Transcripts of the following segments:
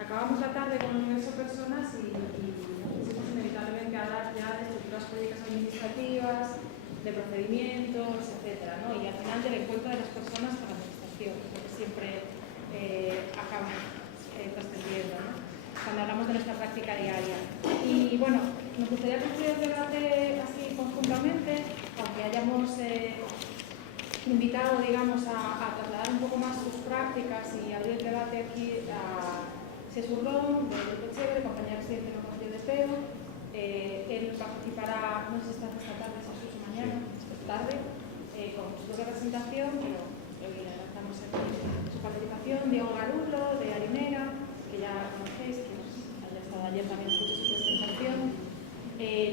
acabamos la tarde con un universo de personas y quisimos inevitablemente hablar ya de estructuras jurídicas administrativas, de procedimientos, etcétera, ¿no? Y al final del encuentro de las personas con la administración, lo que siempre acaba trascendiendo, ¿no? Cuando hablamos de nuestra práctica diaria. Y bueno, nos gustaría concluir el debate así conjuntamente, aunque hayamos invitado, digamos, a trasladar un poco más sus prácticas y abrir el debate aquí a Jesús Ron, de Pechebre, compañía residente en el Partido de Peo. Él participará, no sé si esta tarde, Jesús, mañana, esta tarde, con su propia presentación, pero hoy lanzamos su participación. Diego Garulo, de Arimera, que ya conocéis, que haya estado ayer también escuché su presentación.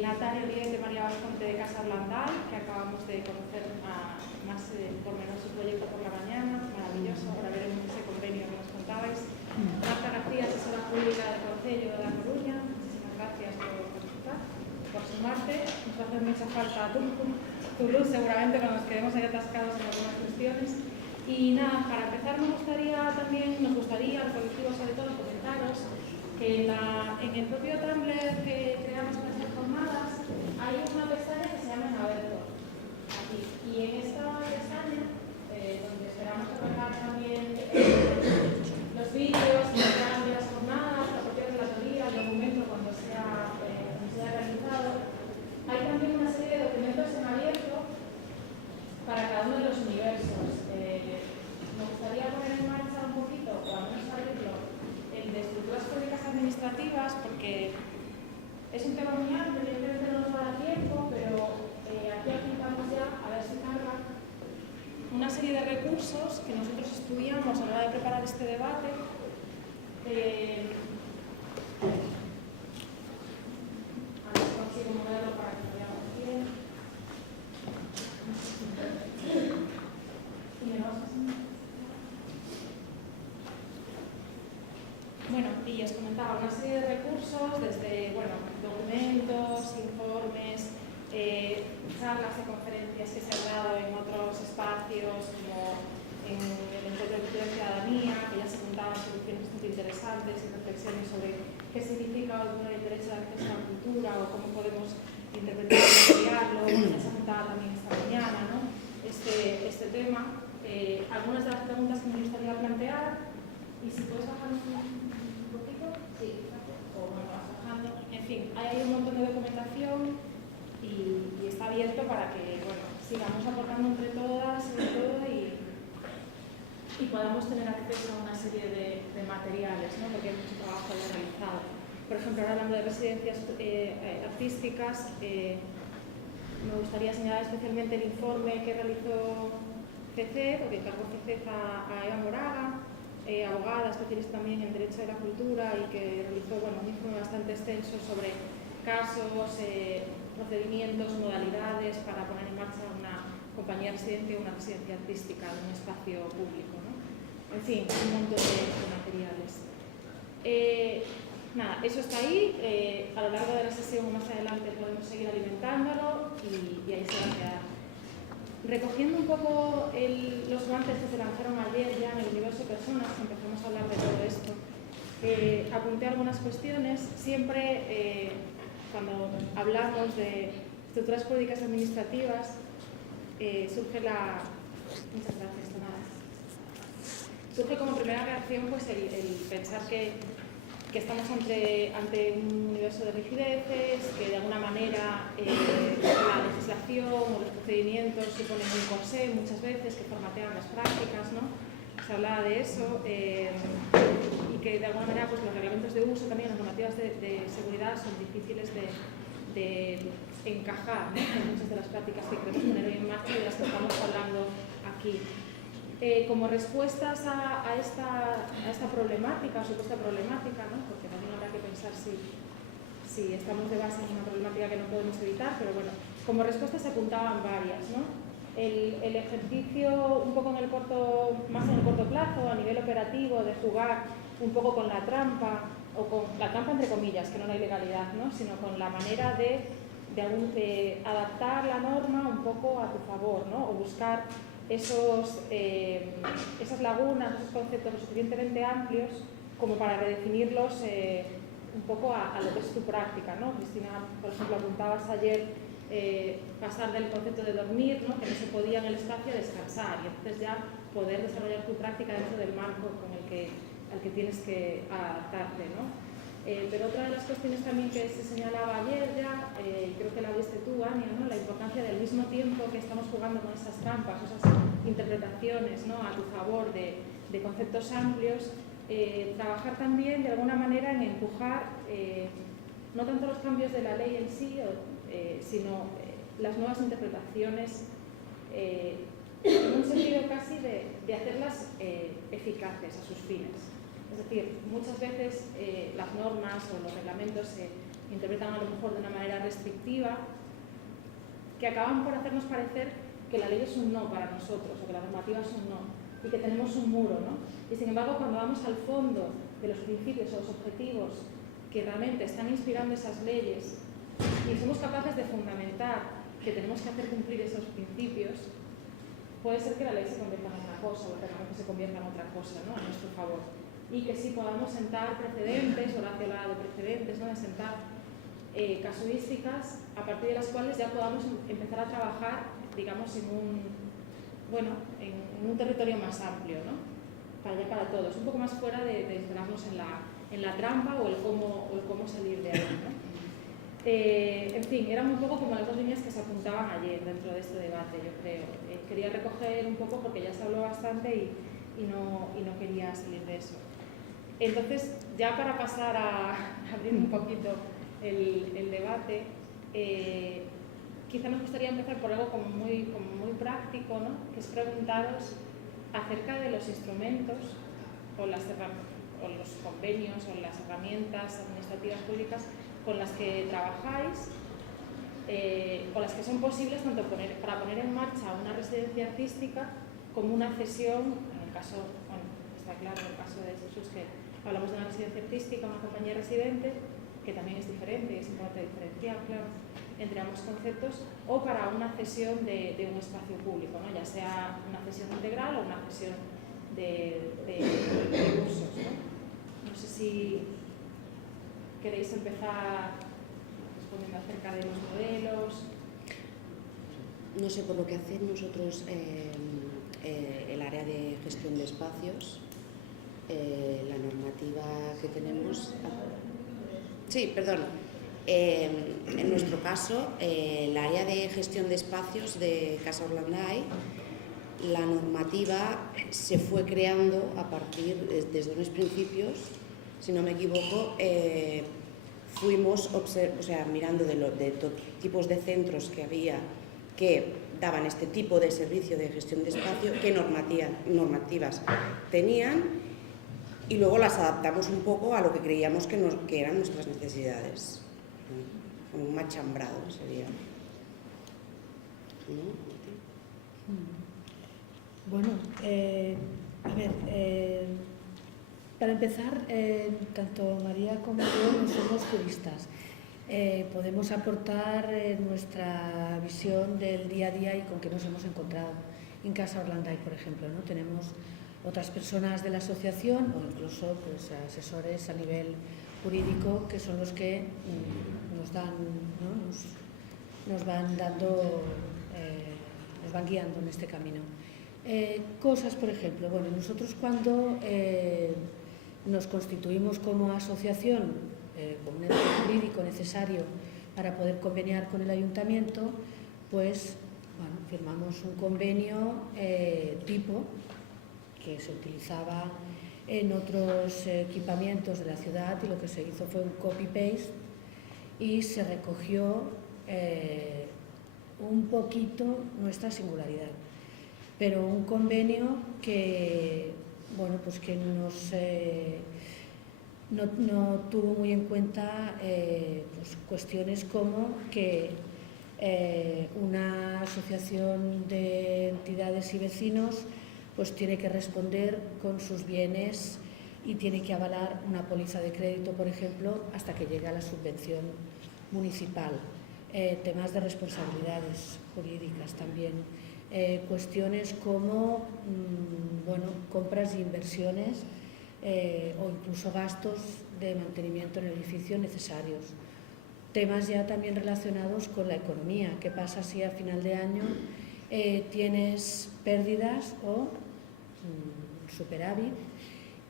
Natalia Uribe de María Vasconte de Casa Blandal, que acabamos de conocer más por menos su proyecto por la mañana, maravilloso, ahora veremos ese convenio que nos contabais. Marta García, asesora pública del Concello de La Coruña, muchísimas gracias por sumarte. Nos va a hacer mucha falta tu luz, seguramente cuando nos quedemos ahí atascados en algunas cuestiones. Y nada, para empezar nos gustaría al colectivo sobre todo, comentaros que en el propio Tumblr que creamos para estas jornadas hay una pestaña que se llama En Aberto, aquí. Y en esta pestaña, donde esperamos colocar también los vídeos de las jornadas, las copias de la teoría, el documento cuando sea realizado, hay también una serie de documentos en abierto para cada uno de los universos. Me gustaría poner en marcha un poquito, o al menos abrirlo, el de estructuras jurídicas administrativas, porque es un tema muy amplio, evidentemente no nos va a dar tiempo, pero aquí aplicamos ya, a ver si carga, una serie de recursos que nosotros estudiamos a la hora de preparar este debate. A ver si consigo moverlo para que lo veamos bien. Bueno, y os comentaba una serie de recursos, desde documentos, informes, charlas y conferencias que se han dado en otros espacios, como en el Encuentro de Cultura y Ciudadanía, que ya se apuntaban soluciones bastante interesantes y reflexiones sobre qué significa el derecho de acceso a la cultura o cómo podemos interpretarlo y estudiarlo. Ya se apuntaba también esta mañana, ¿no? este tema. Algunas de las preguntas que me gustaría plantear, y si puedes bajar un poquito, sí, o bueno, vas bajando. En fin, hay un montón de documentación y está abierto para que sigamos aportando entre todas, sobre todo, y podamos tener acceso a una serie de materiales, ¿no? Porque hay mucho trabajo ya realizado. Por ejemplo, ahora hablando de residencias artísticas, me gustaría señalar especialmente el informe que realizó CC, porque encargó CC a Eva Moraga, abogada, especialista también en Derecho de la Cultura, y que realizó un informe bastante extenso sobre casos, procedimientos, modalidades para poner en marcha una compañía residente o una residencia artística en un espacio público, ¿no? En fin, un montón de materiales. Nada, eso está ahí. A lo largo de la sesión o más adelante podemos seguir alimentándolo y ahí se va a quedar. Recogiendo un poco los guantes que se lanzaron ayer ya en el universo personas, empezamos a hablar de todo esto, apunté algunas cuestiones. Siempre cuando hablamos de estructuras jurídicas administrativas surge muchas gracias, Tomás. Surge como primera reacción el pensar que estamos ante un universo de rigideces, que de alguna manera la legislación o los procedimientos suponen un corsé muchas veces que formatean las prácticas, ¿no? Se hablaba de eso, y que de alguna manera los reglamentos de uso, también las normativas de seguridad son difíciles de encajar, ¿no? En muchas de las prácticas que queremos poner hoy en marcha y de las que estamos hablando aquí. Como respuestas a esta problemática, supuesta problemática, ¿no? Porque también habrá que pensar si estamos de base en una problemática que no podemos evitar, pero bueno, como respuestas se apuntaban varias, ¿no? El ejercicio un poco más en el corto plazo, a nivel operativo, de jugar un poco con la trampa, o con la trampa entre comillas, que no la ilegalidad, ¿no? Sino con la manera de adaptar la norma un poco a tu favor, ¿no? O buscar esas lagunas, esos conceptos lo suficientemente amplios como para redefinirlos un poco a lo que es tu práctica, ¿no? Cristina, por ejemplo, apuntabas ayer pasar del concepto de dormir, ¿no? Que no se podía en el espacio, a descansar, y entonces ya poder desarrollar tu práctica dentro del marco al que tienes que adaptarte, ¿no? Pero otra de las cuestiones también que se señalaba ayer ya, creo que la viste tú, Ania, ¿no? La importancia del mismo tiempo que estamos jugando con esas trampas, esas interpretaciones, ¿no? A tu favor de conceptos amplios, trabajar también de alguna manera en empujar no tanto los cambios de la ley en sí, sino las nuevas interpretaciones en un sentido casi de hacerlas eficaces a sus fines. Es decir, muchas veces las normas o los reglamentos se interpretan a lo mejor de una manera restrictiva que acaban por hacernos parecer que la ley es un no para nosotros o que la normativa es un no y que tenemos un muro, ¿no? Y sin embargo, cuando vamos al fondo de los principios o los objetivos que realmente están inspirando esas leyes y somos capaces de fundamentar que tenemos que hacer cumplir esos principios, puede ser que la ley se convierta en otra cosa o el reglamento se convierta en otra cosa, ¿no? A nuestro favor. Y que sí podamos sentar precedentes, Horacio hablaba de precedentes, ¿no? De sentar casuísticas a partir de las cuales ya podamos empezar a trabajar, digamos, en un territorio más amplio, ¿no? Para todos, un poco más fuera de encerrarnos en la trampa o el cómo salir de ahí, ¿no? En fin, eran un poco como las dos líneas que se apuntaban ayer dentro de este debate, yo creo. Quería recoger un poco porque ya se habló bastante y no quería salir de eso. Entonces, ya para pasar a abrir un poquito el debate, quizá nos gustaría empezar por algo como muy práctico, ¿no? Que es preguntaros acerca de los instrumentos o los convenios o las herramientas administrativas públicas con las que trabajáis, con las que son posibles tanto para poner en marcha una residencia artística como una cesión, en el caso, bueno, está claro, en el caso de Jesús, que hablamos de una residencia artística, una compañía residente, que también es diferente, es importante diferenciar, claro, entre ambos conceptos, o para una cesión de un espacio público, ¿no? Ya sea una cesión integral o una cesión de usos, ¿no? No sé si queréis empezar respondiendo acerca de los modelos. No sé, por lo que hacen nosotros el área de gestión de espacios, la normativa que tenemos... Sí, perdón. En nuestro caso, el área de gestión de espacios de Casa Orlanday, la normativa se fue creando a partir, desde unos principios, si no me equivoco, fuimos mirando de tipos de centros que había que daban este tipo de servicio de gestión de espacio, qué normativas tenían, y luego las adaptamos un poco a lo que creíamos que eran nuestras necesidades. Un machambrado sería. ¿No? Bueno, a ver, para empezar, tanto María como yo no somos juristas. Podemos aportar nuestra visión del día a día y con qué nos hemos encontrado en Casa Orlanday, por ejemplo, ¿no? Tenemos otras personas de la asociación o incluso pues, asesores a nivel jurídico que son los que nos dan, ¿no? nos van dando, nos van guiando en este camino. Cosas, por ejemplo, bueno, nosotros cuando nos constituimos como asociación, con un ente jurídico necesario para poder conveniar con el ayuntamiento, pues bueno, firmamos un convenio tipo que se utilizaba en otros equipamientos de la ciudad, y lo que se hizo fue un copy-paste y se recogió un poquito nuestra singularidad, pero un convenio que, bueno, pues que no tuvo muy en cuenta pues cuestiones como que una asociación de entidades y vecinos pues tiene que responder con sus bienes y tiene que avalar una póliza de crédito, por ejemplo, hasta que llegue a la subvención municipal. Temas de responsabilidades jurídicas también cuestiones como compras e inversiones o incluso gastos de mantenimiento en el edificio necesarios. Temas ya también relacionados con la economía. ¿Qué pasa si a final de año tienes pérdidas o superávit?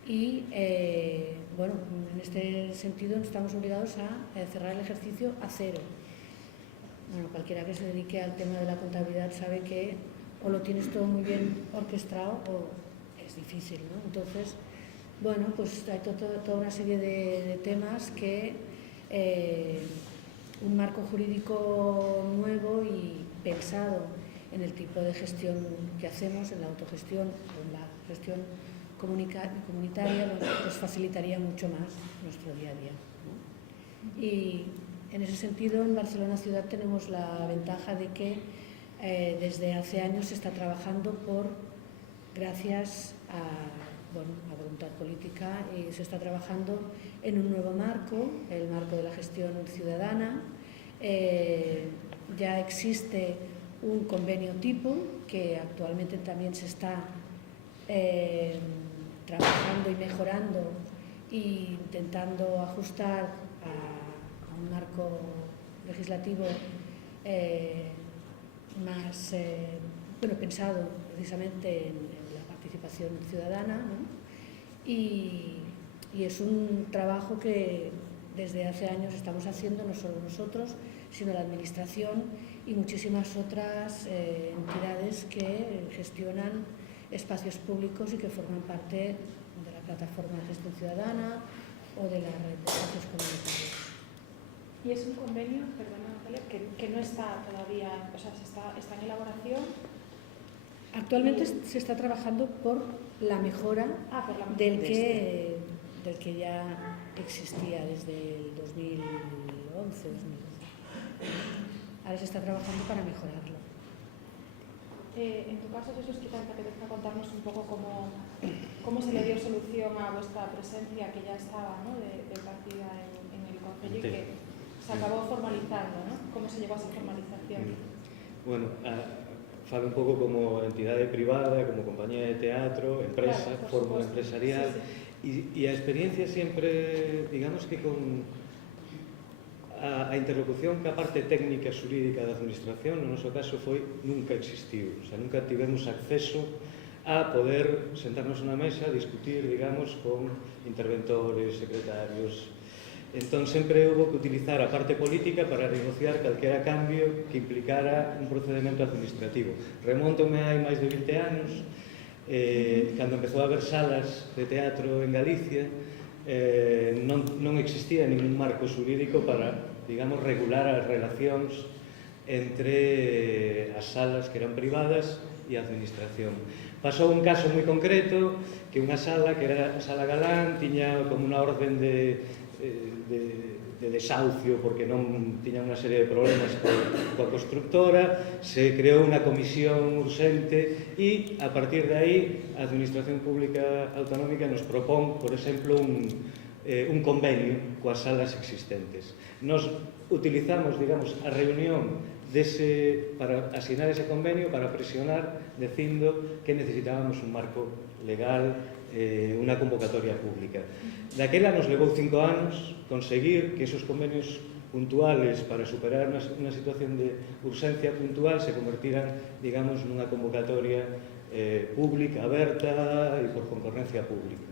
Y en este sentido estamos obligados a cerrar el ejercicio a cero. Bueno, cualquiera que se dedique al tema de la contabilidad sabe que o lo tienes todo muy bien orquestado o es difícil, ¿no? Entonces, pues hay toda una serie de temas que un marco jurídico nuevo y pensado en el tipo de gestión que hacemos, en la autogestión o en la gestión comunitaria, pues facilitaría mucho más nuestro día a día, ¿no? Y en ese sentido, en Barcelona Ciudad tenemos la ventaja de que desde hace años se está trabajando gracias a voluntad política, y se está trabajando en un nuevo marco, el marco de la gestión ciudadana. Ya existe un convenio tipo que actualmente también se está trabajando y mejorando e intentando ajustar a un marco legislativo más pensado precisamente en la participación ciudadana, ¿no? Y es un trabajo que desde hace años estamos haciendo, no solo nosotros, sino la Administración y muchísimas otras entidades que gestionan espacios públicos y que forman parte de la plataforma de gestión ciudadana o de la red de espacios comunitarios. Y es un convenio, perdona Natalia, que no está todavía, o sea, está en elaboración. Actualmente se está trabajando por la mejora del que ya existía desde el 2011. Ahora se está trabajando para mejorarlo. En tu caso, Jesús, quizás te apetezca contarnos un poco cómo se le dio solución a vuestra presencia, que ya estaba, ¿no?, de partida en el Concello y que se acabó formalizando, ¿no? ¿Cómo se llegó a esa formalización? Bueno, falo un pouco como entidade privada, como compañía de teatro, empresa, claro, fórmula empresarial, sí. E a experiencia sempre, digamos que con a interlocución ca parte técnica xurídica da administración, no noso caso nunca existiu, o sea, nunca tivemos acceso a poder sentarnos na mesa, discutir, digamos, con interventores, secretarios. Entón, sempre houve que utilizar a parte política para negociar calquera cambio que implicara un procedimento administrativo. Remontome hai máis de 20 anos, cando empezou a haber salas de teatro en Galicia, non existía ningún marco xurídico para, digamos, regular as relacións entre as salas que eran privadas e a administración. Pasou un caso moi concreto, que unha sala, que era a Sala Galán, tiña como unha orden de desahucio porque non tiña unha serie de problemas coa constructora, se creou unha comisión urxente e, a partir de aí, a Administración Pública Autonómica nos propón, por exemplo, un convenio coas salas existentes. Nos utilizamos, digamos, a reunión para asignar ese convenio para presionar dicindo que necesitábamos un marco legal, unha convocatoria pública. Daquela nos levou 5 anos conseguir que esos convenios puntuales para superar unha situación de urxencia puntual se convertiran, digamos, nunha convocatoria pública, aberta e por concorrencia pública.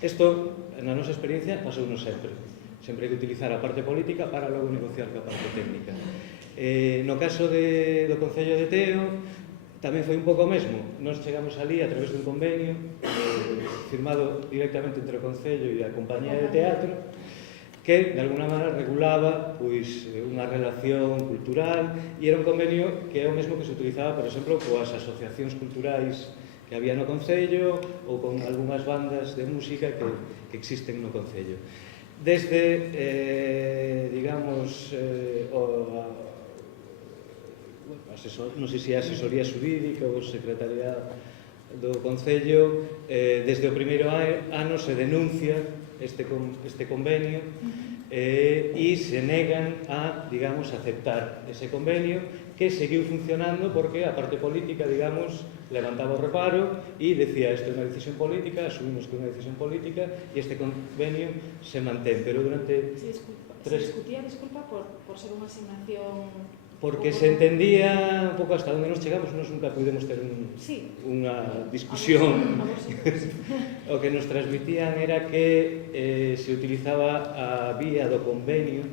Isto, na nosa experiencia, pasounos sempre. Sempre hai que utilizar a parte política para logo negociar coa parte técnica. No caso do Concello de Teo, tamén foi un pouco o mesmo. Nos chegamos ali a través dun convenio firmado directamente entre o Concello e a compañía de teatro que, de alguna maneira, regulaba unha relación cultural e era un convenio que é o mesmo que se utilizaba, por exemplo, coas asociacións culturais que había no Concello ou con algunhas bandas de música que existen no Concello. Desde, digamos, non sei se é a asesoría xurídica ou secretaría do Concello, desde o primeiro ano se denuncia este convenio e se negan a, digamos, aceptar ese convenio que seguiu funcionando porque a parte política, digamos, levantaba o reparo e decía isto é unha decisión política, asumimos que é unha decisión política e este convenio se mantén, pero durante Se discutía, disculpa, por ser unha asignación... Porque se entendía un pouco hasta onde nos chegamos, nós nunca pudemos ter unha discusión. O que nos transmitían era que se utilizaba a vía do convenio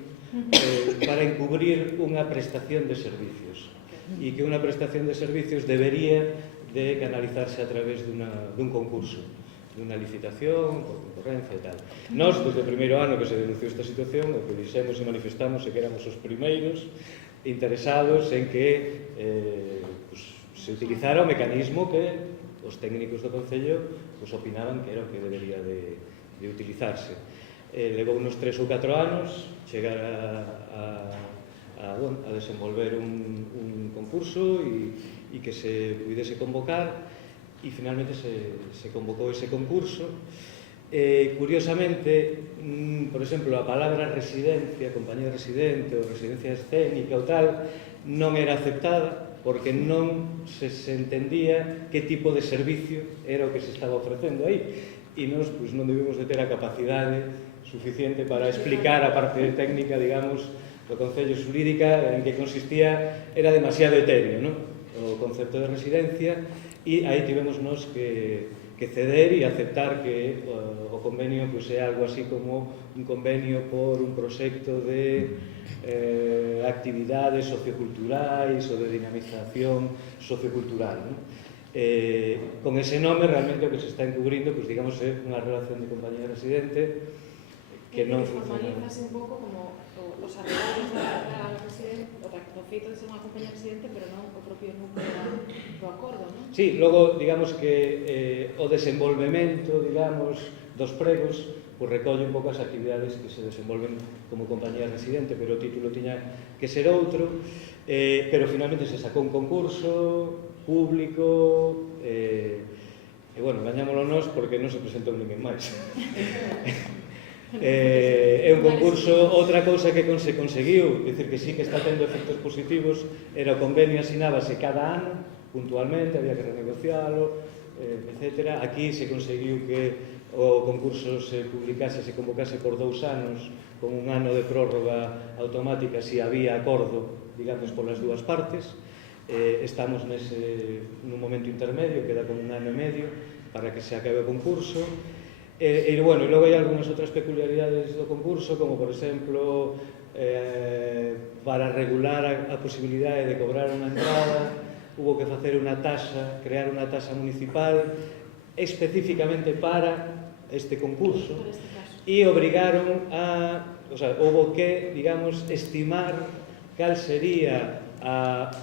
para encubrir unha prestación de servicios e que unha prestación de servicios debería de canalizarse a través dun concurso, dunha licitación, por concurrencia e tal. Nós, desde o primeiro ano que se denunciou esta situación, o que dixemos e manifestamos é que éramos os primeiros interesados en que se utilizara o mecanismo que os técnicos do Concello opinaban que era o que debería de utilizarse. Levou unos 3 ou 4 anos chegar a desenvolver un concurso e que se pudese convocar e finalmente se convocou ese concurso. Curiosamente, por exemplo, a palabra residencia, compañía residente ou residencia escénica ou tal, non era aceptada porque non se entendía que tipo de servicio era o que se estaba ofrecendo aí. E nós non debemos de ter a capacidade suficiente para explicar a parte técnica, digamos, do Concello xurídica en que consistía, era demasiado etéreo, non? O concepto de residencia, e aí tivemos nós que ceder e aceptar que o convenio é algo así como un convenio por un proxecto de actividades socioculturais ou de dinamización sociocultural. Con ese nome, realmente o que se está encubrindo, digamos, é unha relación de compañía residente que non funciona. Formalizase un pouco como os arreglos da residente, o feito de ser unha compañía residente, pero non o propio núcleo do acordo, non? Sí, logo, digamos que o desenvolvemento, digamos, dos pregos, pues recolle un pouco as actividades que se desenvolven como compañía residente, pero o título tiña que ser outro, pero finalmente se sacou un concurso público, e, bueno, gañámoslo nós porque non se presentou ninguén máis. É un concurso, outra cousa que se conseguiu, dicir que sí que está tendo efectos positivos, era o convenio asinábase cada ano, puntualmente, había que renegocialo, etc. Aquí se conseguiu que o concurso se publicase, se convocase por 2 anos, con un ano de prórroga automática se había acordo, digamos, polas dúas partes. Estamos nun momento intermedio, queda como un ano e medio para que se acabe o concurso. E bueno, logo hai algunhas outras peculiaridades do concurso, como por exemplo, para regular a posibilidade de cobrar unha entrada, hubo que facer unha taxa, crear unha taxa municipal especificamente para este concurso e obrigaron a, o sea, houve que, digamos, estimar cal sería a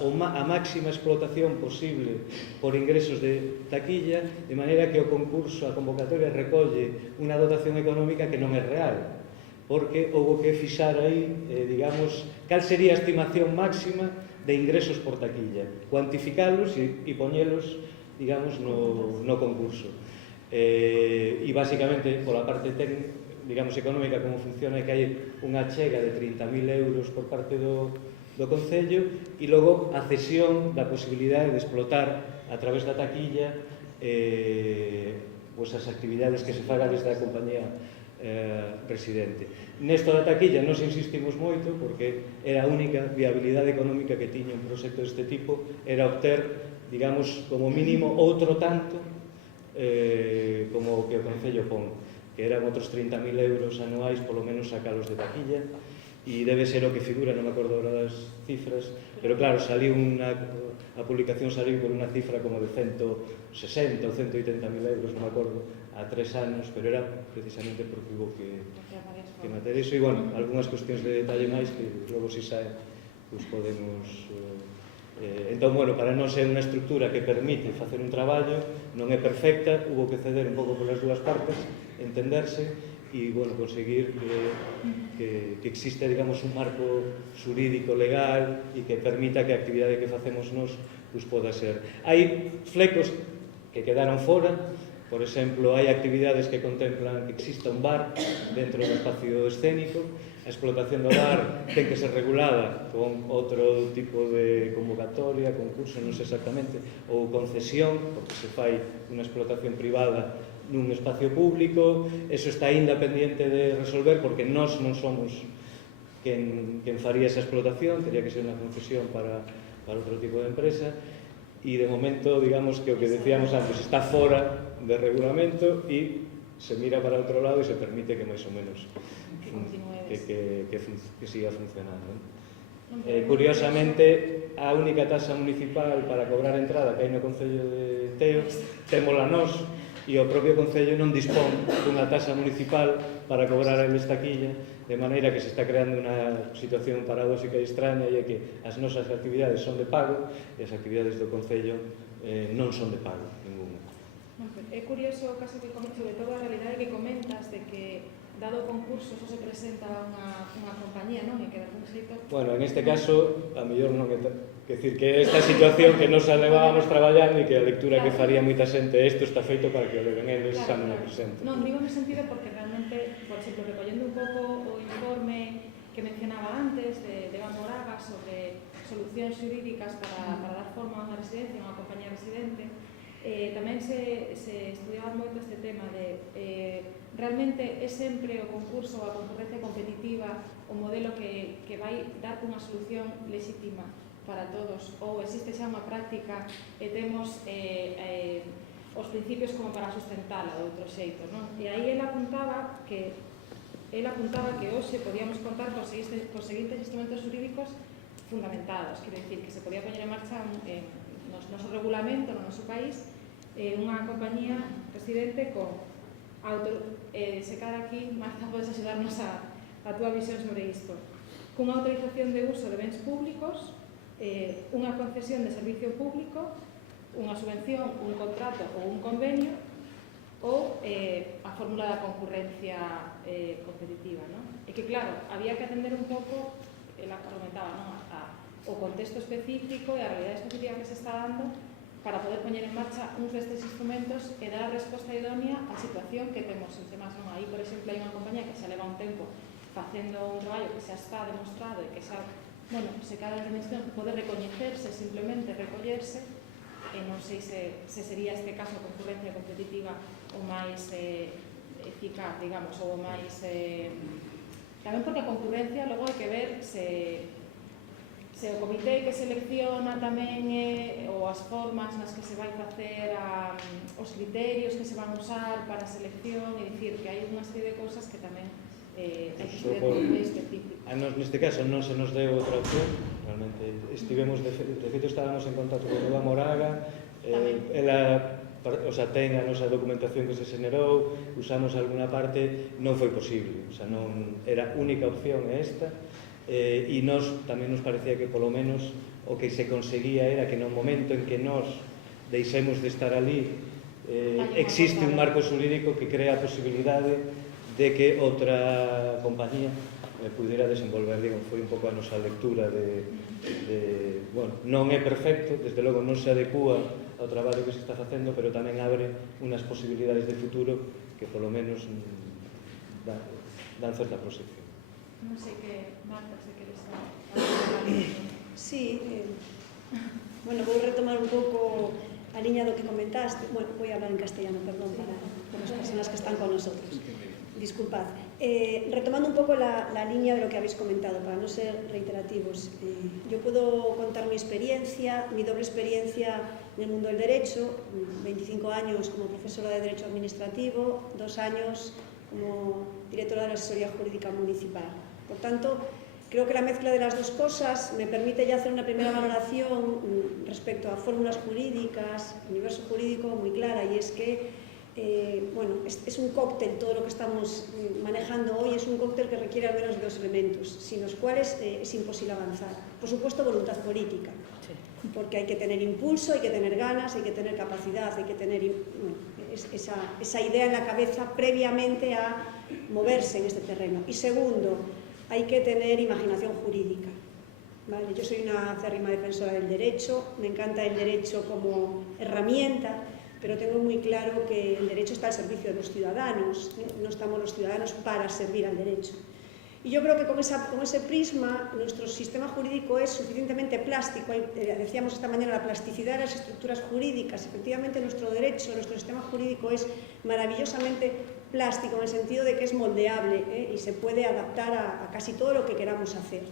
máxima explotación posible por ingresos de taquilla, de maneira que o concurso, a convocatoria recolle unha dotación económica que non é real, porque houve que fixar aí, digamos, cal sería a estimación máxima de ingresos por taquilla, cuantificalos e poñelos, digamos, no concurso. E basicamente, pola parte digamos, económica, como funciona é que hai unha chega de 30.000 euros por parte do Concello e logo a cesión da posibilidade de explotar a través da taquilla as actividades que se fagan desde a compañía residente. Nesto da taquilla nos insistimos moito porque era a única viabilidade económica que tiña un proxecto deste tipo, era obter, digamos, como mínimo outro tanto como o que o Concello pon, que eran outros 30.000 euros anuais, polo menos sacalos de taquilla, e debe ser o que figura, non me acordo agora das cifras, pero claro, a publicación saliu por unha cifra como de 160 ou 180.000 euros, non me acordo, a 3 anos, pero era precisamente porque hubo que meter iso, e bueno, algunhas cuestións de detalle máis que logo si sae, pues podemos... Entón, bueno, para non ser unha estructura que permite facer un traballo, non é perfecta, hubo que ceder un pouco polas dúas partes, entenderse, e, bueno, conseguir que exista, digamos, un marco xurídico legal e que permita que a actividade que facemos nós poda ser. Hai flecos que quedaron fora, Por exemplo, hai actividades que contemplan que exista un bar dentro do espacio escénico. A explotación do bar ten que ser regulada con outro tipo de convocatoria, concurso, non sei exactamente, ou concesión, porque se fai unha explotación privada nun espacio público. Eso está ainda pendiente de resolver, porque nós non somos quen faría esa explotación, teria que ser unha concesión para outro tipo de empresa. E de momento, digamos que o que decíamos antes está fora de regulamento e se mira para outro lado e se permite que máis ou menos que siga funcionando. Curiosamente, a única tasa municipal para cobrar entrada que hai no Concello de Teo témola nós, e o propio Concello non dispón dunha tasa municipal para cobrar a taquilla, de maneira que se está creando unha situación paradóxica e extraña, e é que as nosas actividades son de pago e as actividades do Concello non son de pago, ninguna. É curioso o caso que comentas, sobre todo a realidade que comentas de que dado o concurso só se presenta unha compañía, non? E que de algún xeito... Bueno, en este caso, a mellor non é decir que esta situación que nos levábamos traballando e que a lectura que faría moita xente, isto está feito para que o leven eles, xa non o presenten. Non, digo no sentido porque realmente, por exemplo, recollendo un pouco o informe que mencionaba antes de Eva Moraga sobre solucións xurídicas para dar forma a unha residencia, a unha compañía residente, tamén se estudiaba moito este tema de realmente é sempre o concurso ou a concurrencia competitiva o modelo que vai dar unha solución lexítima para todos, ou existe xa unha práctica e temos os principios como para sustentala de outro xeito, non? E aí ela apuntaba que hoxe podíamos contar cos seguintes instrumentos jurídicos fundamentados, quero dicir que se podía poñer en marcha no noso regulamento, no noso país, unha compañía residente con se cada aquí, Marta, podes axudarnos a túa visión sobre isto, cunha autorización de uso de bens públicos, unha concesión de servicio público, unha subvención, un contrato ou un convenio, ou a fórmula da concurrencia competitiva, non? E que, claro, había que atender un pouco, ela argumentaba, non? O contexto específico e a realidade específica que se está dando para poder poñer en marcha uns destes instrumentos e dar a resposta idónea á situación que temos entre máis, non? Aí, por exemplo, hai unha compañía que xa leva un tempo facendo un traballo que xa está demostrado e que xa, bueno, se cada dimensión pode recoñecerse, simplemente recollerse, e non sei se sería este caso a concurrencia competitiva o máis eficaz, digamos, ou o máis... Tamén porque a concurrencia logo hai que ver se o comité que selecciona tamén ou as formas nas que se vai facer os criterios que se van usar para a selección, e dicir que hai unha serie de cousas que tamén hai que estudiar con un específico. A nos neste caso non se nos deu outra opción, realmente estivemos, de feito estábamos en contacto con Eva Moraga, ela ten a nosa documentación que se xenerou, usamos alguna parte, non foi posible, non era única opción esta, e nós tamén nos parecía que polo menos o que se conseguía era que no momento en que nós deixemos de estar ali existe un marco xurídico que crea a posibilidade de que outra compañía pudiera desenvolver, digo, foi un pouco a nosa lectura bueno, non é perfecto, desde logo non se adecúa ao traballo que se está facendo, pero tamén abre unhas posibilidades de futuro que polo menos dan certa proxección. Non sei que, Marta, se queres falar. Sí, bueno, vou retomar un pouco a liña do que comentaste. Bueno, vou hablar en castellano, perdón, para as personas que están con nosotros. Disculpad. Retomando un pouco la línea de lo que habéis comentado, para no ser reiterativos. Yo puedo contar mi experiencia, mi doble experiencia en el mundo del derecho, 25 años como profesora de Derecho Administrativo, 2 años como directora de la Asesoría Jurídica Municipal. Por tanto, creo que la mezcla de las dos cosas me permite ya hacer una primera valoración respecto a fórmulas jurídicas, universo jurídico muy clara, y es que bueno, es un cóctel, todo lo que estamos manejando hoy es un cóctel que requiere al menos 2 elementos, sin los cuales es imposible avanzar. Por supuesto, voluntad política, porque hay que tener impulso, hay que tener ganas, hay que tener capacidad, hay que tener esa idea en la cabeza previamente a moverse en este terreno. Y segundo, hay que tener imaginación jurídica. ¿Vale? Yo soy una acérrima defensora del derecho, me encanta el derecho como herramienta, pero tengo muy claro que el derecho está al servicio de los ciudadanos, no estamos los ciudadanos para servir al derecho. Y yo creo que con ese prisma nuestro sistema jurídico es suficientemente plástico. Decíamos esta mañana la plasticidad de las estructuras jurídicas. Efectivamente, nuestro derecho, nuestro sistema jurídico es maravillosamente plástico en el sentido de que es moldeable y se puede adaptar a casi todo lo que queramos hacer.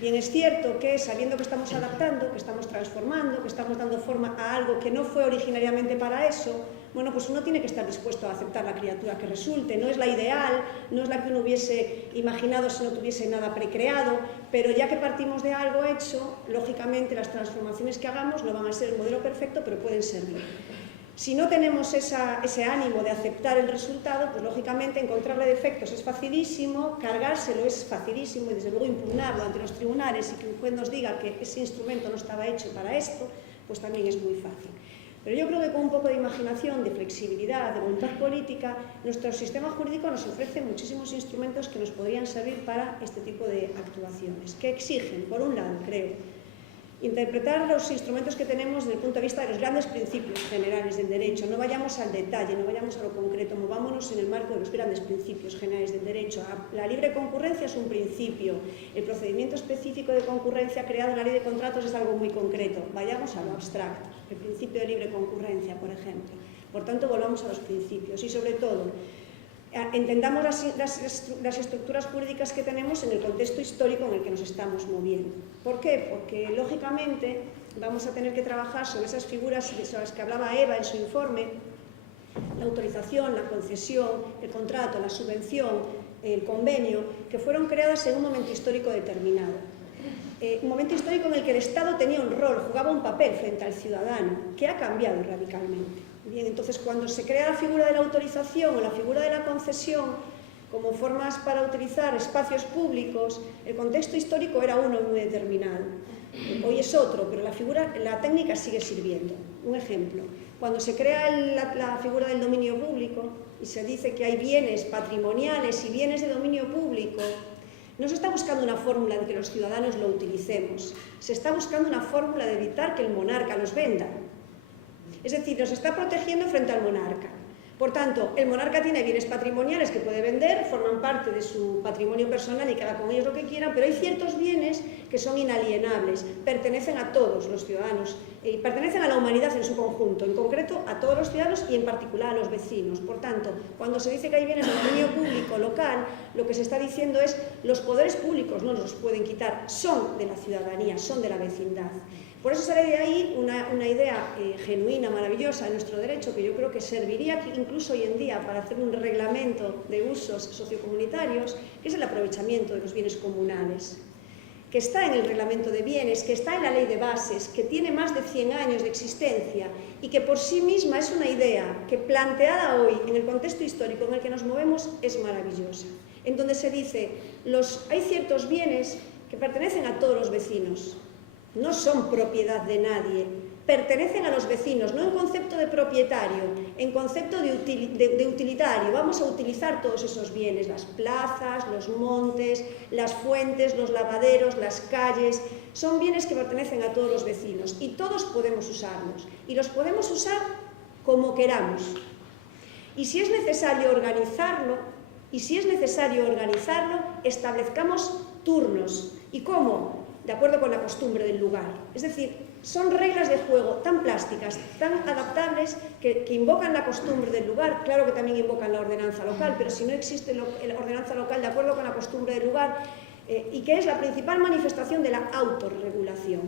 Bien, es cierto que sabiendo que estamos adaptando, que estamos transformando, que estamos dando forma a algo que no fue originariamente para eso, bueno, pues uno tiene que estar dispuesto a aceptar la criatura que resulte. No es la ideal, no es la que uno hubiese imaginado si no tuviese nada precreado, pero ya que partimos de algo hecho, lógicamente las transformaciones que hagamos no van a ser el modelo perfecto, pero pueden servir. Si no tenemos ese ánimo de aceptar el resultado, pues lógicamente encontrarle defectos es facilísimo, cargárselo es facilísimo y desde luego impugnarlo ante los tribunales y que un juez nos diga que ese instrumento no estaba hecho para esto, pues también es muy fácil. Pero yo creo que con un poco de imaginación, de flexibilidad, de voluntad política, nuestro sistema jurídico nos ofrece muchísimos instrumentos que nos podrían servir para este tipo de actuaciones, que exigen, por un lado, creo, interpretar los instrumentos que tenemos desde el punto de vista de los grandes principios generales del derecho. No vayamos al detalle, no vayamos a lo concreto, movámonos en el marco de los grandes principios generales del derecho. La libre concurrencia es un principio, el procedimiento específico de concurrencia creado en la ley de contratos es algo muy concreto. Vayamos a lo abstracto, el principio de libre concurrencia, por ejemplo. Por tanto, volvamos a los principios y, sobre todo, entendamos las estructuras jurídicas que tenemos en el contexto histórico en el que nos estamos moviendo. ¿Por qué? Porque, lógicamente, vamos a tener que trabajar sobre esas figuras sobre las que hablaba Eva en su informe, la autorización, la concesión, el contrato, la subvención, el convenio, que fueron creadas en un momento histórico determinado. Un momento histórico en el que el Estado tenía un rol, jugaba un papel frente al ciudadano, que ha cambiado radicalmente. Bien, entonces, cuando se crea la figura de la autorización o la figura de la concesión como formas para utilizar espacios públicos, el contexto histórico era uno muy determinado. Hoy es otro, pero la técnica sigue sirviendo. Un ejemplo, cuando se crea la figura del dominio público y se dice que hay bienes patrimoniales y bienes de dominio público, no se está buscando una fórmula de que los ciudadanos lo utilicemos, se está buscando una fórmula de evitar que el monarca los venda. Es decir, nos está protegiendo frente al monarca. Por tanto, el monarca tiene bienes patrimoniales que puede vender, forman parte de su patrimonio personal y que haga con ellos lo que quieran, pero hay ciertos bienes que son inalienables, pertenecen a todos los ciudadanos, y pertenecen a la humanidad en su conjunto, en concreto a todos los ciudadanos y en particular a los vecinos. Por tanto, cuando se dice que hay bienes de dominio público local, lo que se está diciendo es los poderes públicos no los pueden quitar, son de la ciudadanía, son de la vecindad. Por eso sale de ahí una idea genuina, maravillosa de nuestro derecho, que yo creo que serviría incluso hoy en día para hacer un reglamento de usos sociocomunitarios, que es el aprovechamiento de los bienes comunales, que está en el reglamento de bienes, que está en la ley de bases, que tiene más de 100 años de existencia y que por sí misma es una idea que planteada hoy en el contexto histórico en el que nos movemos es maravillosa, en donde se dice hay ciertos bienes que pertenecen a todos los vecinos, no son propiedad de nadie, pertenecen a los vecinos, no en concepto de propietario, en concepto de utilitario. Vamos a utilizar todos esos bienes, las plazas, los montes, las fuentes, los lavaderos, las calles, son bienes que pertenecen a todos los vecinos y todos podemos usarlos y los podemos usar como queramos. Y si es necesario organizarlo, establezcamos turnos. ¿Y cómo? De acuerdo con la costumbre del lugar. Es decir, son reglas de juego tan plásticas, tan adaptables, que invocan la costumbre del lugar. Claro que también invocan la ordenanza local, pero si no existe la ordenanza local de acuerdo con la costumbre del lugar, y que es la principal manifestación de la autorregulación.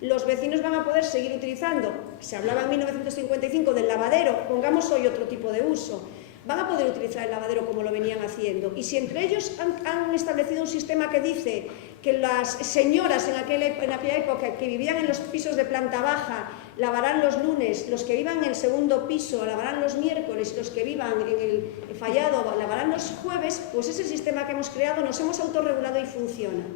Los vecinos van a poder seguir utilizando, se hablaba en 1955 del lavadero, pongamos hoy otro tipo de uso, van a poder utilizar el lavadero como lo venían haciendo. Y si entre ellos han establecido un sistema que dice que las señoras en aquella época que vivían en los pisos de planta baja lavarán los lunes, los que vivan en el segundo piso lavarán los miércoles, los que vivan en el fallado lavarán los jueves, pues ese sistema que hemos creado nos hemos autorregulado y funciona.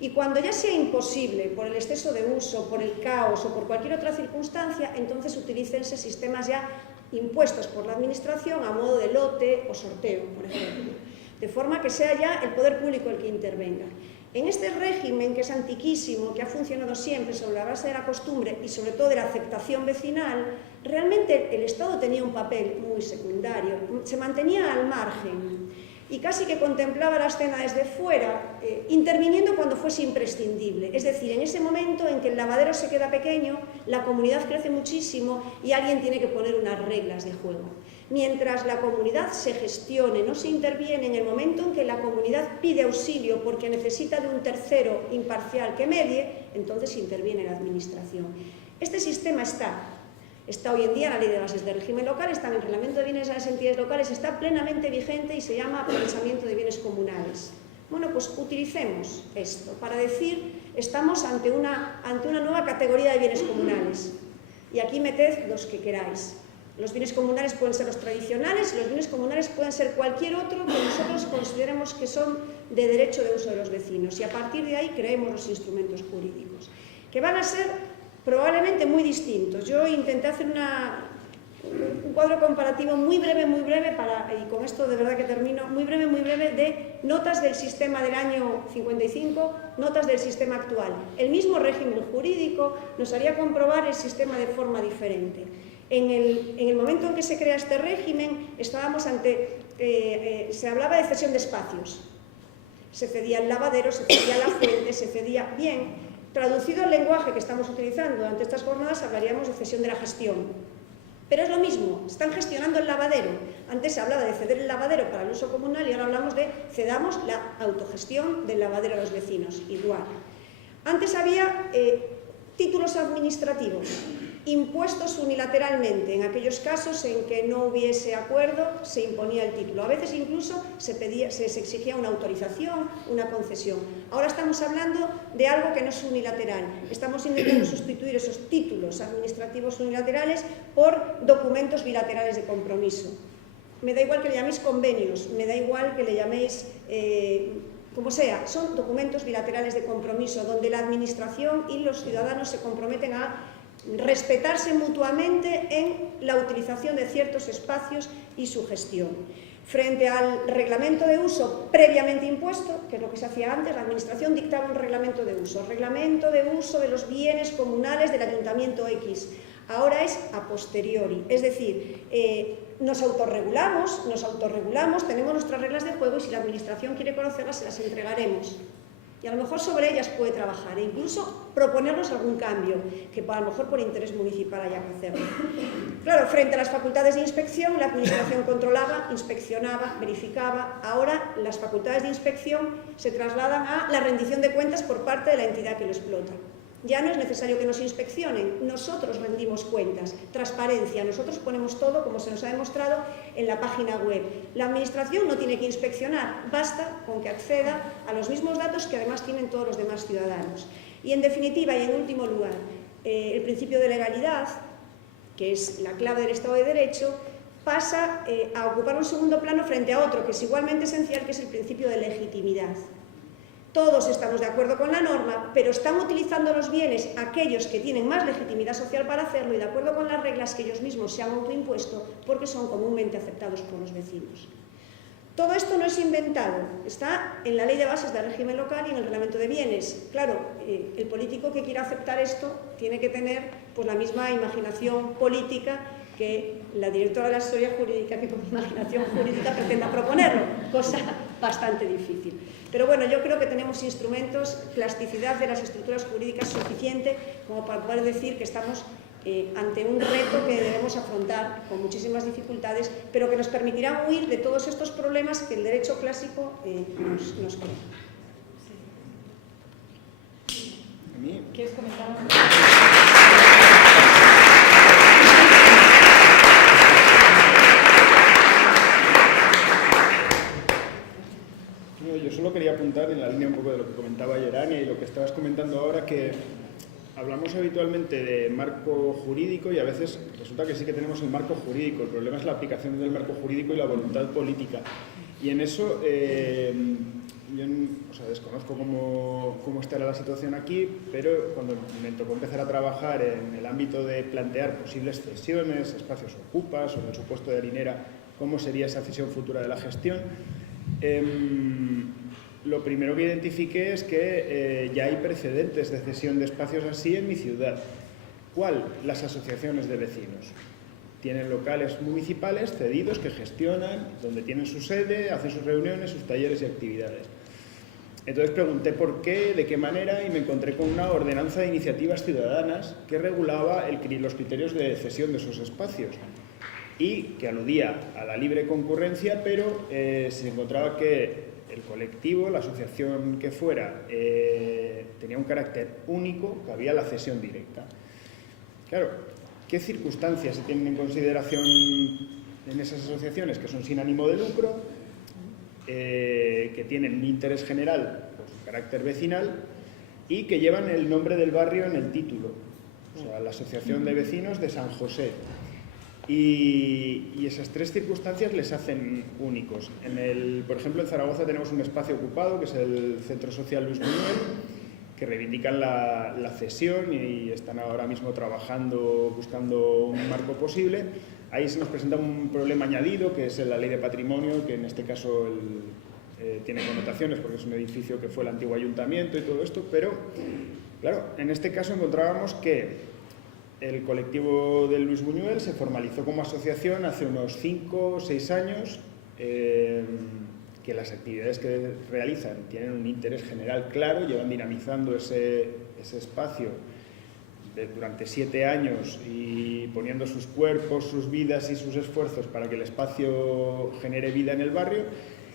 Y cuando ya sea imposible, por el exceso de uso, por el caos o por cualquier otra circunstancia, entonces utilícense sistemas ya impuestos por la administración a modo de lote o sorteo, por ejemplo, de forma que sea ya el poder público el que intervenga. En este régimen, que es antiquísimo, que ha funcionado siempre sobre la base de la costumbre y sobre todo de la aceptación vecinal, realmente el Estado tenía un papel muy secundario, se mantenía al margen y casi que contemplaba la escena desde fuera, interviniendo cuando fuese imprescindible. Es decir, en ese momento en que el lavadero se queda pequeño, la comunidad crece muchísimo y alguien tiene que poner unas reglas de juego. Mientras la comunidad se gestione, no se interviene en el momento en que la comunidad pide auxilio porque necesita de un tercero imparcial que medie, entonces interviene la administración. Este sistema está hoy en día en la Ley de Bases de Régimen Local, está en el Reglamento de Bienes de las Entidades Locales, está plenamente vigente y se llama aprovechamiento de bienes comunales. Bueno, pues utilicemos esto para decir, estamos ante una nueva categoría de bienes comunales. Y aquí meted los que queráis. Los bienes comunales pueden ser los tradicionales y los bienes comunales pueden ser cualquier otro que nosotros consideremos que son de derecho de uso de los vecinos. Y a partir de ahí creemos los instrumentos jurídicos, que van a ser probablemente muy distintos. Yo intenté hacer un cuadro comparativo muy breve, y con esto de verdad que termino, muy breve, de notas del sistema del año 55, notas del sistema actual. El mismo régimen jurídico nos haría comprobar el sistema de forma diferente. En el momento en que se crea este régimen, estábamos ante, se hablaba de cesión de espacios. Se cedía el lavadero, se cedía la fuente, se cedía bien. Traducido al lenguaje que estamos utilizando durante estas jornadas, hablaríamos de cesión de la gestión. Pero es lo mismo, están gestionando el lavadero. Antes se hablaba de ceder el lavadero para el uso comunal y ahora hablamos de cedamos la autogestión del lavadero a los vecinos. Igual. Antes había títulos administrativos, impuestos unilateralmente. En aquellos casos en que no hubiese acuerdo, se imponía el título. A veces incluso se exigía una autorización, una concesión. Ahora estamos hablando de algo que no es unilateral. Estamos intentando sustituir esos títulos administrativos unilaterales por documentos bilaterales de compromiso. Me da igual que le llaméis convenios, me da igual que le llaméis como sea, son documentos bilaterales de compromiso donde la administración y los ciudadanos se comprometen a respetarse mutuamente en la utilización de ciertos espacios y su gestión. Frente al reglamento de uso previamente impuesto, que es lo que se hacía antes, la administración dictaba un reglamento de uso de los bienes comunales del ayuntamiento X. Ahora es a posteriori, es decir, nos autorregulamos, tenemos nuestras reglas de juego y si la administración quiere conocerlas se las entregaremos. Y a lo mejor sobre ellas puede trabajar e incluso proponernos algún cambio, que a lo mejor por interés municipal haya que hacerlo. Claro, frente a las facultades de inspección, la administración controlaba, inspeccionaba, verificaba. Ahora las facultades de inspección se trasladan a la rendición de cuentas por parte de la entidad que lo explota. Ya no es necesario que nos inspeccionen, nosotros rendimos cuentas, transparencia, nosotros ponemos todo, como se nos ha demostrado, en la página web. La administración no tiene que inspeccionar, basta con que acceda a los mismos datos que además tienen todos los demás ciudadanos. Y en definitiva, y en último lugar, el principio de legalidad, que es la clave del Estado de Derecho, pasa a ocupar un segundo plano frente a otro, que es igualmente esencial, que es el principio de legitimidad. Todos estamos de acuerdo con la norma, pero están utilizando los bienes aquellos que tienen más legitimidad social para hacerlo y de acuerdo con las reglas que ellos mismos se han autoimpuesto porque son comúnmente aceptados por los vecinos. Todo esto no es inventado, está en la Ley de Bases del Régimen Local y en el Reglamento de Bienes. Claro, el político que quiera aceptar esto tiene que tener pues, la misma imaginación política que la directora de la Asesoría Jurídica que con imaginación jurídica pretenda proponerlo, cosa bastante difícil. Pero bueno, yo creo que tenemos instrumentos, plasticidad de las estructuras jurídicas suficiente como para poder decir que estamos ante un reto que debemos afrontar con muchísimas dificultades, pero que nos permitirá huir de todos estos problemas que el derecho clásico nos crea. ¿Quieres comentar algo? Yo solo quería apuntar en la línea un poco de lo que comentaba Gerania y lo que estabas comentando ahora, que hablamos habitualmente de marco jurídico y a veces resulta que sí que tenemos el marco jurídico. El problema es la aplicación del marco jurídico y la voluntad política. Y en eso yo desconozco cómo estará la situación aquí, pero cuando me tocó empezar a trabajar en el ámbito de plantear posibles cesiones, espacios ocupas o en el supuesto de Harinera, cómo sería esa cesión futura de la gestión, lo primero que identifiqué es que ya hay precedentes de cesión de espacios así en mi ciudad. ¿Cuál? Las asociaciones de vecinos. Tienen locales municipales cedidos que gestionan, donde tienen su sede, hacen sus reuniones, sus talleres y actividades. Entonces pregunté por qué, de qué manera, y me encontré con una ordenanza de iniciativas ciudadanas que regulaba los criterios de cesión de esos espacios y que aludía a la libre concurrencia, pero se encontraba que el colectivo, la asociación que fuera, tenía un carácter único, que había la cesión directa. Claro, ¿qué circunstancias se tienen en consideración en esas asociaciones que son sin ánimo de lucro, que tienen un interés general por su carácter vecinal y que llevan el nombre del barrio en el título? O sea, la Asociación de Vecinos de San José. Y esas tres circunstancias les hacen únicos. Por ejemplo, en Zaragoza tenemos un espacio ocupado, que es el Centro Social Luis Buñuel, que reivindican la cesión y están ahora mismo trabajando, buscando un marco posible. Ahí se nos presenta un problema añadido, que es la ley de patrimonio, que en este caso tiene connotaciones porque es un edificio que fue el antiguo ayuntamiento y todo esto, pero claro, en este caso encontrábamos que el colectivo del Luis Buñuel se formalizó como asociación hace unos 5 o 6 años, que las actividades que realizan tienen un interés general claro, llevan dinamizando ese espacio durante 7 años y poniendo sus cuerpos, sus vidas y sus esfuerzos para que el espacio genere vida en el barrio.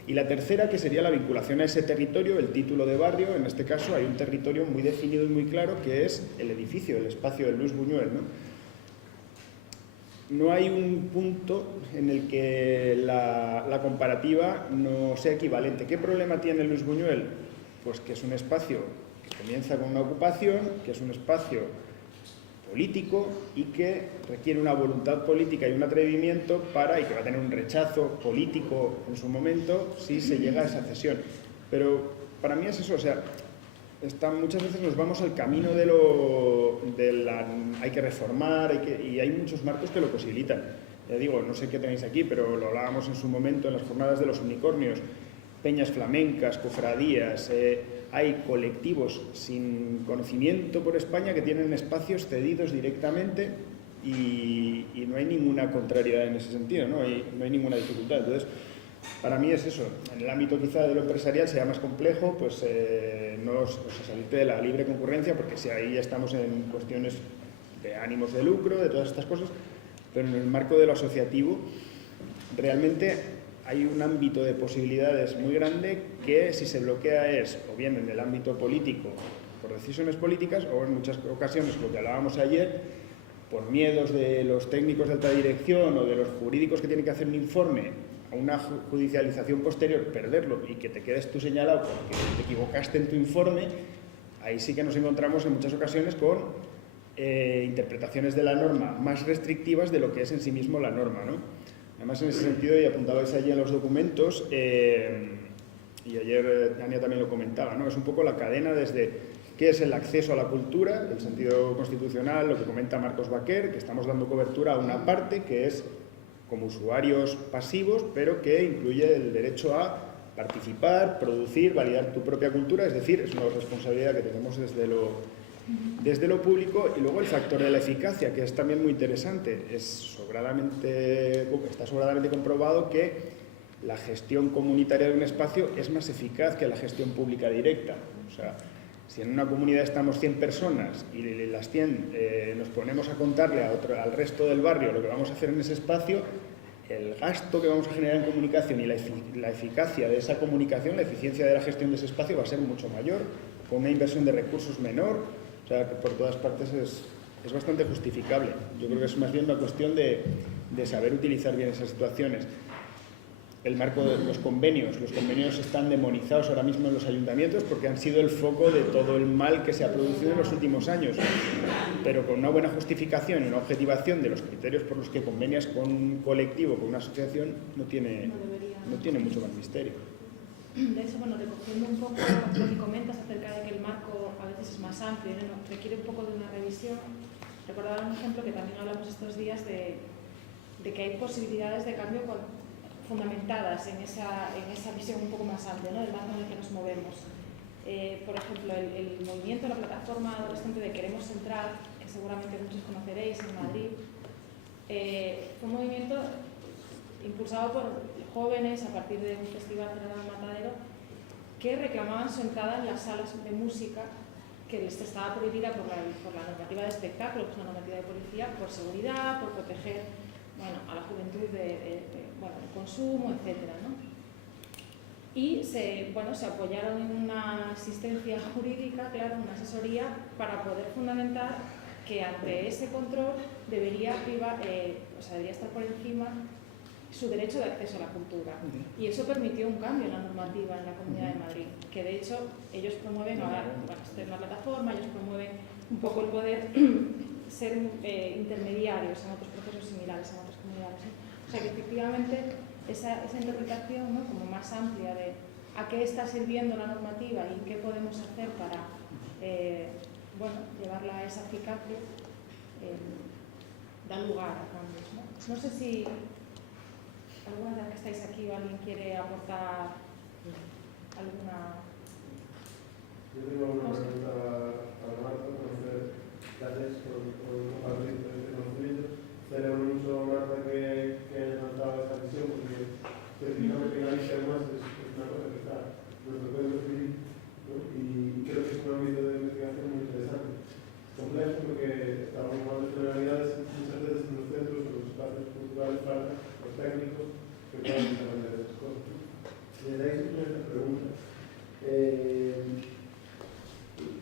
Y la tercera, que sería la vinculación a ese territorio, el título de barrio. En este caso hay un territorio muy definido y muy claro, que es el edificio, el espacio de Luis Buñuel, ¿no? No hay un punto en el que la comparativa no sea equivalente. ¿Qué problema tiene Luis Buñuel? Pues que es un espacio que comienza con una ocupación, que es un espacio político y que requiere una voluntad política y un atrevimiento y que va a tener un rechazo político en su momento si se llega a esa cesión. Pero para mí es eso, o sea, muchas veces nos vamos al camino hay que reformar, y hay muchos marcos que lo posibilitan. Ya digo, no sé qué tenéis aquí, pero lo hablábamos en su momento en las jornadas de los unicornios, peñas flamencas, cofradías, hay colectivos sin conocimiento por España que tienen espacios cedidos directamente y no hay ninguna contrariedad en ese sentido, no hay ninguna dificultad. Entonces, para mí es eso. En el ámbito quizá de lo empresarial sea más complejo, pues salirte de la libre concurrencia, porque si ahí ya estamos en cuestiones de ánimos de lucro, de todas estas cosas, pero en el marco de lo asociativo realmente hay un ámbito de posibilidades muy grande que si se bloquea es o bien en el ámbito político por decisiones políticas o en muchas ocasiones, lo que hablábamos ayer, por miedos de los técnicos de alta dirección o de los jurídicos que tienen que hacer un informe a una judicialización posterior, perderlo y que te quedes tú señalado porque te equivocaste en tu informe. Ahí sí que nos encontramos en muchas ocasiones con interpretaciones de la norma más restrictivas de lo que es en sí mismo la norma, ¿no? Además, en ese sentido, y apuntabais allí en los documentos, y ayer Ania también lo comentaba, ¿no? Es un poco la cadena desde qué es el acceso a la cultura, el sentido constitucional, lo que comenta Marcos Baquer, que estamos dando cobertura a una parte que es como usuarios pasivos, pero que incluye el derecho a participar, producir, validar tu propia cultura, es decir, es una responsabilidad que tenemos desde lo público. Y luego el factor de la eficacia, que es también muy interesante. Está sobradamente comprobado que la gestión comunitaria de un espacio es más eficaz que la gestión pública directa. O sea, si en una comunidad estamos 100 personas y las 100 nos ponemos a contarle al resto del barrio lo que vamos a hacer en ese espacio, el gasto que vamos a generar en comunicación y la eficacia de esa comunicación, la eficiencia de la gestión de ese espacio va a ser mucho mayor, con una inversión de recursos menor. O sea, que por todas partes es bastante justificable. Yo creo que es más bien una cuestión de saber utilizar bien esas situaciones. El marco de los convenios están demonizados ahora mismo en los ayuntamientos porque han sido el foco de todo el mal que se ha producido en los últimos años. Pero con una buena justificación y una objetivación de los criterios por los que convenias con un colectivo, con una asociación, no tiene mucho más misterio. De hecho, bueno, recogiendo un poco lo que comentas acerca de que el marco a veces es más amplio, ¿no? Requiere un poco de una revisión. Recordaba un ejemplo que también hablamos estos días de que hay posibilidades de cambio fundamentadas en esa visión un poco más amplia, ¿no? Del marco en el que nos movemos. Por ejemplo, el movimiento, la plataforma adolescente de Queremos Central, que seguramente muchos conoceréis en Madrid, fue un movimiento impulsado por jóvenes a partir de un festival celebrado en Matadero que reclamaban su entrada en las salas de música que les estaba prohibida por la normativa de espectáculo, que es una normativa de policía, por seguridad, por proteger a la juventud del consumo, etc., ¿no? Y se apoyaron en una asistencia jurídica, claro, una asesoría, para poder fundamentar que ante ese control debería estar por encima su derecho de acceso a la cultura. Y eso permitió un cambio en la normativa en la Comunidad de Madrid, que de hecho ellos promueven, esta es una plataforma, ellos promueven un poco el poder ser intermediarios en otros procesos similares en otras comunidades, ¿no? O sea que efectivamente esa interpretación, ¿no?, como más amplia de a qué está sirviendo la normativa y qué podemos hacer para llevarla a esa eficacia, da lugar a cambios, ¿no? No sé si alguna de las que estáis aquí o alguien quiere aportar alguna... Yo tengo una pregunta para Marta, gracias por compartir este conocimiento. Celebro mucho, Marta, que haya lanzado esta visión, porque específicamente en Galicia además es una cosa que está en nuestro código civil, ¿no? Y creo que es un ámbito de investigación muy interesante. Complejo porque estamos hablando de generalidades muchas veces en los centros, en los espacios culturales para los técnicos que puedan desarrollar esas cosas. Y desde ahí surge esta pregunta.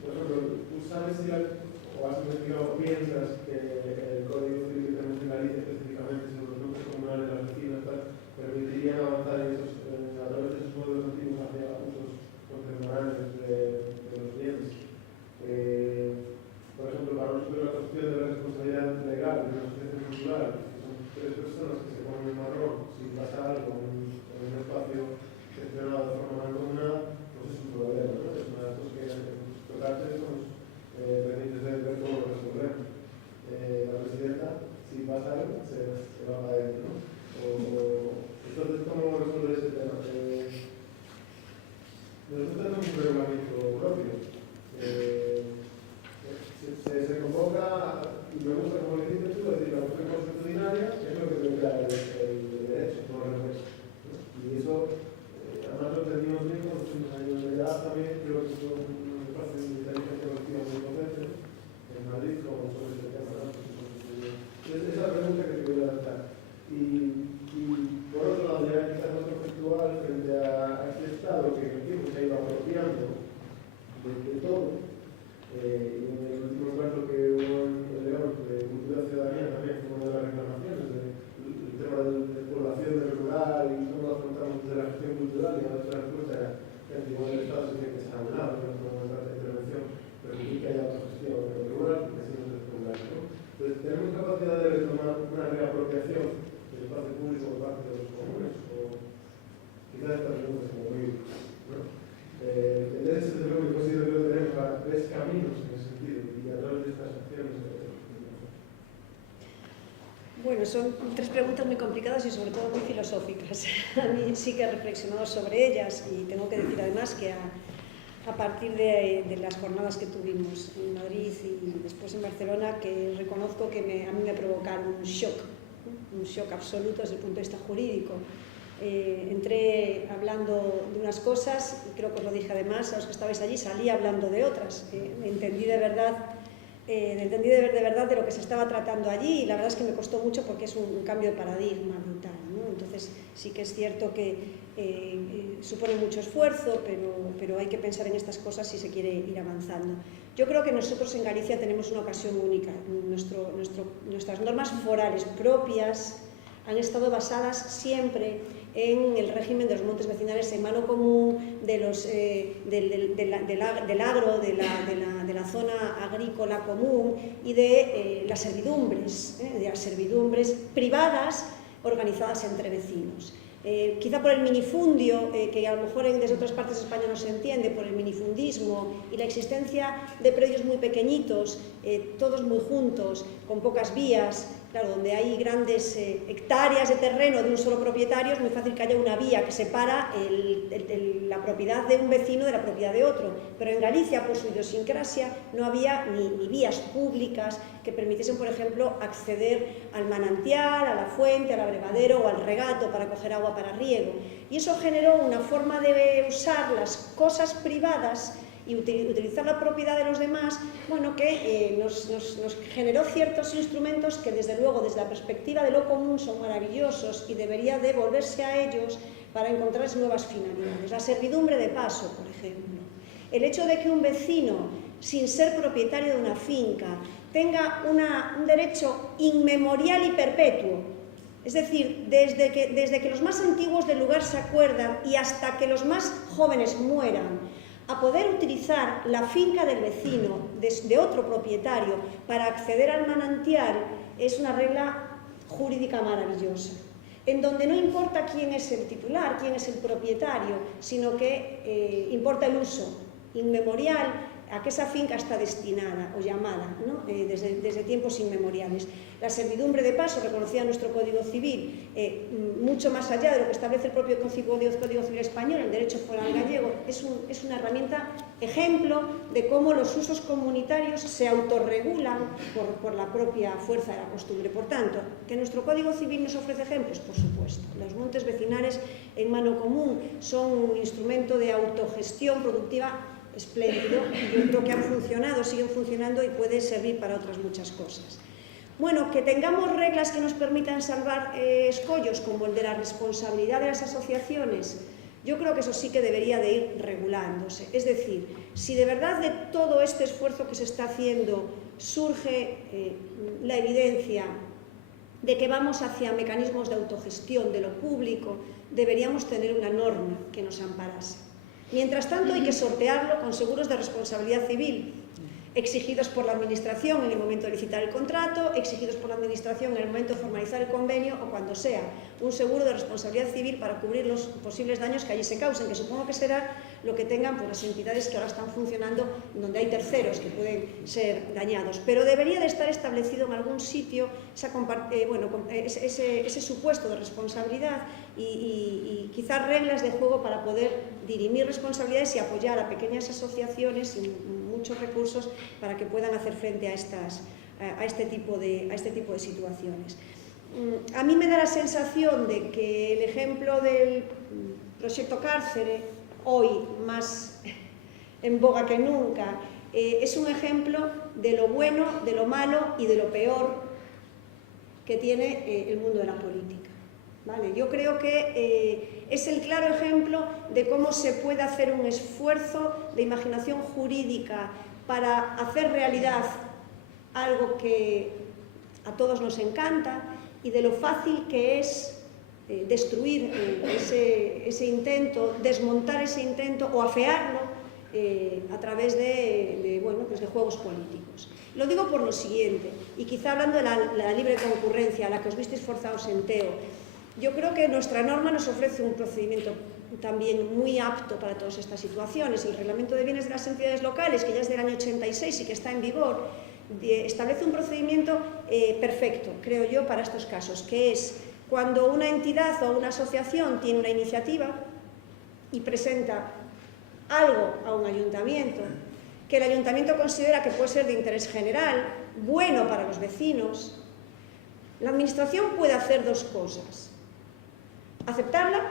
Por ejemplo, ¿tú sabes si o has investigado o piensas que el Código Civil que tenemos en Galicia, específicamente sobre los núcleos comunales, las vecinas, permitirían avanzar a través de esos modelos antiguos hacia usos contemporáneos de los bienes? Por ejemplo, para nosotros la cuestión de la responsabilidad legal de una asociación cultural, que son tres personas que se ponen en marrón sin pasar algo en un espacio gestionado de forma mancomunada, pues es un problema, ¿no? Es una de las cosas que hay que tocarse, estamos pendientes de ver cómo lo resolvemos. La presidenta, si pasa algo, se va para adentro, ¿no? Entonces, ¿cómo resolver ese tema? Nosotros tenemos un reglamento propio. Se convoca, y me gusta como le dices tú, decir, la cuestión constitucionaria es lo que te da el derecho, no el revés, ¿no? Y eso, además lo entendimos bien cuando fuimos años de edad también, creo que fue un espacio de inteligencia colectiva muy potente en Madrid como sobre este tema, ¿no? Entonces, esa pregunta que te voy a lanzar. Y por otro lado, ya quizás otro gestual frente a este Estado que en el tiempo se ha ido apropiando de todo. Y en el último encuentro que hubo en León de Cultura Ciudadanía también fue una de las reclamaciones del tema de población del rural y cómo lo afrontamos desde la gestión cultural, y la otra respuesta era que el Tribunal del Estado se tiene que estar a un lado, no es una intervención, pero sí que haya autogestión en el rural, porque así no se responde. Entonces, ¿tenemos capacidad de retomar una reapropiación del espacio público por parte de los comunes? O quizás esta pregunta es como muy... Ese es el que considero que tenemos tres caminos en ese sentido, y a través de estas acciones. Bueno, son tres preguntas muy complicadas y sobre todo muy filosóficas. A mí sí que he reflexionado sobre ellas y tengo que decir además que a partir de las jornadas que tuvimos en Madrid y después en Barcelona, que reconozco que a mí me provocaron un shock absoluto desde el punto de vista jurídico. Entré hablando de unas cosas, y creo que os lo dije además a los que estabais allí, salí hablando de otras. Entendí de verdad de lo que se estaba tratando allí, y la verdad es que me costó mucho porque es un cambio de paradigma brutal, ¿no? Entonces sí que es cierto que supone mucho esfuerzo, pero hay que pensar en estas cosas si se quiere ir avanzando. Yo creo que nosotros en Galicia tenemos una ocasión única. Nuestras normas forales propias han estado basadas siempre en el régimen de los montes vecinales en mano común, del agro, de la zona agrícola común y de las servidumbres privadas organizadas entre vecinos. Quizá por el minifundio, que a lo mejor desde otras partes de España no se entiende, por el minifundismo y la existencia de predios muy pequeñitos, todos muy juntos, con pocas vías, Claro, donde hay grandes hectáreas de terreno de un solo propietario, es muy fácil que haya una vía que separa la propiedad de un vecino de la propiedad de otro. Pero en Galicia, por su idiosincrasia, no había ni vías públicas que permitiesen, por ejemplo, acceder al manantial, a la fuente, al abrevadero o al regato para coger agua para riego. Y eso generó una forma de usar las cosas privadas y utilizar la propiedad de los demás, bueno, que nos generó ciertos instrumentos que desde luego desde la perspectiva de lo común son maravillosos y debería de volverse a ellos para encontrar nuevas finalidades. La servidumbre de paso, por ejemplo. El hecho de que un vecino, sin ser propietario de una finca, tenga un derecho inmemorial y perpetuo, es decir, desde que los más antiguos del lugar se acuerdan y hasta que los más jóvenes mueran, a poder utilizar la finca del vecino, de otro propietario, para acceder al manantial, es una regla jurídica maravillosa, en donde no importa quién es el titular, quién es el propietario, sino que importa el uso inmemorial a que esa finca está destinada o llamada, ¿no? desde tiempos inmemoriales. La servidumbre de paso, reconocida en nuestro Código Civil, mucho más allá de lo que establece el propio Código Civil español, el derecho foral gallego, es una herramienta ejemplo de cómo los usos comunitarios se autorregulan por la propia fuerza de la costumbre. Por tanto, ¿que nuestro Código Civil nos ofrece ejemplos? Por supuesto. Los montes vecinales en mano común son un instrumento de autogestión productiva espléndido, y yo creo que han funcionado, siguen funcionando y puede servir para otras muchas cosas. Bueno, que tengamos reglas que nos permitan salvar escollos, como el de la responsabilidad de las asociaciones, yo creo que eso sí que debería de ir regulándose. Es decir, si de verdad de todo este esfuerzo que se está haciendo surge la evidencia de que vamos hacia mecanismos de autogestión de lo público, deberíamos tener una norma que nos amparase. Mientras tanto, hay que sortearlo con seguros de responsabilidad civil, exigidos por la Administración en el momento de licitar el contrato, exigidos por la Administración en el momento de formalizar el convenio o cuando sea. Un seguro de responsabilidad civil para cubrir los posibles daños que allí se causen, que supongo que será lo que tengan por las entidades que ahora están funcionando, donde hay terceros que pueden ser dañados. Pero debería de estar establecido en algún sitio ese supuesto de responsabilidad y quizás reglas de juego para poder dirimir responsabilidades y apoyar a pequeñas asociaciones sin muchos recursos para que puedan hacer frente a este tipo de situaciones. A mí me da la sensación de que el ejemplo del proyecto Cárcere, hoy más en boga que nunca, es un ejemplo de lo bueno, de lo malo y de lo peor que tiene el mundo de la política. ¿Vale? Yo creo que es el claro ejemplo de cómo se puede hacer un esfuerzo de imaginación jurídica para hacer realidad algo que a todos nos encanta y de lo fácil que es destruir ese intento, desmontar ese intento o afearlo a través de juegos políticos. Lo digo por lo siguiente, y quizá hablando de la libre concurrencia a la que os visteis forzados en Teo. Yo creo que nuestra norma nos ofrece un procedimiento también muy apto para todas estas situaciones. El Reglamento de Bienes de las Entidades Locales, que ya es del año 86 y que está en vigor, establece un procedimiento perfecto, creo yo, para estos casos, que es cuando una entidad o una asociación tiene una iniciativa y presenta algo a un ayuntamiento, que el ayuntamiento considera que puede ser de interés general, bueno para los vecinos, la Administración puede hacer dos cosas: aceptarla,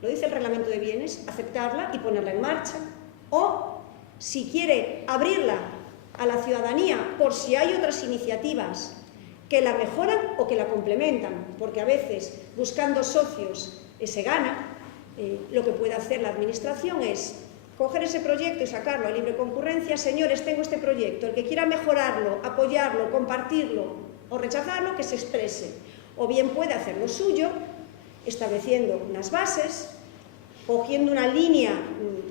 lo dice el Reglamento de Bienes, aceptarla y ponerla en marcha, o si quiere abrirla a la ciudadanía por si hay otras iniciativas que la mejoran o que la complementan, porque a veces buscando socios se gana, lo que puede hacer la Administración es coger ese proyecto y sacarlo a libre concurrencia. Señores, tengo este proyecto, el que quiera mejorarlo, apoyarlo, compartirlo o rechazarlo, que se exprese. O bien puede hacer lo suyo, estableciendo unas bases, cogiendo una línea,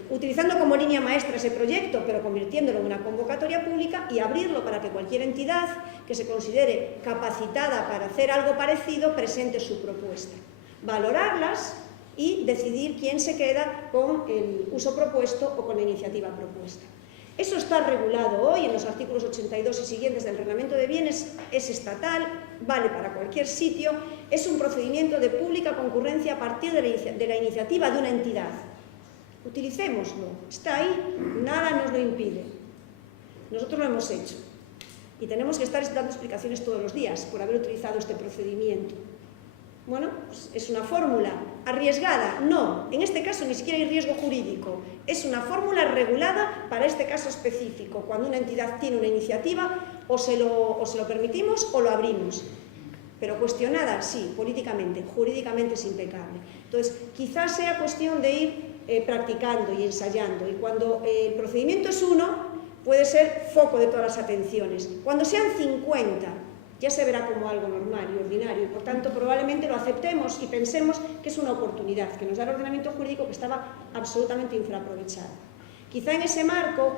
utilizando como línea maestra ese proyecto, pero convirtiéndolo en una convocatoria pública y abrirlo para que cualquier entidad que se considere capacitada para hacer algo parecido presente su propuesta. Valorarlas y decidir quién se queda con el uso propuesto o con la iniciativa propuesta. Eso está regulado hoy en los artículos 82 y siguientes del Reglamento de Bienes, es estatal, vale para cualquier sitio, es un procedimiento de pública concurrencia a partir de la iniciativa de una entidad. Utilicémoslo, está ahí, nada nos lo impide. Nosotros lo hemos hecho y tenemos que estar dando explicaciones todos los días por haber utilizado este procedimiento. Bueno, pues es una fórmula arriesgada, no, en este caso ni siquiera hay riesgo jurídico, es una fórmula regulada para este caso específico. Cuando una entidad tiene una iniciativa, o se lo permitimos o lo abrimos, pero cuestionada, sí, políticamente, jurídicamente es impecable. Entonces, quizás sea cuestión de ir practicando y ensayando, y cuando el procedimiento es uno, puede ser foco de todas las atenciones. Cuando sean 50, ya se verá como algo normal y ordinario, y por tanto probablemente lo aceptemos y pensemos que es una oportunidad que nos da el ordenamiento jurídico, que estaba absolutamente infraaprovechado. Quizá en ese marco,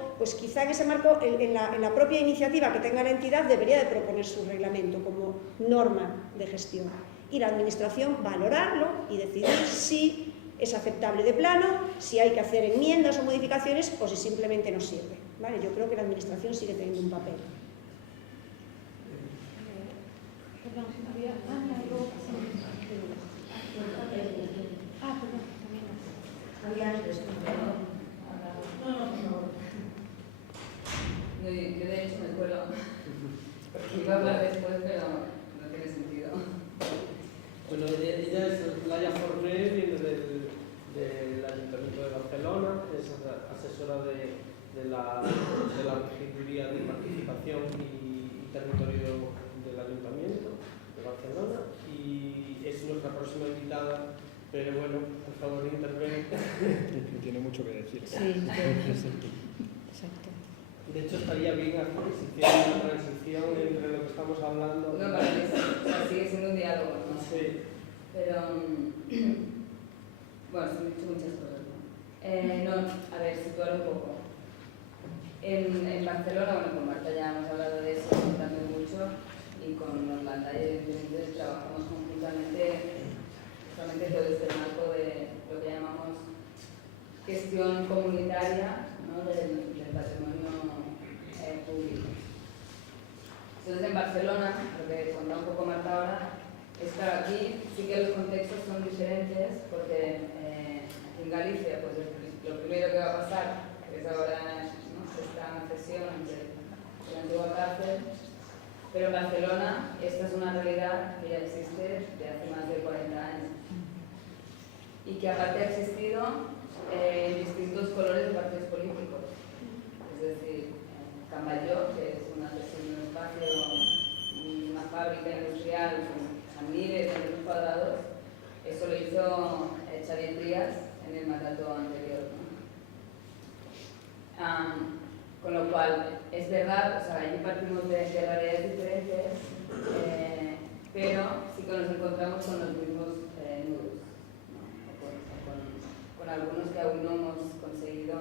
en la propia iniciativa que tenga la entidad debería de proponer su reglamento como norma de gestión, y la administración valorarlo y decidir si es aceptable de plano, si hay que hacer enmiendas o modificaciones o si simplemente no sirve, ¿vale? Yo creo que la administración sigue teniendo un papel. Perdón, había... algo... perdón, también. Había antes, Yo de hecho me cuelo, porque iba a hablar después, pero no tiene sentido. Bueno, ella es Laia Forné, viene del Ayuntamiento de Barcelona, es asesora de la Regiduría de Participación y Territorio del Ayuntamiento de Barcelona, y es nuestra próxima invitada, pero bueno, por favor interven. Tiene mucho que decir. Sí, exacto. De hecho, estaría bien hacer si tiene una transición entre lo que estamos hablando. No, para mí sigue siendo un diálogo, ¿no? Sí. Pero, bueno, se han dicho muchas cosas, ¿no? A ver, situar un poco. En Barcelona, bueno, con Marta ya hemos hablado de eso también mucho, y con Orlando evidentemente trabajamos conjuntamente justamente todo este marco de lo que llamamos gestión comunitaria, ¿no? del patrimonio público. Entonces, en Barcelona, lo que contaba un poco Marta ahora, es que aquí sí que los contextos son diferentes, porque aquí en Galicia, pues lo primero que va a pasar es ahora, ¿no? Esta cesión de la antigua cárcel, pero en Barcelona esta es una realidad que ya existe de hace más de 40 años y que aparte ha existido en distintos colores de partidos políticos. Es decir, Camalló, que es una cesión de un espacio, una fábrica industrial con miles de metros cuadrados, eso lo hizo Xavier Trias en el mandato anterior, ¿no? Con lo cual, es verdad, o sea, allí partimos de realidades diferentes, pero sí que nos encontramos con los mismos nudos, ¿no? Con algunos que aún no hemos conseguido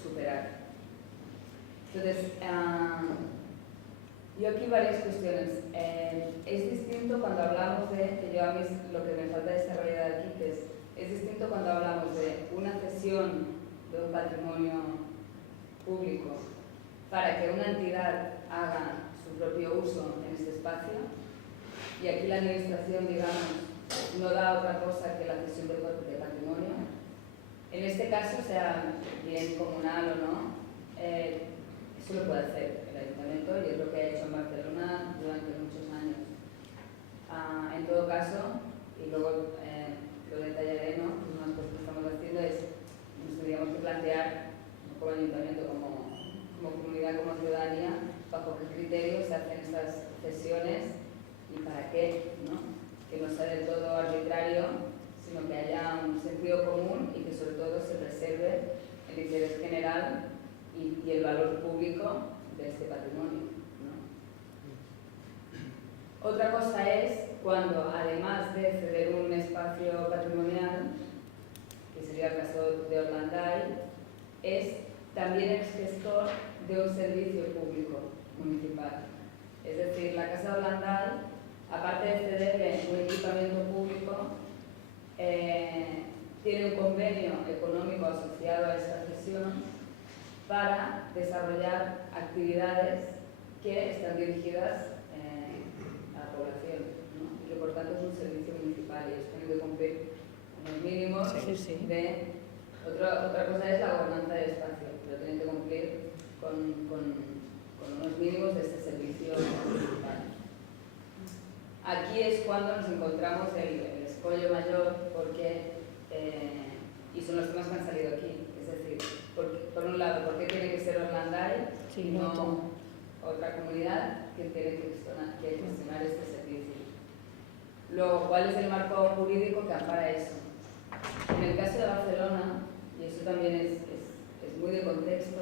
superar. Entonces, yo aquí varias cuestiones. Es distinto cuando hablamos que yo a mí lo que me falta desarrollar aquí, que es distinto cuando hablamos de una cesión de un patrimonio público para que una entidad haga su propio uso en este espacio, y aquí la administración, digamos, no da otra cosa que la cesión de patrimonio. En este caso, sea bien comunal o no, eso lo puede hacer el ayuntamiento, y es lo que ha hecho en Barcelona durante muchos años. En todo caso, y luego lo detallaré, ¿no? Unas cosas que estamos haciendo nos tendríamos que plantear, no como ayuntamiento, como comunidad, como ciudadanía, bajo qué criterios se hacen estas cesiones y para qué, ¿no? Que no sea del todo arbitrario, sino que haya un sentido común y que sobre todo se preserve el interés general y el valor público de este patrimonio, ¿no? Otra cosa es cuando, además de ceder un espacio patrimonial, que sería el caso de Orlanday, es también el gestor de un servicio público municipal. Es decir, la Casa de Orlanday, aparte de cederle un equipamiento público, tiene un convenio económico asociado a esta cesión para desarrollar actividades que están dirigidas a la población, ¿no? Y que por tanto es un servicio municipal y ellos tienen que cumplir unos mínimos de... Otra cosa es la gobernanza del espacio, pero tienen que cumplir con unos mínimos de este servicio municipal. Aquí es cuando nos encontramos el escollo mayor porque, y son los temas que han salido aquí, es decir, por un lado, ¿por qué tiene que ser Orlanday y no otra comunidad que tiene que gestionar este servicio? Luego, ¿cuál es el marco jurídico que ampara eso? En el caso de Barcelona, y eso también es muy de contexto,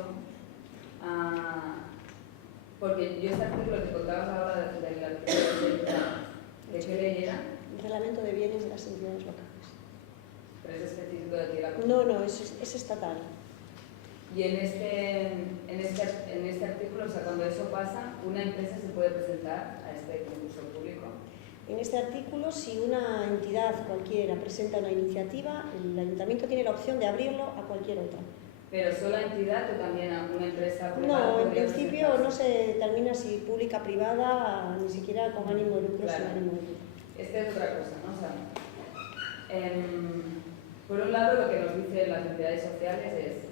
porque yo este artículo que contabas ahora del artículo ¿de qué ley era? El reglamento de bienes de las entidades locales. ¿Pero es específico de tierra? No, es estatal. Y en este artículo, o sea, cuando eso pasa, ¿una empresa se puede presentar a este concurso público? En este artículo, si una entidad cualquiera presenta una iniciativa, el ayuntamiento tiene la opción de abrirlo a cualquier otra. ¿Pero solo a entidad o también a una empresa privada? No, en principio no se determina si pública, privada, ni siquiera con ánimo de lucro, Claro. sin ánimo de lucro. Esta es otra cosa, ¿no? O sea, por un lado, lo que nos dicen las entidades sociales es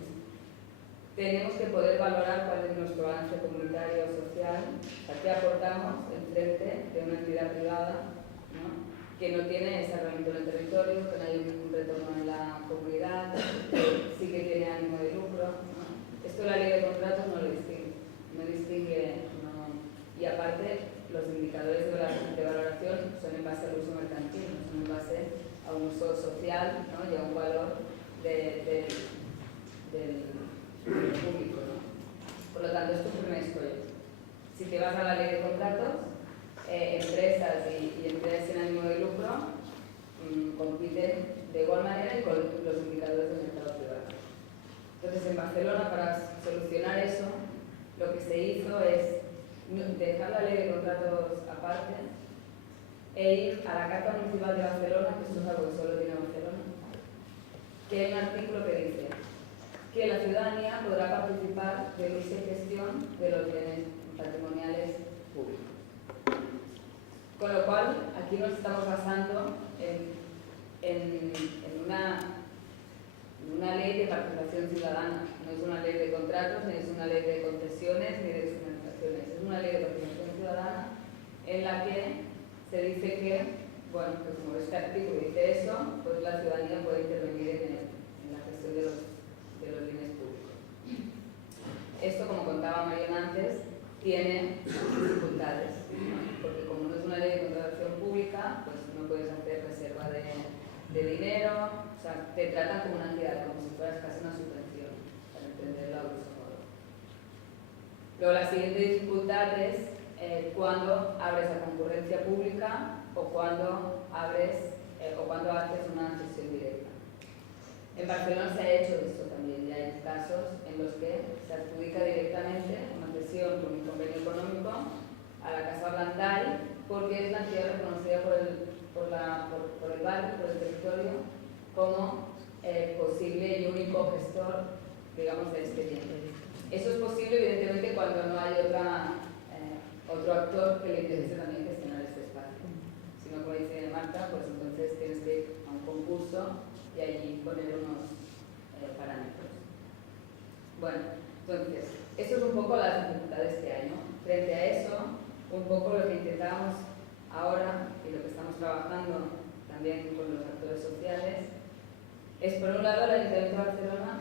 tenemos que poder valorar cuál es nuestro avance comunitario o social, o sea, qué aportamos en frente de una entidad privada, ¿no? Que no tiene ese arraigo en el territorio, que no hay un retorno en la comunidad, que sí que tiene ánimo de lucro, ¿no? Esto la ley de contratos no lo distingue, y aparte los indicadores de valoración son en base al uso mercantil, no son en base a un uso social, ¿no? Y a un valor del público, ¿no? Por lo tanto, esto es un primer escollo. Si te vas a la ley de contratos, empresas y empresas sin ánimo de lucro compiten de igual manera y con los indicadores del mercado privado. Entonces, en Barcelona, para solucionar eso, lo que se hizo es dejar la ley de contratos aparte e ir a la Carta Municipal de Barcelona, que esto es algo que solo tiene Barcelona, que hay un artículo que dice que la ciudadanía podrá participar del uso y gestión de los bienes patrimoniales públicos. Con lo cual, aquí nos estamos basando en una ley de participación ciudadana. No es una ley de contratos, ni es una ley de concesiones, ni de externalizaciones. Es una ley de participación ciudadana en la que se dice que, bueno, pues como este artículo dice eso, pues la ciudadanía puede intervenir en la gestión de los bienes públicos. Esto, como contaba Mariana antes, tiene dificultades, ¿no? Porque como no es una ley de contratación pública, pues no puedes hacer reserva de dinero, o sea, te tratan como una entidad, como si fueras casi una subvención, para entenderlo a grosso modo. Luego, la siguiente dificultad es cuando abres a concurrencia pública o cuando haces una cesión directa. En Barcelona se ha hecho esto también, ya hay casos en los que se adjudica directamente una cesión con un convenio económico a la Casa Blandall porque es la entidad reconocida por el barrio, por el territorio, como posible y único gestor, digamos, del expediente. Eso es posible, evidentemente, cuando no hay otro actor que le interese también gestionar este espacio. Si no, como dice Marta, pues entonces tienes que ir a un concurso y allí poner unos parámetros. Bueno, entonces, eso es un poco las dificultades que hay, ¿no? Frente a eso, un poco lo que intentábamos ahora y lo que estamos trabajando también con los actores sociales es, por un lado, el Ayuntamiento de Barcelona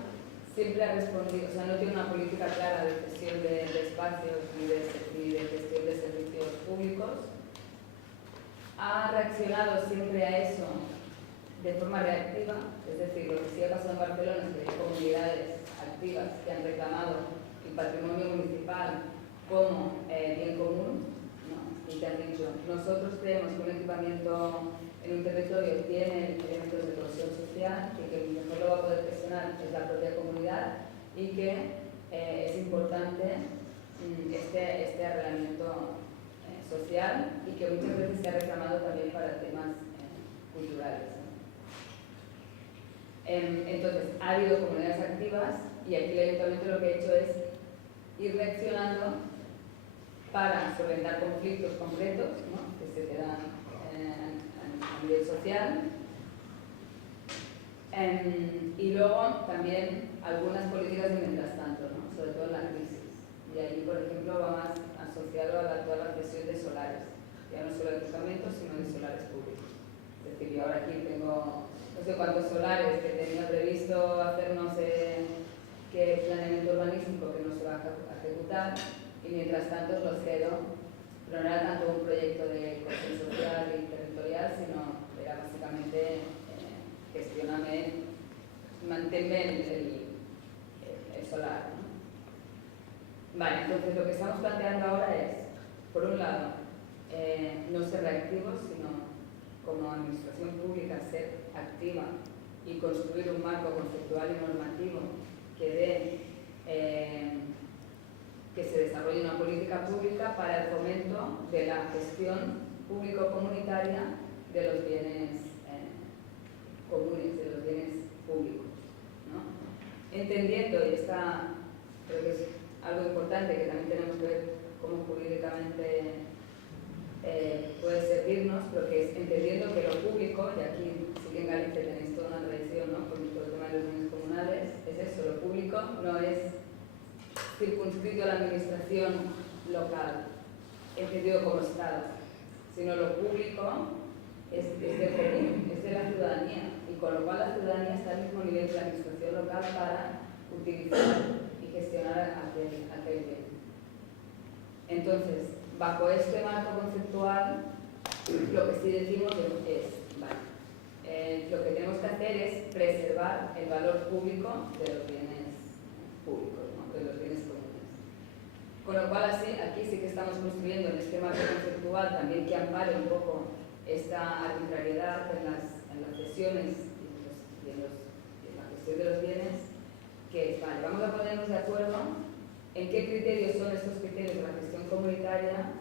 siempre ha respondido, o sea, no tiene una política clara de gestión de espacios ni de gestión de servicios públicos. Ha reaccionado siempre a eso de forma reactiva, es decir, lo que sí ha pasado en Barcelona es que hay comunidades activas que han reclamado el patrimonio municipal como bien común, ¿no? Y que han dicho, nosotros creemos que un equipamiento en un territorio tiene elementos de cohesión social y que mejor lo va a poder gestionar es la propia comunidad y que es importante este arreglamiento social y que muchas veces se ha reclamado también para temas culturales, ¿no? Entonces, ha habido comunidades activas y aquí el ayuntamiento lo que ha hecho es ir reaccionando para solventar conflictos concretos, ¿no?, que se te dan a nivel social. Y luego también algunas políticas de mientras tanto, ¿no?, sobre todo en la crisis. Y ahí, por ejemplo, va más asociado a la actual cesión de solares, ya no solo de equipamientos, sino de solares públicos. Es decir, yo ahora aquí tengo no sé cuántos solares que tenía previsto hacer no sé qué planeamiento urbanístico que no se va a ejecutar, y mientras tanto los cedo, pero no era tanto un proyecto de cohesión social y territorial, sino era básicamente gestioname, manténme el solar, ¿no? Vale, entonces lo que estamos planteando ahora es, por un lado, no ser reactivos, sino como administración pública ser activa y construir un marco conceptual y normativo que dé que se desarrolle una política pública para el fomento de la gestión público-comunitaria de los bienes comunes, de los bienes públicos, ¿no? Entendiendo, y esta creo que es algo importante que también tenemos que ver cómo jurídicamente puede servirnos, pero que es entendiendo que lo público, y aquí sí que en Galicia tenéis toda una tradición, ¿no?, con todo el tema de los bienes comunales, es eso, lo público no es circunscrito a la administración local, entendido como Estado, sino lo público es del común, es de la ciudadanía, y con lo cual la ciudadanía está al mismo nivel que la administración local para utilizar y gestionar aquel bien. Entonces, bajo este marco conceptual, lo que sí decimos es vale, lo que tenemos que hacer es preservar el valor público de los bienes públicos, ¿no?, de los bienes comunes. Con lo cual, así, aquí sí que estamos construyendo en este marco conceptual también que ampare un poco esta arbitrariedad en las cesiones y en la gestión de los bienes, que es, vale, vamos a ponernos de acuerdo en qué criterios son estos criterios de la gestión comunitaria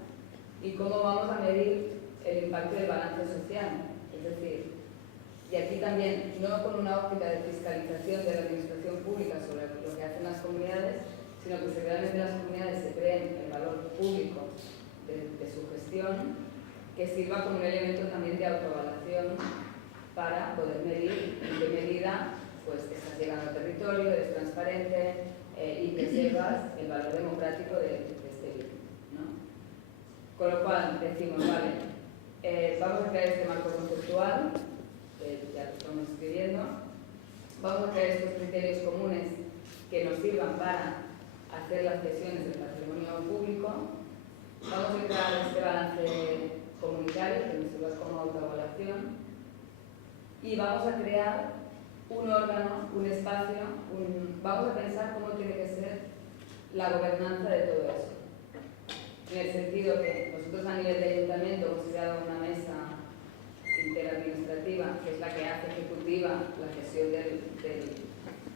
y cómo vamos a medir el impacto del balance social. Es decir, y aquí también, no con una óptica de fiscalización de la administración pública sobre lo que hacen las comunidades, sino que realmente las comunidades se creen el valor público de su gestión, que sirva como un elemento también de autoevaluación para poder medir en qué medida pues, estás llegando al territorio, eres transparente y preservas el valor democrático de este bien, ¿no? Con lo cual decimos, vale, vamos a crear este marco conceptual, ya lo estamos escribiendo, vamos a crear estos criterios comunes que nos sirvan para hacer las cesiones del patrimonio público, vamos a crear este balance comunitario que nos sirva como autoevaluación y vamos a crear un órgano, un espacio, vamos a pensar cómo tiene que ser la gobernanza de todo eso. En el sentido que nosotros a nivel de ayuntamiento hemos creado una mesa interadministrativa, que es la que hace ejecutiva la gestión de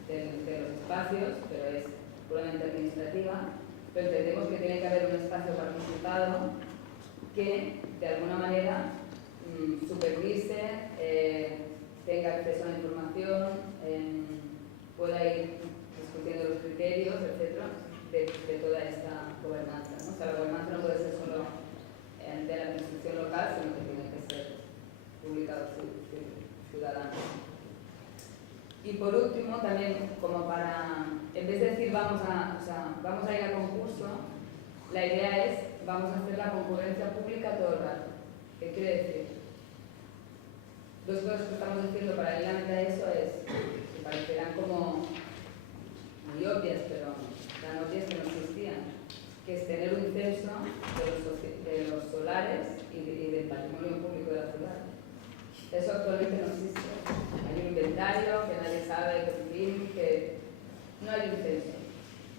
los espacios, pero es puramente administrativa, pero entendemos que tiene que haber un espacio participado que, de alguna manera, supervise, tenga acceso a la información, pueda ir discutiendo los criterios, etc., de toda esta gobernanza, ¿no? O sea, la gobernanza no puede ser solo de la administración local, sino que tiene que ser pública o ciudadana. Y por último, también como para, en vez de decir vamos a ir a concurso, la idea es vamos a hacer la concurrencia pública todo el rato. ¿Qué quiere decir? Dos cosas que estamos diciendo paralelamente a eso es, que parecerán como muy obvias, pero tan obvias que no existían, que es tener un censo de los solares y del patrimonio público de la ciudad. Eso actualmente no existe. Hay un inventario que nadie sabe, que no hay un censo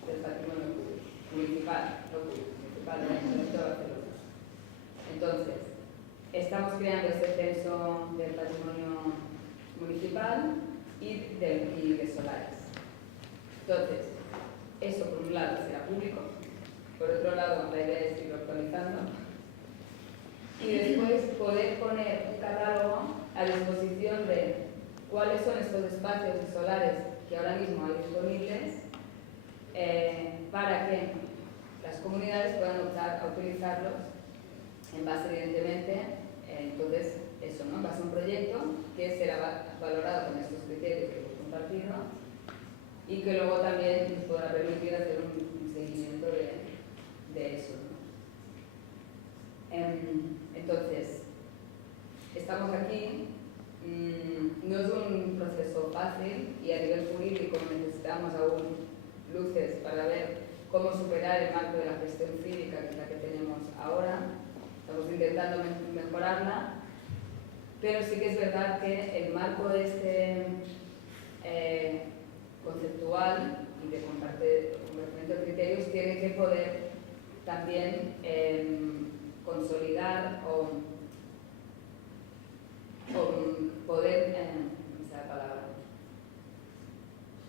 del patrimonio público, municipal, no público, municipal, del Ayuntamiento de Barcelona. Entonces, estamos creando este censo del patrimonio municipal y de solares. Entonces, eso por un lado será público, por otro lado la idea es irlo actualizando y después poder poner un catálogo a disposición de cuáles son estos espacios solares que ahora mismo hay disponibles para que las comunidades puedan optar a utilizarlos en base, evidentemente, entonces, eso, ¿no? En base a un proyecto que será valorado con estos criterios que hemos compartido y que luego también nos podrá permitir hacer un seguimiento de eso, ¿no? Entonces, estamos aquí, no es un proceso fácil y a nivel jurídico necesitamos aún luces para ver cómo superar el marco de la gestión cívica, que es la que tenemos ahora. Estamos intentando mejorarla, pero sí que es verdad que el marco de este conceptual y de compartimiento de criterios tiene que poder también consolidar o poder, esa palabra,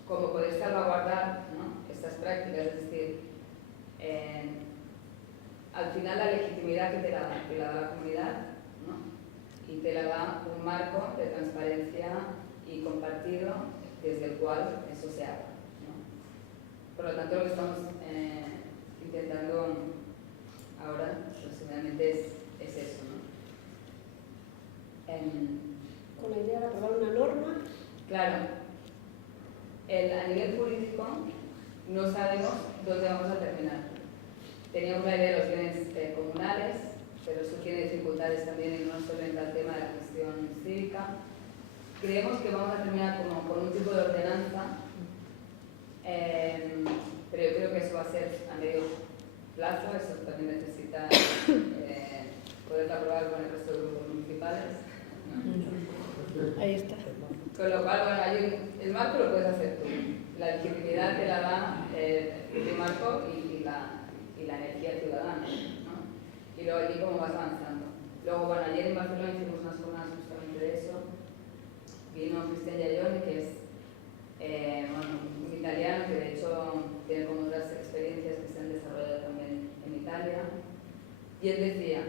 como poder salvaguardar, ¿no?, estas prácticas, es decir, al final la legitimidad que te la da la comunidad, ¿no?, y te la da un marco de transparencia y compartido desde el cual eso se haga, ¿no? Por lo tanto, lo que estamos intentando ahora, resumidamente, es eso, ¿no? Con la idea de aprobar una norma. Claro, a nivel jurídico no sabemos dónde vamos a terminar. Teníamos la idea de los bienes comunales, pero eso tiene dificultades también y no solventa el tema de la gestión cívica. Creemos que vamos a terminar como con un tipo de ordenanza, pero yo creo que eso va a ser a medio plazo, eso también necesita poder aprobar con el resto de grupos municipales. Ahí está. Con lo cual, bueno, el marco lo puedes hacer tú. La legitimidad te la da el marco y la energía ciudadana, ¿no? Y luego allí cómo vas avanzando. Luego, bueno, ayer en Barcelona hicimos unas jornadas justamente de eso. Vino Cristian Giaioni, que es un italiano que de hecho tiene como otras experiencias que se han desarrollado también en Italia. Y él decía,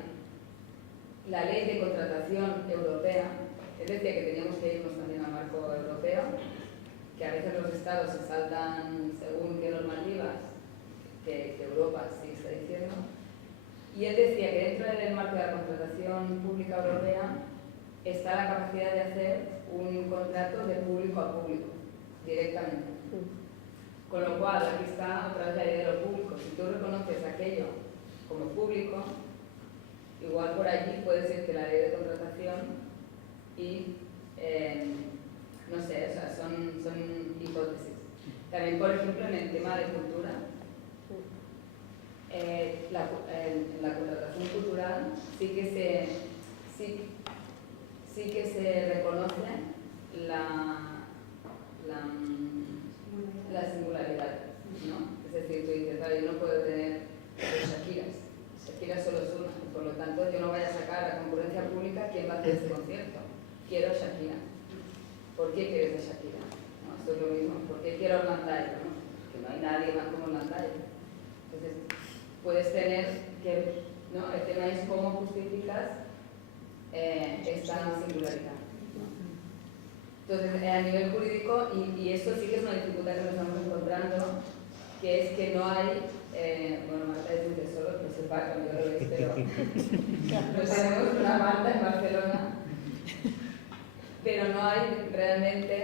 la ley de contratación europea, él decía que teníamos que irnos también al marco europeo, que a veces los estados se saltan según qué normativas que Europa sí está diciendo. Y él decía que dentro del marco de la contratación pública europea está la capacidad de hacer un contrato de público a público, directamente. Con lo cual, aquí está otra vez la idea de lo público. Si tú reconoces aquello como público, igual por allí puedes irte la ley de contratación y, no sé, o sea, son hipótesis. También, por ejemplo, en el tema de cultura, en la contratación cultural sí que se reconoce la singularidad, ¿no? Es decir, tú dices, vale, yo no puedo tener dos Shakira solo es una, y por lo tanto yo no voy a sacar a la concurrencia pública quién va a hacer ese concierto. Quiero Shakira. ¿Por qué quieres a Shakira? ¿No? Esto es lo mismo. ¿Por qué quiero Orlandayo? ¿No? Porque no hay nadie más como Orlandayo. Entonces, puedes tener que, ¿no? El tema es cómo justificas esta singularidad, ¿no? Entonces, a nivel jurídico, y esto sí que es una dificultad que nos estamos encontrando, que es que no hay, bueno, Marta es un tesoro, que sepa, cuando yo lo veis, pero no tenemos una Marta en Barcelona, pero no hay realmente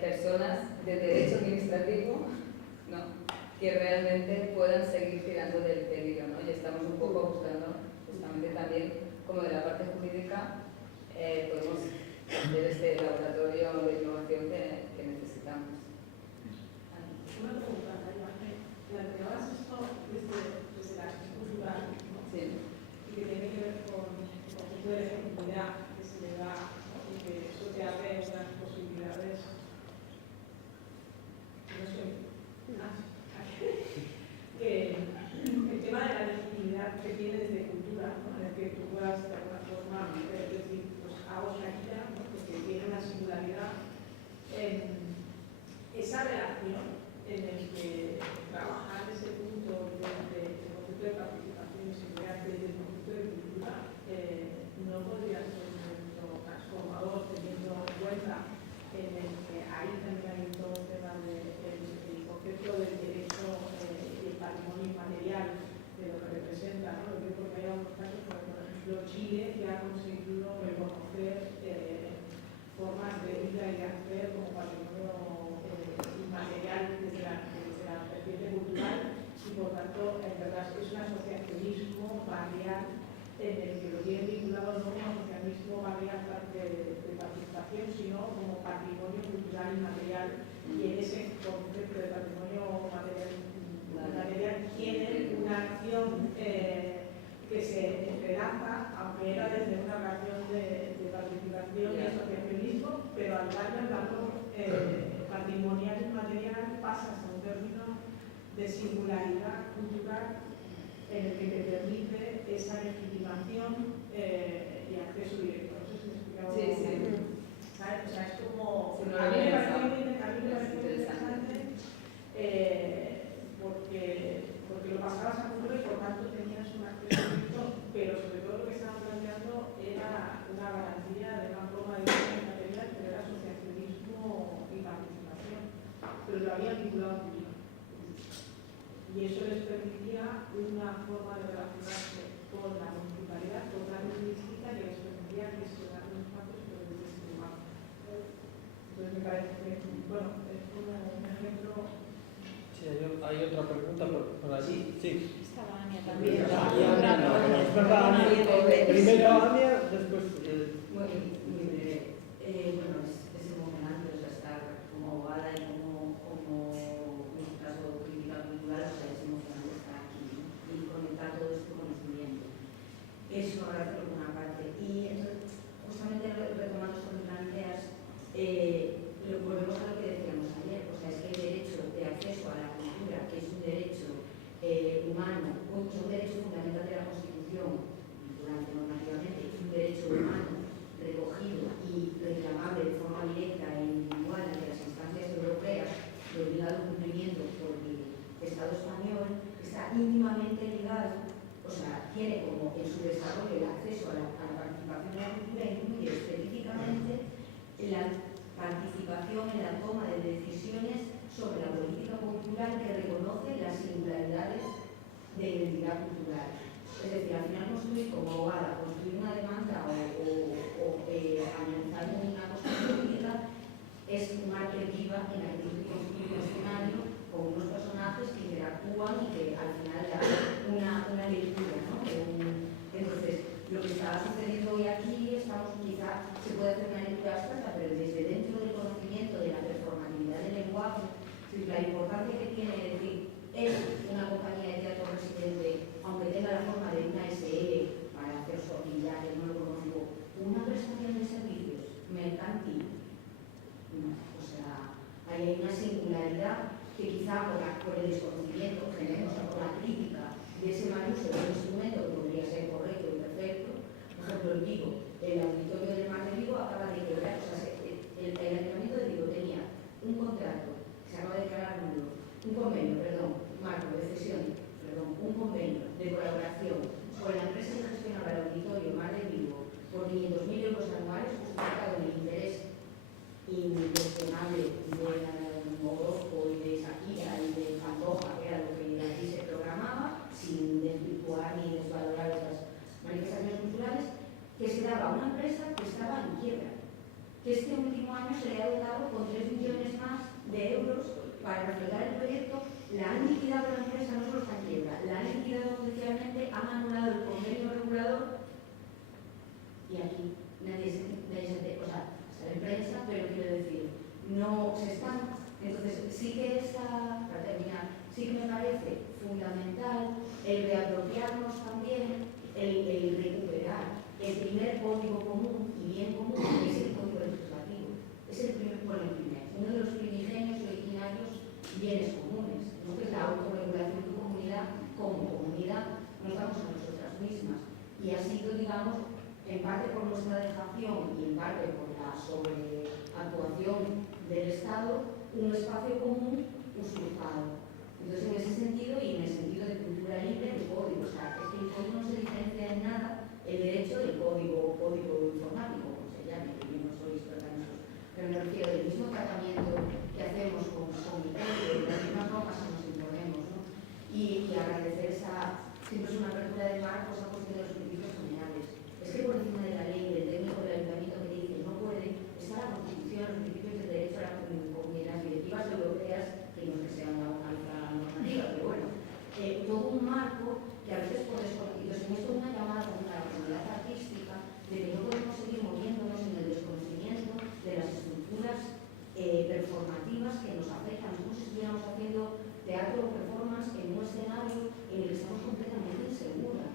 personas de derecho administrativo, ¿no?, que realmente puedan seguir tirando del hilo, ¿no? Y estamos un poco buscando justamente también, como de la parte jurídica, podemos hacer este laboratorio de innovación que necesitamos. Una pregunta, planteabas esto desde la gestión cultural, ¿no? Sí. Y que tiene que ver con el concepto de legitimidad que se le da, ¿no? Y que eso te abre unas posibilidades. No sé. El tema de la legitimidad que tiene desde cultura, ¿no? En el que tú puedas de alguna forma decir, pues hago Shakira, ¿no? Porque tiene una singularidad por tanto, en verdad es un asociacionismo barrial en el que lo tienen vinculado no como asociacionismo barrial de participación, sino como patrimonio cultural y material, y en ese concepto de patrimonio material quieren una acción que se entrelaza, aunque era desde una relación de participación y asociacionismo, pero al darle el valor patrimonial y material pasas a un término de singularidad cultural en el que te permite esa legitimación y acceso directo. No sé si me he explicado. Sí. ¿Sabes? O sea, es como... Sí, no a lo mí me había pareció pensado. muy interesante porque lo pasabas a cultura y por tanto tenías un acceso directo, pero sobre todo lo que estaban planteando era una garantía de una forma de vida material que era asociacionismo y participación, pero lo habían vinculado a cultura. Y eso les permitía una forma de relacionarse con la municipalidad, con la lingüística, que les permitía gestionar los espacios pero desde ese lugar. Entonces me parece que, bueno, es como un ejemplo. Sí, hay otra pregunta por allí. Sí. Estaba Ania también. Es verdad, primero Ania, después... Muy breve. Bueno, es emocionante, o sea, estar como abogada y como en este caso crítica cultural, o sea, es emocionante estar aquí, ¿no? Y conectar todo este conocimiento. Eso agradecerlo por una parte. Y entonces, justamente retomando esto que planteas, volvemos a lo que decíamos ayer, o sea, es que el derecho de acceso a la cultura, que es un derecho humano, es un derecho fundamental de la Constitución, vinculante normativamente, es un derecho humano recogido y reclamable de forma directa e individual ante las instancias europeas de obligado cumplimiento por el Estado español, está íntimamente ligado, o sea, tiene como en su desarrollo el acceso a la participación en la cultura, incluye específicamente la participación en la toma de decisiones sobre la política cultural que reconoce las singularidades de identidad cultural. Es decir, al final construir como abogada, construir una demanda o analizar una cuestión política es una arte viva en la que tienes que construir un escenario con unos personajes que interactúan y que al final da una lectura, ¿no? Entonces, lo que está sucediendo hoy aquí, quizá se puede hacer una lectura abstracta, pero desde dentro del conocimiento de la performatividad del lenguaje, la importancia que tiene decir, es una compañía de teatro residente, aunque tenga la forma de una SL para hacer su actividad, que no lo conozco, una prestación de servicios mercantil. O sea, hay una singularidad que quizá por el desconocimiento generemos, o por la crítica de ese mal uso de un instrumento que podría ser correcto y perfecto. Por ejemplo, en Vigo, el auditorio del Mar de Vigo acaba de quebrar, o sea, el Ayuntamiento de Vigo tenía un contrato que se acaba de declarar nulo, un convenio de colaboración con la empresa que gestionaba el auditorio Mar de Vigo por 500.000 euros anuales, justificado en el interés incuestionable de Morocco y de Shakira y de Pantoja, que era lo que aquí se programaba, sin desvirtuar ni desvalorar esas manifestaciones culturales, que se daba a una empresa que estaba en quiebra, que este último año se le ha dotado con 3 millones más de euros para reflejar el proyecto. La han liquidado la empresa, no solo está en quiebra, la han liquidado judicialmente, han anulado el convenio regulador y aquí nadie se entera, o sea, sale en prensa, pero quiero decir, no se están. Entonces, sí que está, para terminar, sí que me parece fundamental el reapropiarnos también, el recuperar el primer código común y bien común, que es el código legislativo. Es el primer, uno de los primigenios y originarios bienes comunes, ¿no? Que es la autorregulación de comunidad como comunidad, nos damos a nosotras mismas. Y ha sido, digamos, en parte por nuestra dejación y en parte por la sobreactuación del Estado, un espacio común usurpado. Entonces, en ese sentido y en el sentido de cultura libre, de código, o sea, es que el código no se diferencia en nada el derecho del código informático, como se llame, que yo no soy experta en eso, pero me refiero al mismo tratamiento que hacemos con el código, las mismas normas que nos imponemos, ¿no? Y agradecer siempre es una apertura de mar, pues a cuestión de los principios generales. Es que por encima de la ley, del técnico del ayuntamiento que dice no puede, está la Constitución, los principios del derecho a la comunidad, las directivas europeas, que no es que sean una normativa, pero bueno, nos afectan. Es como si estuviéramos haciendo teatro o performance en un escenario en el que estamos completamente inseguras,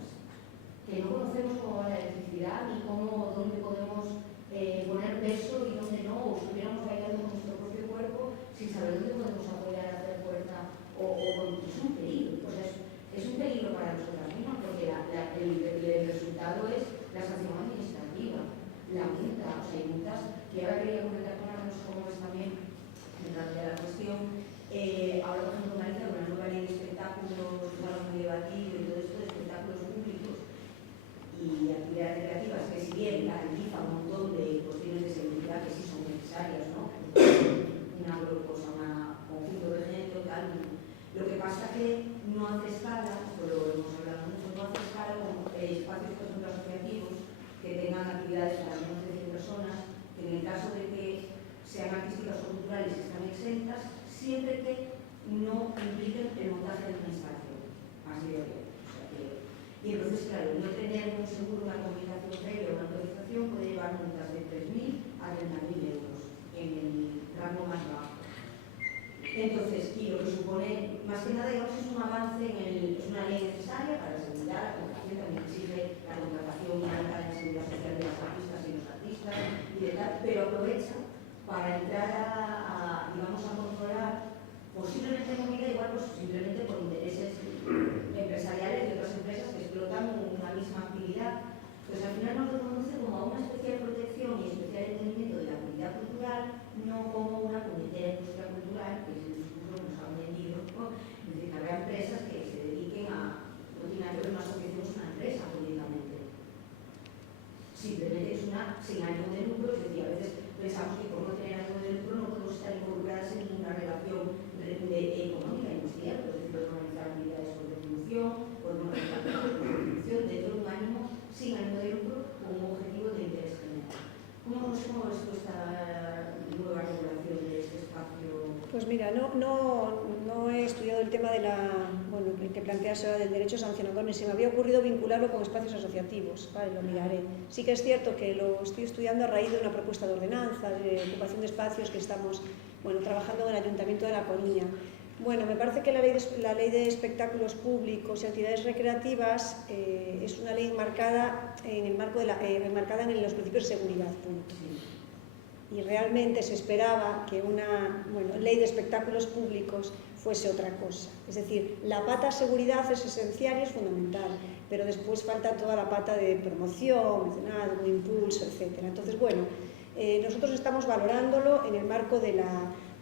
que no conocemos cómo va la electricidad ni cómo, dónde podemos poner peso y dónde no, o estuviéramos bailando con nuestro propio cuerpo sin saber dónde podemos apoyar a hacer fuerza, es un peligro. O sea, es un peligro para nosotras mismas, porque el resultado es la sanción administrativa, la multa. O sea, hay multas que ahora quería comentar con Ana, no sé cómo es también en la cuestión. Ahora, por ejemplo, Marisa, con la nueva ley de espectáculos, algo muy debatido y todo esto de espectáculos públicos y actividades recreativas, que si bien garantiza un montón de cuestiones de seguridad que sí son necesarias, ¿no? Una conjunto de género, tal. Lo que pasa que no hace escala, esto lo hemos hablado mucho, no hace escala con espacios, por ejemplo, asociativos que tengan actividades para menos de 100 personas, que en el caso de que sean artísticas o culturales están exentas, siempre que no impliquen el montaje de un espacio. Así de bien. Y entonces, claro, no tener un seguro, una comunicación previa o una autorización puede llevar multas de 3.000 a 30.000 euros en el rango más bajo. Entonces, y lo que supone, más que nada, digamos, es un avance, es una ley necesaria para asegurar la contratación, también exige la contratación alta en seguridad social de las artistas y los artistas, y de tal, pero aprovecha para entrar digamos, a controlar, posiblemente en medida igual, pues simplemente por intereses empresariales de otras empresas que explotan una misma actividad, pues al final nos reconoce como a una especial protección y especial entendimiento de la actividad cultural, no como una puñetera industria cultural, que es el discurso que nos han vendido, ¿no? Es decir, que habrá empresas que se dediquen a, no tiene nada que ver una asociación, es una empresa políticamente. Simplemente es una sin ánimo de lucro, es decir, a veces pensamos que por no tener ánimo de lucro no podemos estar involucradas en ninguna relación económica industrial, es decir, podemos organizar actividades por definición, podemos organizar actividades por definición dentro de un ánimo sin ánimo de lucro con un objetivo de interés general. ¿Cómo ves tú esta nueva regulación de este espacio? Pues mira, no he estudiado el tema de el que planteas ahora del derecho sancionador, ni se me había ocurrido vincularlo con espacios asociativos. Vale, lo miraré. Sí que es cierto que lo estoy estudiando a raíz de una propuesta de ordenanza, de ocupación de espacios que estamos trabajando en el Ayuntamiento de La Coruña. Bueno, me parece que la ley de espectáculos públicos y actividades recreativas es una ley enmarcada en los principios de seguridad, punto. Y realmente se esperaba que una ley de espectáculos públicos fuese otra cosa. Es decir, la pata seguridad es esencial y es fundamental, pero después falta toda la pata de promoción, mecenazgo, impulso, etc. Entonces, nosotros estamos valorándolo en el marco de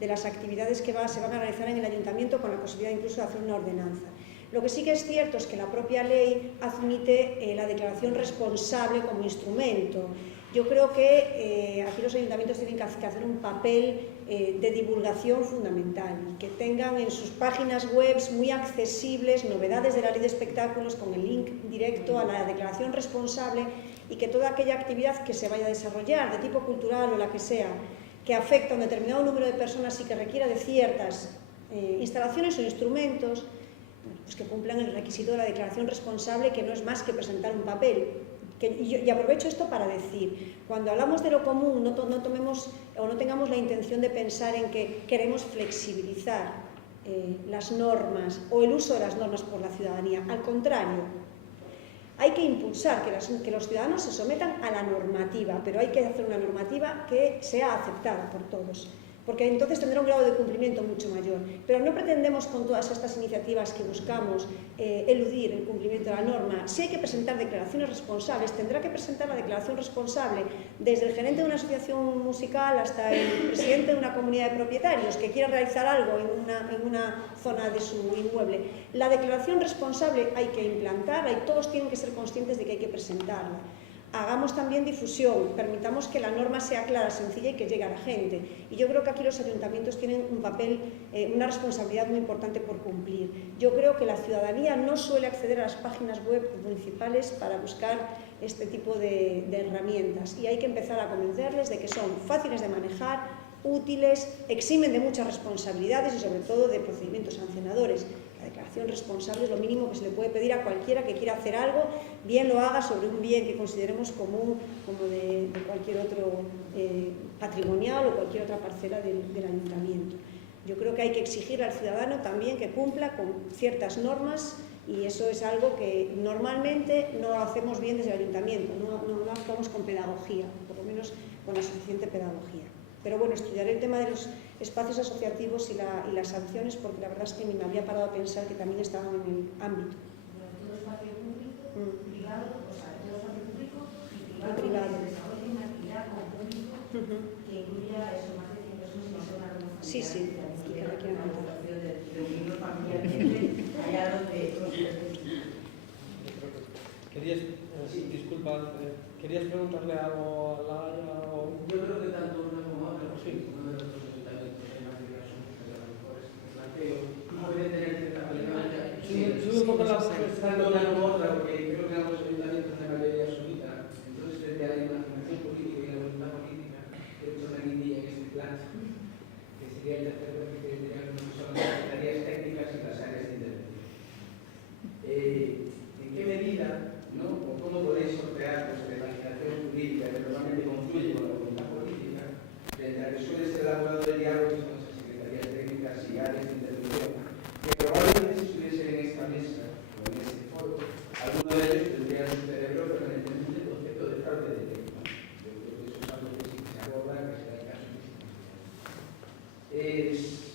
las actividades que se van a realizar en el Ayuntamiento, con la posibilidad incluso de hacer una ordenanza. Lo que sí que es cierto es que la propia ley admite la declaración responsable como instrumento. Yo creo que aquí los ayuntamientos tienen que hacer un papel de divulgación fundamental y que tengan en sus páginas web muy accesibles novedades de la ley de espectáculos con el link directo a la declaración responsable, y que toda aquella actividad que se vaya a desarrollar de tipo cultural o la que sea, que afecta a un determinado número de personas y que requiera de ciertas instalaciones o instrumentos, pues que cumplan el requisito de la declaración responsable, que no es más que presentar un papel. Y aprovecho esto para decir, cuando hablamos de lo común, no tomemos o no tengamos la intención de pensar en que queremos flexibilizar las normas o el uso de las normas por la ciudadanía. Al contrario, hay que impulsar que los ciudadanos se sometan a la normativa, pero hay que hacer una normativa que sea aceptada por todos, porque entonces tendrá un grado de cumplimiento mucho mayor. Pero no pretendemos con todas estas iniciativas que buscamos eludir el cumplimiento de la norma. Si hay que presentar declaraciones responsables, tendrá que presentar la declaración responsable desde el gerente de una asociación musical hasta el presidente de una comunidad de propietarios que quiera realizar algo en una zona de su inmueble. La declaración responsable hay que implantarla y todos tienen que ser conscientes de que hay que presentarla. Hagamos también difusión, permitamos que la norma sea clara, sencilla y que llegue a la gente. Y yo creo que aquí los ayuntamientos tienen un papel, una responsabilidad muy importante por cumplir. Yo creo que la ciudadanía no suele acceder a las páginas web municipales para buscar este tipo de herramientas, y hay que empezar a convencerles de que son fáciles de manejar, útiles, eximen de muchas responsabilidades y sobre todo de procedimientos sancionadores. La declaración responsable es lo mínimo que se le puede pedir a cualquiera que quiera hacer algo, bien lo haga sobre un bien que consideremos común, como de cualquier otro patrimonial o cualquier otra parcela del ayuntamiento. Yo hay que exigir al ciudadano también que cumpla con ciertas normas, y eso es algo que normalmente no hacemos bien desde el ayuntamiento, no actuamos con pedagogía, por lo menos con la suficiente pedagogía. Pero bueno, estudiaré el tema de los espacios asociativos y las sanciones, porque la verdad es que ni me había parado a pensar que también estaban en el ámbito. Todo espacio público, privado, o sea, todo espacio público y privado. que desarrolle una actividad con público que incluya eso, más de 100 personas y no sea una reunión familiar. Sí, sí, que requiera contar. De unirnos familiarmente allá donde... ¿Querías preguntarle algo a Laia? Yo creo que tanto una como otra, sí, uno de los dos ayuntamientos en África son de los mejores. Puede tener cierta relevancia. Sube un poco la tanto una como otra, porque creo que ambos ayuntamientos de mayoría absoluta. Entonces, frente a la imaginación política y la voluntad política, he hecho una guindilla en este plan, que sería el tercer bloque que tendría que son las secretarías técnicas y las áreas de intervención. ¿En qué medida, no, o cómo podéis sortear pues, la imaginación jurídica que normalmente confluye con la voluntad política, frente a que suele ser elaborado el diálogo con esas secretarías técnicas y áreas de intervención, que probablemente si estuviesen en esta mesa o en este foro, alguno de ellos tendría en su cerebro permanentemente el concepto de fraude de ley. ¿No? Yo creo que eso es algo que sí que se aborda, que se da en caso es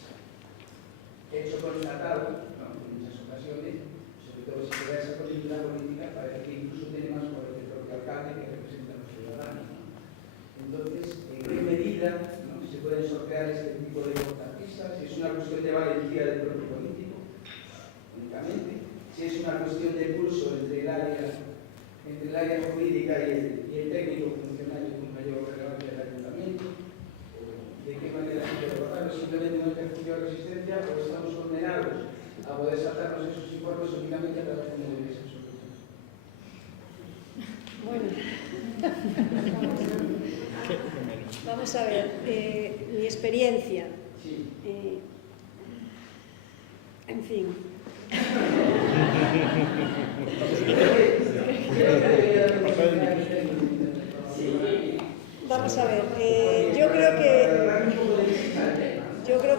hecho constatado, ¿no? En muchas ocasiones, sobre todo si se da esa coyuntura política, parece que incluso tiene más poder el propio alcalde que representa a los ciudadanos. ¿No? Entonces, ¿en qué medida, ¿no?, se pueden sortear este tipo de contratistas? Si es una cuestión de valentía del propio político, únicamente, si es una cuestión de pulso entre el área jurídica y el técnico funcionario con mayor relevancia del ayuntamiento, de qué manera se puede abordar, simplemente un ejercicio de resistencia, o estamos condenados a poder saltarnos esos informes únicamente a través de medidas absolutas. Bueno, vamos a ver, mi experiencia. En fin. Vamos a ver, yo creo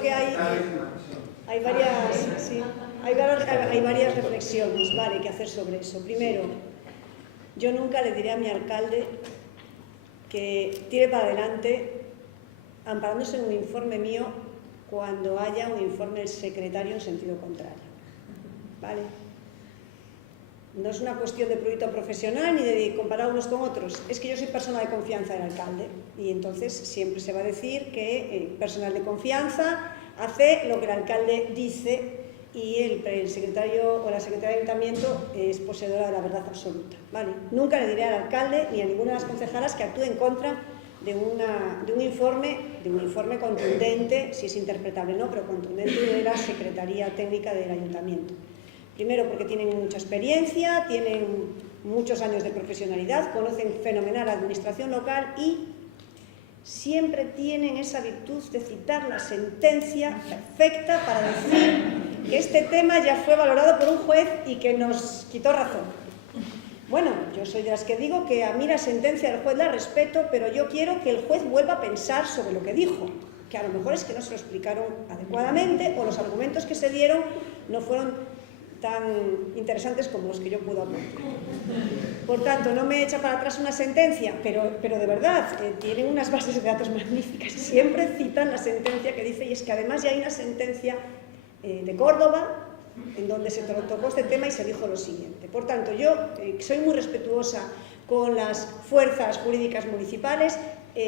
que hay varias reflexiones, vale, que hacer sobre eso. Primero, yo nunca le diré a mi alcalde que tire para adelante amparándose en un informe mío cuando haya un informe del secretario en sentido contrario, ¿vale? No es una cuestión de prurito profesional ni de comparar unos con otros, es que yo soy persona de confianza del alcalde y entonces siempre se va a decir que el personal de confianza hace lo que el alcalde dice y el secretario o la secretaria de ayuntamiento es poseedora de la verdad absoluta, ¿vale? Nunca le diré al alcalde ni a ninguna de las concejalas que actúe en contra de un informe contundente, si es interpretable no, pero contundente de la Secretaría Técnica del Ayuntamiento. Primero porque tienen mucha experiencia, tienen muchos años de profesionalidad, conocen fenomenal la administración local y siempre tienen esa virtud de citar la sentencia perfecta para decir que este tema ya fue valorado por un juez y que nos quitó razón. Bueno, yo soy de las que digo que a mí la sentencia del juez la respeto, pero yo quiero que el juez vuelva a pensar sobre lo que dijo, que a lo mejor es que no se lo explicaron adecuadamente o los argumentos que se dieron no fueron tan interesantes como los que yo puedo aportar. Por tanto, no me echa para atrás una sentencia, pero de verdad, tienen unas bases de datos magníficas. Siempre citan la sentencia que dice, y es que además ya hay una sentencia de Córdoba en donde se tocó este tema y se dijo lo siguiente. Por tanto, yo soy muy respetuosa con las fuerzas jurídicas municipales.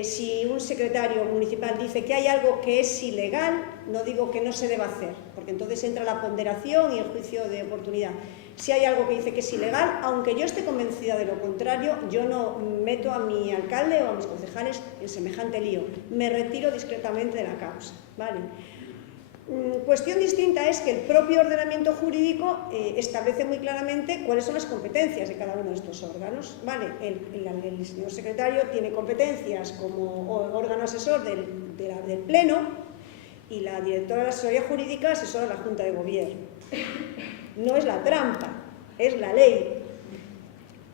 Si un secretario municipal dice que hay algo que es ilegal, no digo que no se deba hacer, porque entonces entra la ponderación y el juicio de oportunidad. Si hay algo que dice que es ilegal, aunque yo esté convencida de lo contrario, yo no meto a mi alcalde o a mis concejales en semejante lío. Me retiro discretamente de la causa, ¿vale? Cuestión distinta es que el propio ordenamiento jurídico establece muy claramente cuáles son las competencias de cada uno de estos órganos, ¿vale? El señor secretario tiene competencias como órgano asesor del Pleno y la directora de la asesoría jurídica asesora la Junta de Gobierno. No es la trampa, es la ley.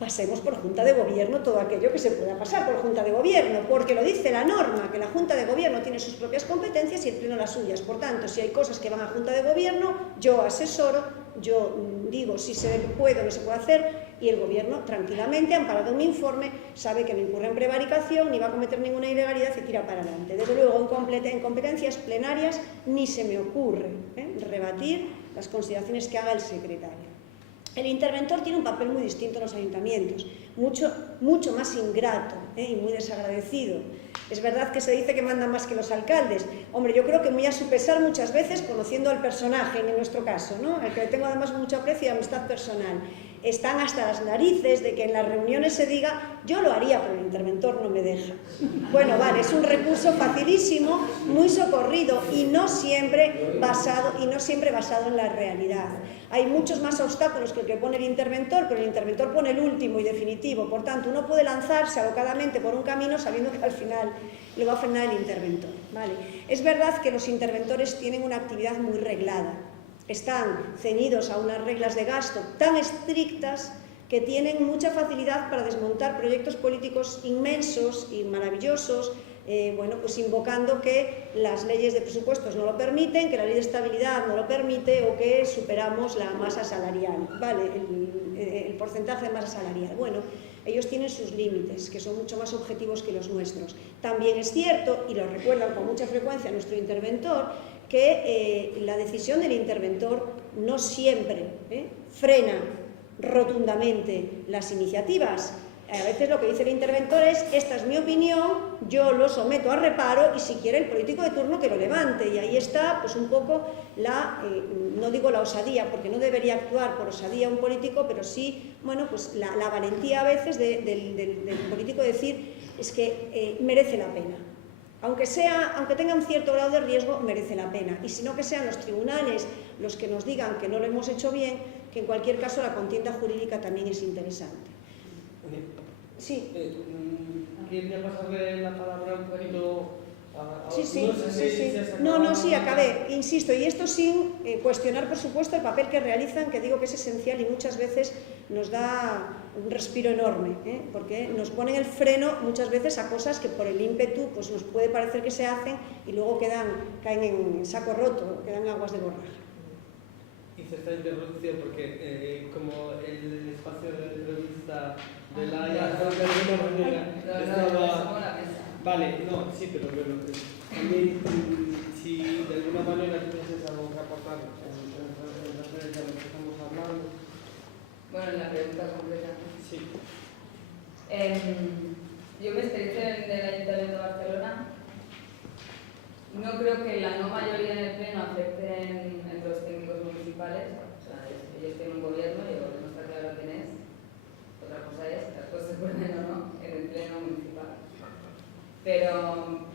pasemos por Junta de Gobierno todo aquello que se pueda pasar por Junta de Gobierno, porque lo dice la norma, que la Junta de Gobierno tiene sus propias competencias y el Pleno las suyas. Por tanto, si hay cosas que van a Junta de Gobierno, yo asesoro, yo digo si se puede o no se puede hacer, y el Gobierno, tranquilamente, amparado en un informe, sabe que no incurre en prevaricación, ni va a cometer ninguna ilegalidad y tira para adelante. Desde luego, en competencias plenarias ni se me ocurre rebatir las consideraciones que haga el secretario. El interventor tiene un papel muy distinto en los ayuntamientos, mucho más ingrato y muy desagradecido. Es verdad que se dice que manda más que los alcaldes. Hombre, yo creo que muy a su pesar muchas veces, conociendo al personaje, en nuestro caso, ¿no?, al que le tengo además mucho aprecio y amistad personal, están hasta las narices de que en las reuniones se diga yo lo haría, pero el interventor no me deja. Bueno, vale, es un recurso facilísimo, muy socorrido y no siempre basado en la realidad. Hay muchos más obstáculos que el que pone el interventor, pero el interventor pone el último y definitivo. Por tanto, uno puede lanzarse alocadamente por un camino sabiendo que al final lo va a frenar el interventor, ¿vale? Es verdad que los interventores tienen una actividad muy reglada. Están ceñidos a unas reglas de gasto tan estrictas que tienen mucha facilidad para desmontar proyectos políticos inmensos y maravillosos, bueno, pues invocando que las leyes de presupuestos no lo permiten, que la ley de estabilidad no lo permite o que superamos la masa salarial, ¿vale? El porcentaje de masa salarial. Bueno, ellos tienen sus límites, que son mucho más objetivos que los nuestros. También es cierto, y lo recuerdan con mucha frecuencia nuestro interventor, que la decisión del interventor no siempre frena rotundamente las iniciativas. A veces lo que dice el interventor es, esta es mi opinión, yo lo someto a reparo y si quiere el político de turno que lo levante. Y ahí está pues un poco no digo la osadía, porque no debería actuar por osadía un político, pero sí, bueno, pues la valentía a veces del político de decir, es que merece la pena. Aunque tenga un cierto grado de riesgo, merece la pena. Y si no, que sean los tribunales los que nos digan que no lo hemos hecho bien, que en cualquier caso la contienda jurídica también es interesante. Sí. Quería pasarle la palabra un poquito a... Sí, acabé. Insisto, y esto sin cuestionar, por supuesto, el papel que realizan, que digo que es esencial y muchas veces nos da un respiro enorme, porque nos ponen el freno muchas veces a cosas que por el ímpetu pues nos puede parecer que se hacen y luego caen en saco roto, quedan aguas de borraja. Hice esta interrupción porque como el espacio de entrevista de Laia de alguna manera estaba... Vale, no, sí, pero bueno, también si de alguna manera tienes algo que aportar en referencia a lo que estamos hablando. Bueno, en la pregunta completa. Sí. Yo me experiencia en el Ayuntamiento de Barcelona. No creo que la no mayoría en el Pleno afecten entre los técnicos municipales. O sea, ellos tienen un gobierno y el gobierno está claro quién es. Otra cosa es que las cosas se pueden o no en el Pleno municipal. Pero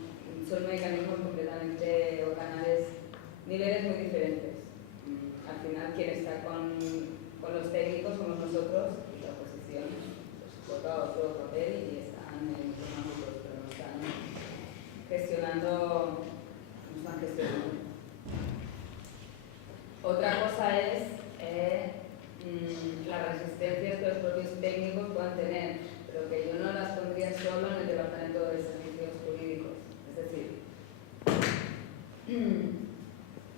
son mecanismos completamente o niveles muy diferentes. Al final, quien está con los técnicos somos nosotros y la oposición pues, vota otro papel y están en los ámbitos, pero no están gestionando. Otra cosa es las resistencias que los propios técnicos puedan tener, pero que yo no las pondría solo en el Departamento de Servicios Jurídicos. Es decir,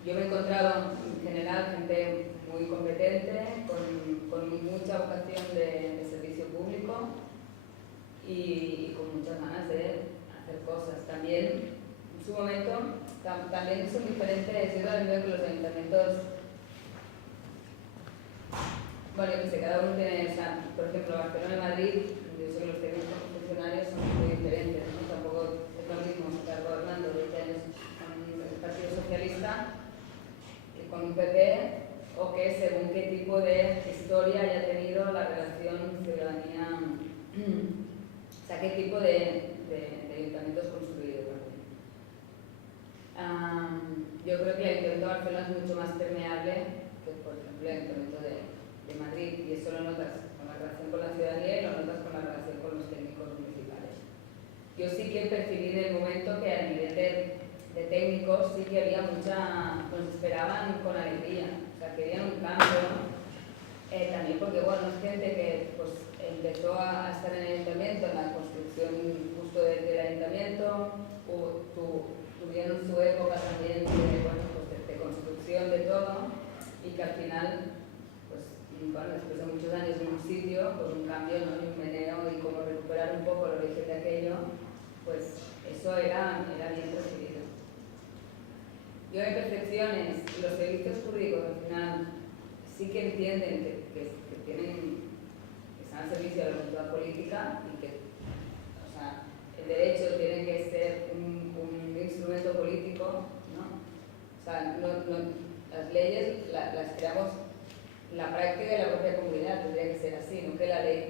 yo me he encontrado en general gente muy competente, con mucha vocación de servicio público y con muchas ganas de hacer cosas. También en su momento también son diferentes. Yo también veo que los ayuntamientos, bueno, que cada uno tiene, o sea, por ejemplo, Barcelona y Madrid, yo sé que los técnicos funcionarios son muy diferentes, ¿no? Tampoco es lo mismo estar gobernando 20 años con el Partido Socialista que con un PP, o que según qué tipo de historia haya tenido la relación ciudadanía, o sea, qué tipo de ayuntamientos construidos. Yo creo que el Ayuntamiento de Barcelona es mucho más permeable que, por ejemplo, el Ayuntamiento de Madrid, y eso lo notas con la relación con la ciudadanía y lo notas con la relación con los técnicos municipales. Yo sí que percibí en el momento que a nivel de técnicos sí que había nos esperaban con alegría, o sea, querían un cambio, también porque, bueno, es gente que pues, empezó a estar en el ayuntamiento, en la construcción justo del ayuntamiento, tuvieron su época también de construcción de todo, y que al final, pues, bueno, después de muchos años en un sitio, pues un cambio, ¿no? Y un meneo y cómo recuperar un poco el origen de aquello, pues eso era bien recibido. Yo en percepciones, los servicios jurídicos al final sí que entienden que están al servicio de la voluntad política y que, o sea, el derecho tiene que ser un instrumento político, ¿no? O sea, las leyes las creamos la práctica de la propia comunidad, tendría que ser así, no que la ley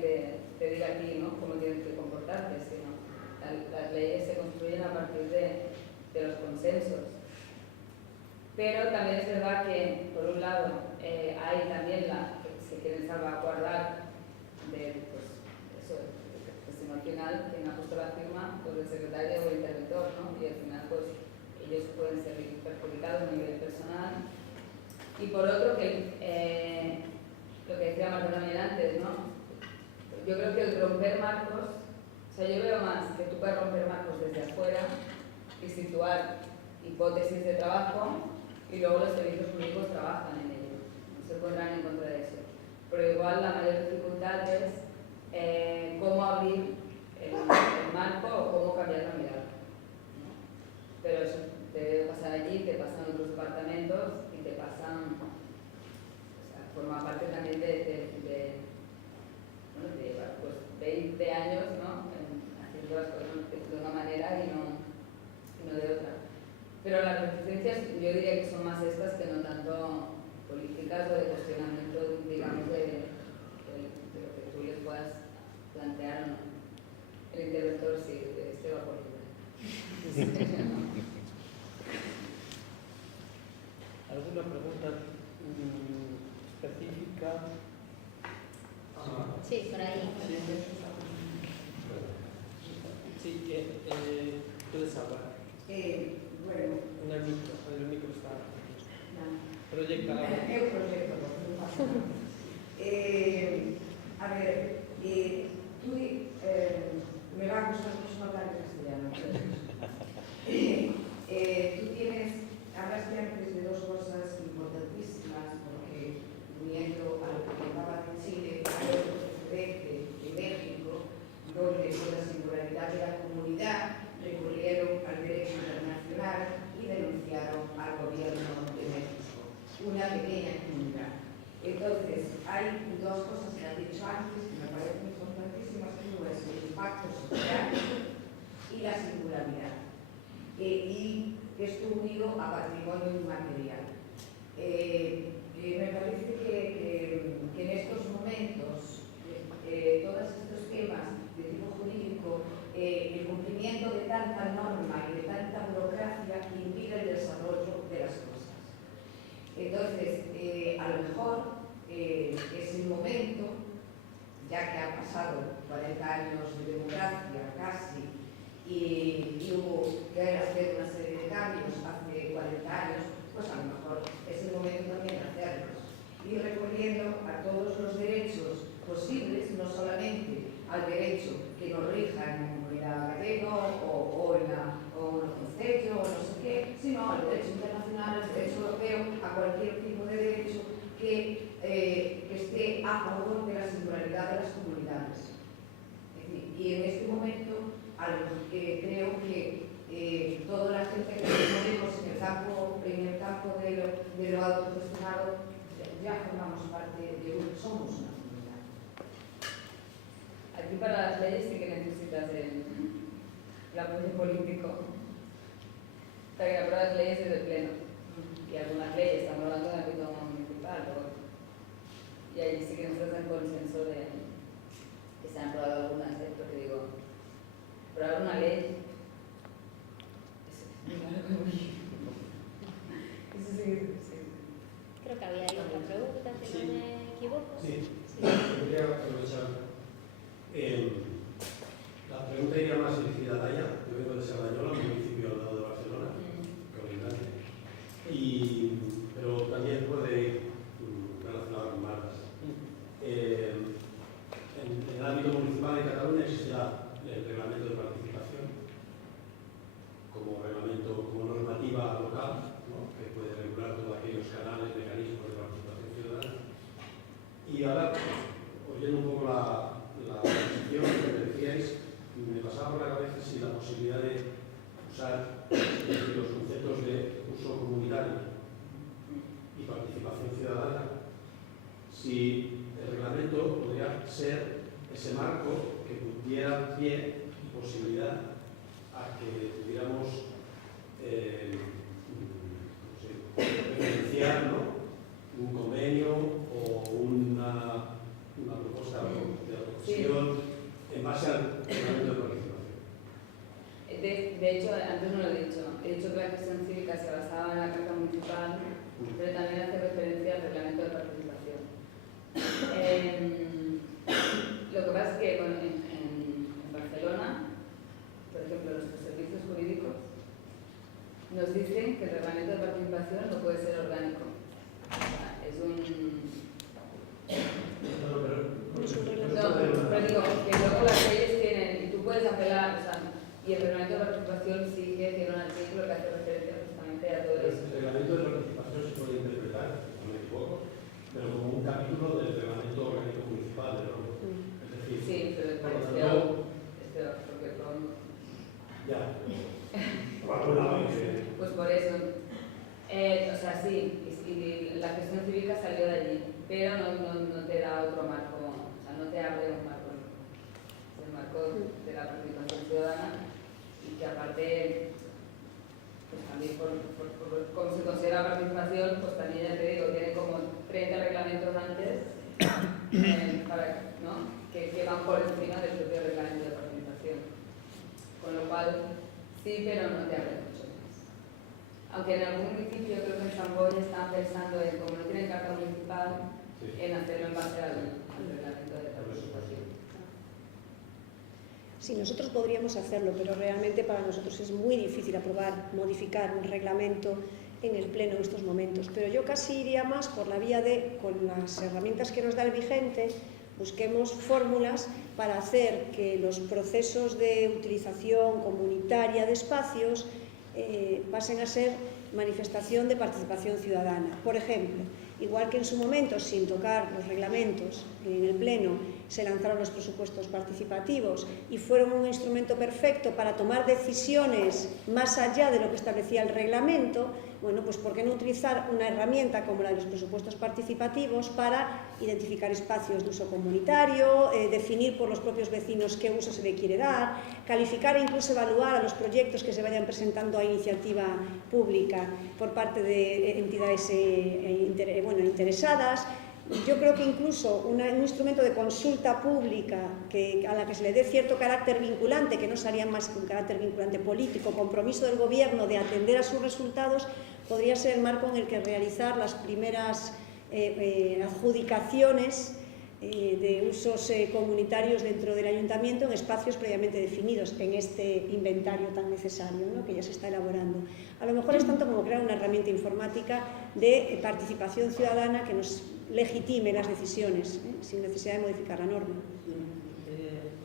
te diga a ti, ¿no?, cómo tienes que comportarte, sino las leyes se construyen a partir de los consensos. Pero también es verdad que, por un lado, hay también que se quieren salvaguardar del testimonio final, quien ha puesto la firma, pues el secretario o el interventor, ¿no? Y al final, pues ellos pueden ser perjudicados a nivel personal. Y por otro, que lo que decía Marta también antes, ¿no? Yo creo que el romper marcos, o sea, yo veo más que tú puedes romper marcos desde afuera y situar hipótesis de trabajo, y luego los servicios jurídicos trabajan en ello, no se pondrán en contra de eso. Pero igual la mayor dificultad es cómo abrir el marco o cómo cambiar la mirada, ¿no? Pero eso te debe pasar allí, te pasa en otros departamentos y te pasan, o sea, forma parte también de llevar pues 20 años, ¿no?, haciendo las cosas de una manera y no de otra. Pero las resistencias yo diría que son más estas que no tanto políticas o de cuestionamiento, digamos, de lo que tú les puedas plantear o no. El interventor sí, va por libre. ¿Alguna pregunta específica? Sí, por ahí. Sí, puedes hablar. Bueno, el micro está. Proyecta. Eu proyecto, a ver, tú me va a gustar mucho hablar en castellano. Tú hablaste antes de dos cosas importantísimas, porque uniendo a lo que contaba de Chile, a lo precedente de México, donde con la singularidad de la comunidad recurrieron al derecho internacional y denunciaron al gobierno de México, una pequeña comunidad. Entonces, hay dos cosas que has dicho antes que me parecen importantísimas, que uno es el impacto social y la singularidad, y esto unido a patrimonio inmaterial. Me parece que en estos momentos todos estos temas de tipo jurídico, el cumplimiento de tanta norma y de tanta burocracia impide el desarrollo de las cosas. Entonces, a lo mejor es el momento, ya que han pasado 40 años de democracia casi, y hubo que hacer una serie de cambios hace 40 años, pues a lo mejor es el momento también de hacerlos. Y recurriendo a todos los derechos posibles, no solamente al derecho que nos rija en la comunidad gallega o en el concello o no sé qué, sino al derecho internacional, al derecho europeo, a cualquier tipo de derecho que esté a favor de la singularidad de las comunidades. Es decir, y en este momento creo que toda la gente que nos movemos en el campo de lo autogestionado ya formamos parte de uno, somos una comunidad. Aquí para las leyes sí que necesitas el apoyo político para que apruebas leyes desde el pleno. Y algunas leyes, estamos hablando de ámbito municipal, y allí sí que necesitas el consenso de que se han aprobado algunas, porque digo, aprobar una ley eso sí. Creo que había ahí otra pregunta, si no me equivoco. Sí. Podría aprovechar. La pregunta iría más dirigida a Laia. Yo vengo de Sardañola, un municipio al lado de Barcelona, colindante. Pero también puede ir relacionado con Martas. En el ámbito Y ahora, oyendo un poco la exposición que me decíais, me pasaba por la cabeza si la posibilidad de usar los conceptos de uso comunitario y participación ciudadana, si el reglamento podría ser ese marco que pudiera pie y posibilidad a que pudiéramos referenciar, ¿no?, un convenio o una propuesta de autogestión en base al reglamento de participación. De hecho, antes no lo he dicho que la gestión cívica se basaba en la Carta Municipal, pero también hace referencia al reglamento de participación. Lo que pasa es que en Barcelona, por ejemplo, nuestros servicios jurídicos nos dicen que el reglamento de participación no puede ser orgánico. O sea, es un... pero digo que luego las leyes tienen, y tú puedes apelar, o sea, y el reglamento de participación sí que tiene un artículo que hace referencia justamente a todo eso. El reglamento de participación se puede interpretar, no me equivoco, pero como un capítulo del reglamento orgánico municipal, ¿no? Es decir, sí, pero es peor, porque todo... Ya. Pues por eso. O sea, sí, y la gestión cívica salió de allí, pero no te da otro marco, o sea, no te abre un marco, es el marco de la participación ciudadana, y que aparte, pues también por cómo se considera participación, pues también ya te digo, tiene como 30 reglamentos antes ¿no?, que van por encima del propio reglamento de participación. Con lo cual, sí, pero no te abre mucho más. Aunque en algún municipio, creo que en San Boy están pensando en, como no tienen carta municipal, en hacerlo en base al reglamento de participación. Sí, nosotros podríamos hacerlo, pero realmente para nosotros es muy difícil modificar un reglamento en el Pleno en estos momentos. Pero yo casi iría más por la vía de, con las herramientas que nos da el vigente, busquemos fórmulas para hacer que los procesos de utilización comunitaria de espacios pasen a ser manifestación de participación ciudadana. Por ejemplo, igual que en su momento, sin tocar los reglamentos, en el Pleno se lanzaron los presupuestos participativos y fueron un instrumento perfecto para tomar decisiones más allá de lo que establecía el reglamento, bueno, pues ¿por qué no utilizar una herramienta como la de los presupuestos participativos para identificar espacios de uso comunitario, definir por los propios vecinos qué uso se le quiere dar, calificar e incluso evaluar a los proyectos que se vayan presentando a iniciativa pública por parte de entidades interesadas? Yo creo que incluso un instrumento de consulta pública a la que se le dé cierto carácter vinculante, que no sería más que un carácter vinculante político, compromiso del Gobierno de atender a sus resultados, podría ser el marco en el que realizar las primeras adjudicaciones de usos comunitarios dentro del Ayuntamiento en espacios previamente definidos en este inventario tan necesario, ¿no?, que ya se está elaborando. A lo mejor es tanto como crear una herramienta informática de participación ciudadana que nos legitime las decisiones, sin necesidad de modificar la norma.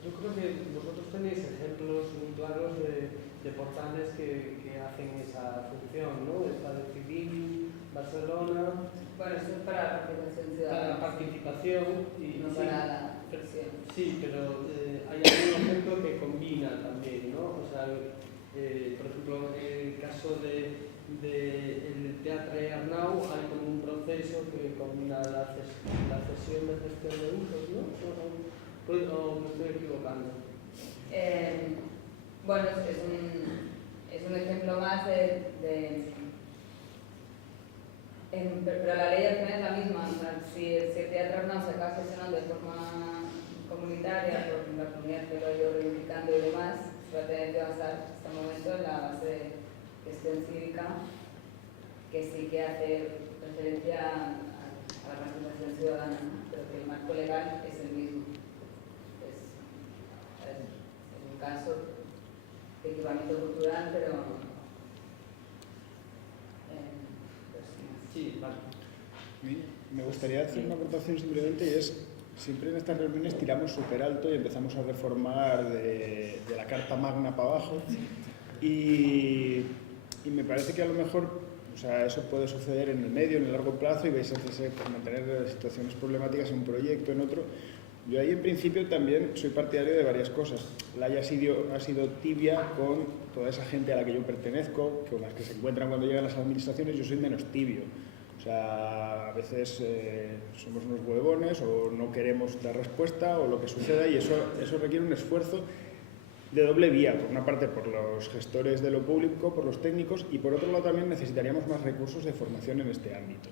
Yo creo que vosotros tenéis ejemplos muy claros de portales que hacen esa función, ¿no? Está de Civil, Barcelona... Bueno, eso es para la participación ciudadana. Para la participación y... No sí, para la gestión. Sí, pero hay algún ejemplo que combina también, ¿no? O sea, por ejemplo, en el caso del Teatre Arnau hay como un proceso que combina la cesión de gestión de usos, ¿no? ¿O me estoy equivocando? Bueno, es un ejemplo más pero la ley al final es la misma. O sea, si el Teatre Arnau se acaba gestionando de forma comunitaria por la comunidad que lo ha ido reivindicando y demás, se va a tener que basar hasta el momento en la base de gestión cívica, que sí que hace referencia a la participación ciudadana, pero que el marco legal es el mismo. Es un caso de equipamiento cultural, pero sí, vale. Me gustaría hacer una aportación simplemente, y es, siempre en estas reuniones tiramos súper alto y empezamos a reformar de la Carta Magna para abajo, y me parece que a lo mejor O sea, eso puede suceder en el medio, en el largo plazo, y vais a mantener situaciones problemáticas en un proyecto, en otro. Yo ahí en principio también soy partidario de varias cosas. Laia ha sido tibia con toda esa gente a la que yo pertenezco, con las que se encuentran cuando llegan a las administraciones. Yo soy menos tibio. O sea, a veces somos unos huevones o no queremos dar respuesta o lo que suceda, y eso requiere un esfuerzo de doble vía. Por una parte por los gestores de lo público, por los técnicos, y por otro lado también necesitaríamos más recursos de formación en este ámbito.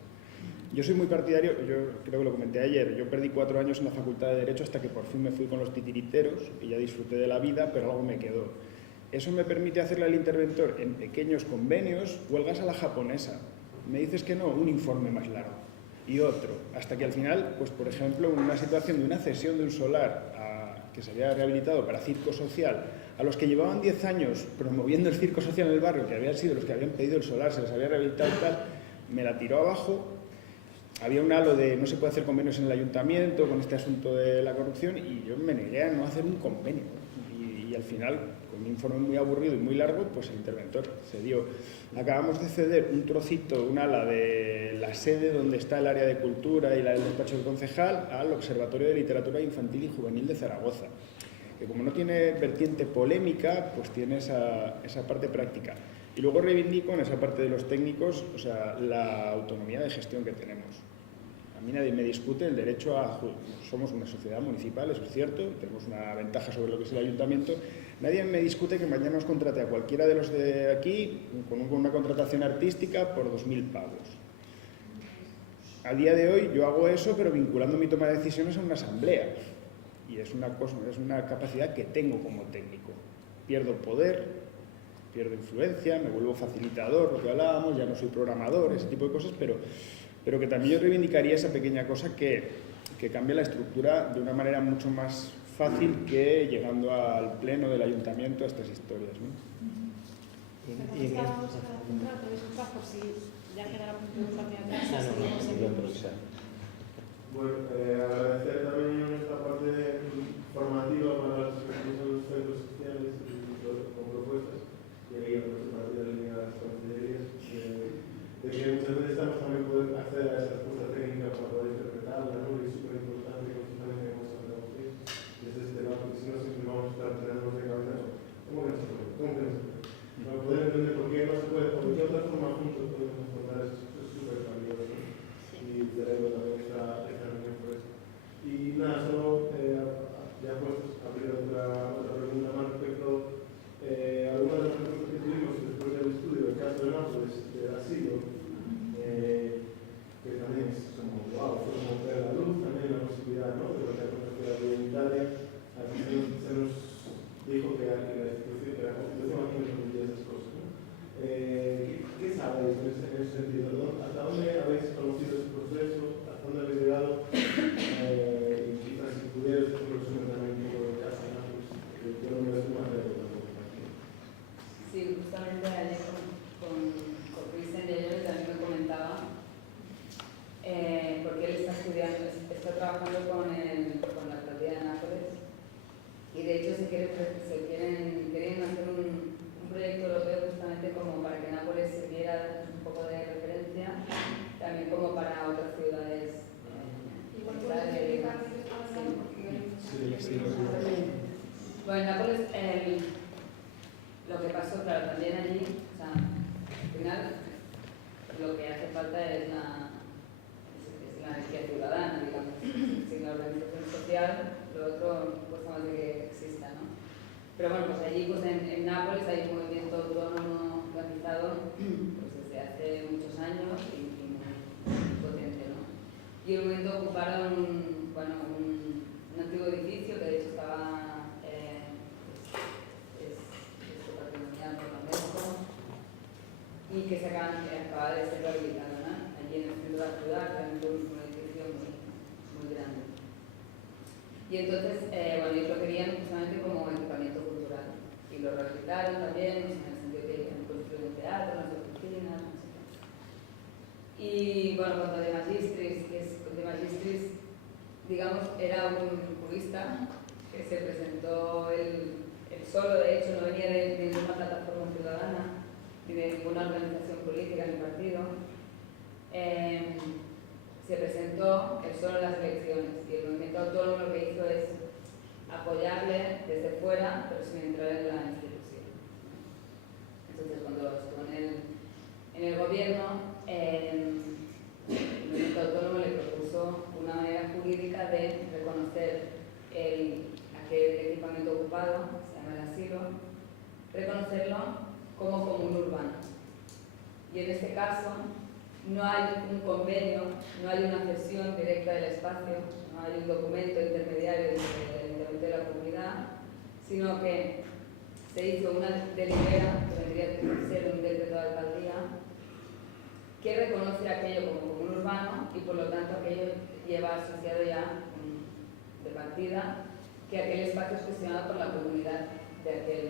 Yo soy muy partidario, yo creo que lo comenté ayer, yo perdí 4 años en la Facultad de Derecho hasta que por fin me fui con los titiriteros y ya disfruté de la vida, pero algo me quedó. Eso me permite hacerle al interventor en pequeños convenios huelgas a la japonesa. Me dices que no, un informe más largo y otro, hasta que al final, pues por ejemplo, en una situación de una cesión de un solar que se había rehabilitado para circo social, a los que llevaban 10 años promoviendo el circo social en el barrio, que habían sido los que habían pedido el solar, se les había rehabilitado y tal, me la tiró abajo. Había un halo de no se puede hacer convenios en el ayuntamiento con este asunto de la corrupción, y yo me negué a no hacer un convenio. Y al final, con un informe muy aburrido y muy largo, pues el interventor cedió. Acabamos de ceder un trocito, un ala de la sede donde está el área de cultura y el despacho del concejal al Observatorio de Literatura Infantil y Juvenil de Zaragoza, que como no tiene vertiente polémica, pues tiene esa parte práctica. Y luego reivindico en esa parte de los técnicos, o sea, la autonomía de gestión que tenemos. A mí nadie me discute el derecho a... Somos una sociedad municipal, eso es cierto, tenemos una ventaja sobre lo que es el ayuntamiento. Nadie me discute que mañana nos contrate a cualquiera de los de aquí con una contratación artística por 2.000 pavos. A día de hoy yo hago eso, pero vinculando mi toma de decisiones a una asamblea. Y es una capacidad que tengo como técnico. Pierdo poder, pierdo influencia, me vuelvo facilitador, lo que hablábamos, ya no soy programador, ese tipo de cosas, pero que también yo reivindicaría esa pequeña cosa que cambia la estructura de una manera mucho más fácil que llegando al pleno del ayuntamiento a estas historias, ¿no? Vamos a centrar por disculpas por si ya quedará pregunta atrás. Bueno, agradecer también esta parte formativa para los centros sociales y con propuestas, y ahí aprovecho para tirar línea a las consellerías, de que muchas veces estamos también poder acceder a esa respuesta técnica para poder interpretarla, ¿no? Y es súper importante que nosotros también tengamos esa pedagogía desde este lado, porque si no siempre vamos a estar tirándonos de cabeza. ¿Cómo que no se puede? ¿Cómo que no se puede? Para poder entender por qué no se puede, por qué otra forma juntos podemos afrontar eso, es súper valioso, ¿no? Y celebro también esta reunión por eso. Y nada, solo ya pues abrir otra pregunta más respecto a algunas de las preguntas que tuvimos después del estudio del caso de Nápoles, del asilo, que también es como, wow, fue como ver la luz, también la posibilidad, ¿no?, de lo que ha ocurrido en Italia. Aquí se nos dijo que la Constitución aquí no permitía esas cosas, ¿no? ¿Qué sabéis en ese sentido? ¿Hasta dónde habéis conocido ese proceso? ¿Hasta dónde habéis llegado? Y quizás si pudierais hacer un resumen también un poco de casa, ¿no? Pues, yo no me lo más de Sí, justamente ayer con Cristian de ellos también me comentaba, porque él está estudiando, está trabajando con la alcaldía de Nápoles, y de hecho querían hacer un proyecto europeo justamente como para que Nápoles sirviera un poco de referencia, también como para otras ciudades. Igual puedes explicar qué está pasando, porque... Sí. Bueno, en Nápoles, lo que pasó, claro, también allí, o sea, al final, lo que hace falta es la energía ciudadana, digamos. Sin la organización social, lo otro cuesta más de que exista, ¿no? Pero bueno, pues allí, pues en Nápoles hay un movimiento autónomo organizado pues desde hace muchos años y muy potente, ¿no? Y el momento ocuparon un antiguo edificio que de hecho estaba patrimonial por la UNESCO y que acaba de ser rehabilitado, ¿no? Allí en el centro de la ciudad, realmente un edificio muy grande. Y entonces, ellos lo querían justamente como equipamiento cultural. Y lo rehabilitaron también, en el sentido que construyeron un teatro, unas oficinas, no sé qué. Y bueno, cuando De Magistris, digamos, era un jurista que se presentó él solo, de hecho, no venía de ninguna plataforma ciudadana, ni de ninguna organización política ni partido, se presentó él solo en las elecciones y el movimiento autónomo lo que hizo es apoyarle desde fuera, pero sin entrar en la institución. Entonces, cuando estuvo en el gobierno, el movimiento autónomo le propuso una manera jurídica de reconocer aquel equipamiento ocupado, se llama el asilo, reconocerlo como común urbano. Y en este caso no hay un convenio, no hay una cesión directa del espacio, no hay un documento intermediario entre el Ayuntamiento y la comunidad, sino que se hizo una delibera, que vendría a ser un decreto de alcaldía, que reconoce aquello como común urbano y por lo tanto aquello lleva asociado ya de partida que aquel espacio es gestionado por la comunidad de aquel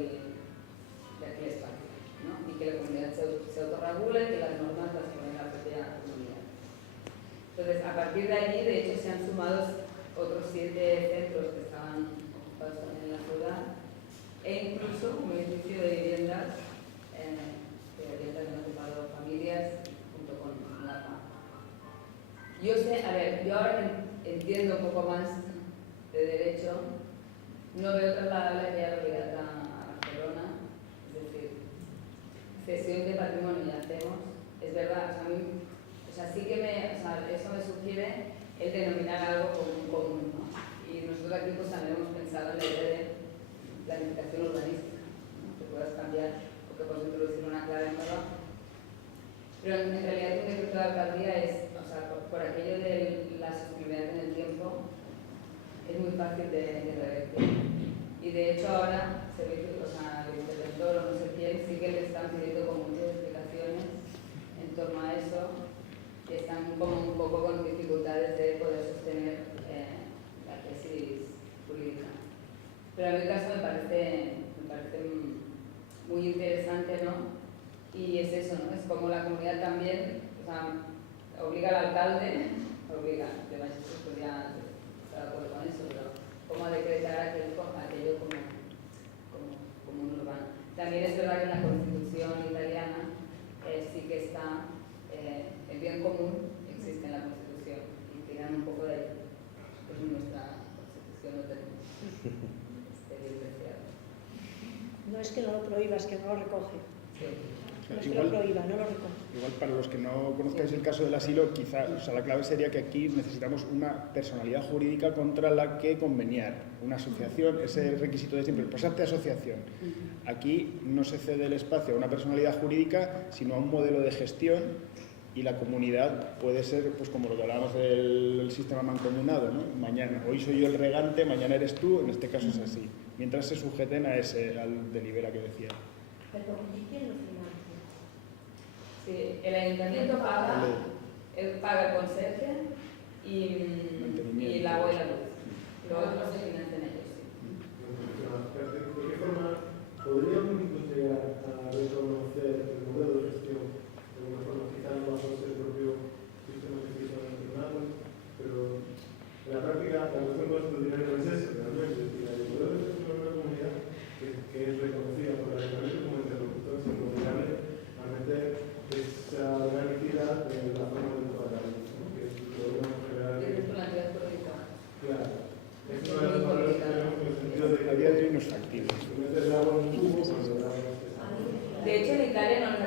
espacio, ¿no? Y que la comunidad se autorregula y que las normas las pone la propia comunidad. Entonces, a partir de allí, de hecho, se han sumado otros 7 centros que estaban ocupados también en la ciudad e incluso un edificio de viviendas que han ocupado familias junto con la PAC. Yo sé, a ver, yo ahora entiendo un poco más de derecho, no veo trasladable la realidad a Barcelona, es decir, cesión de patrimonio ya hacemos, es verdad, o sea, sí que eso me sugiere el denominar algo como común, ¿no? Y nosotros aquí pues también hemos pensado en la idea de planificación urbanística, ¿no? Que puedas cambiar o que puedas introducir una clave nueva. Pero en realidad un decreto de alcaldía es, o sea, por aquello de la sostenibilidad en el tiempo, es muy fácil de revertir. Y de hecho ahora, el interventor o no sé quién, sí que le están pidiendo como muchas explicaciones en torno a eso, que están como un poco con dificultades de poder sostener la tesis jurídica. Pero en mi caso me parece muy interesante, ¿no? Y es eso, ¿no? Es como la comunidad también, o sea, obliga al alcalde, de Manchester podría estar de acuerdo con eso, pero como a decretar aquello como un urbano. También es verdad que en la Constitución italiana sí que está el bien común, existe en la Constitución, y tiran un poco de ahí. Pues en nuestra Constitución no tenemos diferenciado. No es que no lo prohíba, es que no lo recoge. Sí. No es que lo prohíba, no lo recoge. Igual para los que no conozcáis el caso del asilo, quizá la clave sería que aquí necesitamos una personalidad jurídica contra la que conveniar, una asociación, ese requisito de siempre, pasarte a asociación. Aquí no se cede el espacio a una personalidad jurídica, sino a un modelo de gestión y la comunidad puede ser, pues como lo que hablábamos del sistema mancomunado, ¿no? Mañana, hoy soy yo el regante, mañana eres tú, en este caso es así, mientras se sujeten a al delibera que decía. Pero ¿quién lo financia? Sí, el ayuntamiento paga el conserje y el agua y la luz. Lo otro se financian ellos. ¿De qué forma podríamos incluso llegar a reconocer el modelo de gestión de alguna forma, quizás no bajo el propio sistema que se hizo en el tribunal, pero en la práctica la cuestión constitucional no es eso, realmente, es decir, el modelo de gestión de una comunidad que es reconocida por el ayuntamiento como interlocutor incomunicable, realmente esa gran entidad de la forma del tratamiento, ¿no? Que podemos generar. Claro. Es una de las palabras que tenemos en el sentido de que a día de hoy no es factible. meter el agua en un tubo, de hecho, en Italia no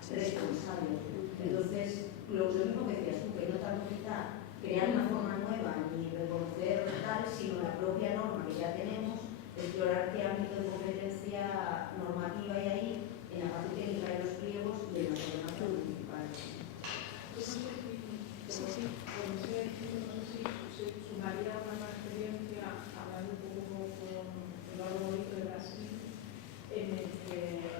sea responsable. Entonces, lo mismo que decías tú, que no tanto quizá crear una forma nueva ni reconocer tal, sino la propia norma que ya tenemos, explorar qué ámbito de competencia normativa hay ahí en la parte técnica de los pliegos y en la ordenanza municipal. Sí, sí. No sé si se sumaría una experiencia, hablando un poco con Eduardo Bonito de Brasil, en el que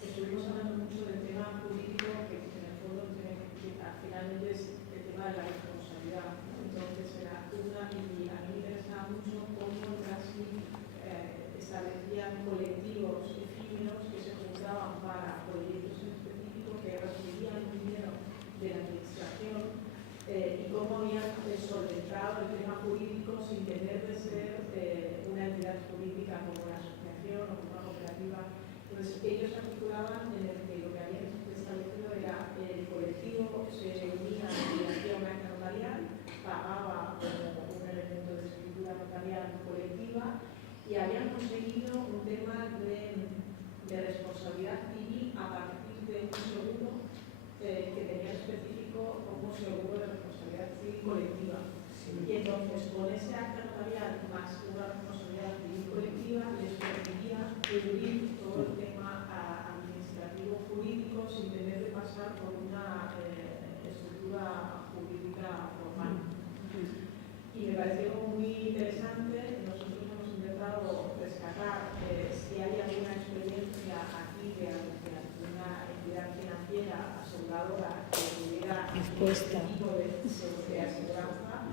estuvimos hablando mucho del tema jurídico, que en el fondo finalmente es el tema de la responsabilidad. Entonces era una, y a mí me interesaba mucho cómo en Brasil establecían colectivos efímeros que se juntaban para proyectos en específico que recibían dinero de la administración y cómo habían solventado el tema jurídico sin tener de ser una entidad jurídica como una asociación o como una cooperativa. Entonces ellos articulaban en el que lo que habían establecido era el colectivo se unía y hacía una acta notarial, pagaba como un elemento de escritura notarial colectiva y habían conseguido un tema de responsabilidad civil a partir de un seguro que tenía específico como seguro de responsabilidad civil colectiva. Y entonces, con ese acta notarial más una responsabilidad civil colectiva, les permitía cubrir todo el tema administrativo jurídico sin tener que pasar por una estructura jurídica formal. Y me pareció muy interesante. Nosotros hemos intentado rescatar si hay alguna experiencia aquí de alguna entidad financiera aseguradora que tuviera este tipo de aseguranza.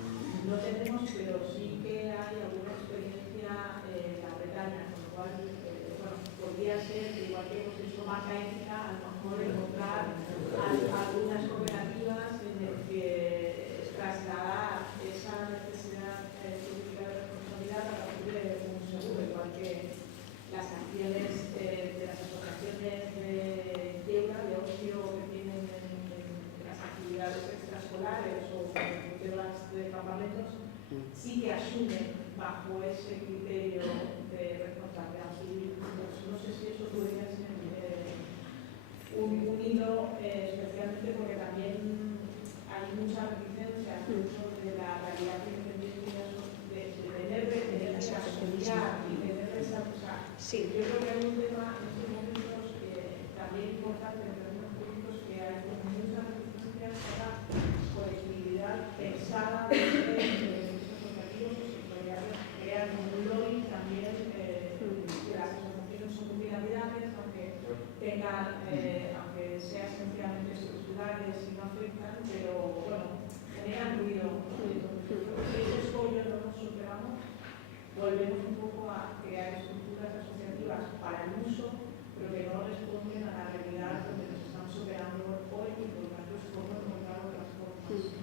No tenemos, pero sí que hay alguna experiencia en la Bretaña, con lo cual, bueno, podría ser, igual que hemos hecho marca ética, a lo mejor encontrar algunas cooperativas en las que trasladar esa necesidad jurídica de responsabilidad a partir de un seguro, igual que las acciones de las asociaciones de deuda, de ocio que tienen en las actividades extraescolares o de campamentos, sí que asumen bajo ese criterio de responsabilidad civil. No sé si eso podría ser un hilo, especialmente porque también hay mucha reticencia dentro de la realidad independiente de tener que asociar y tener esa cosa. Sí. Yo creo que hay un tema en estos momentos también importante en términos jurídicos, que hay mucha reticencia a la colectividad pensada desde beneficios asociativos o sectoriales que crean un lobby también que las asociaciones son multilaterales, aunque tengan, aunque sean esencialmente estructurales y no afectan, pero bueno, generan ruido. Entonces, si ese escollo no nos superamos, volvemos un poco a crear estructuras asociativas para el uso, pero que no responden a la realidad donde nos estamos operando hoy y por lo tanto es como encontrar otras formas.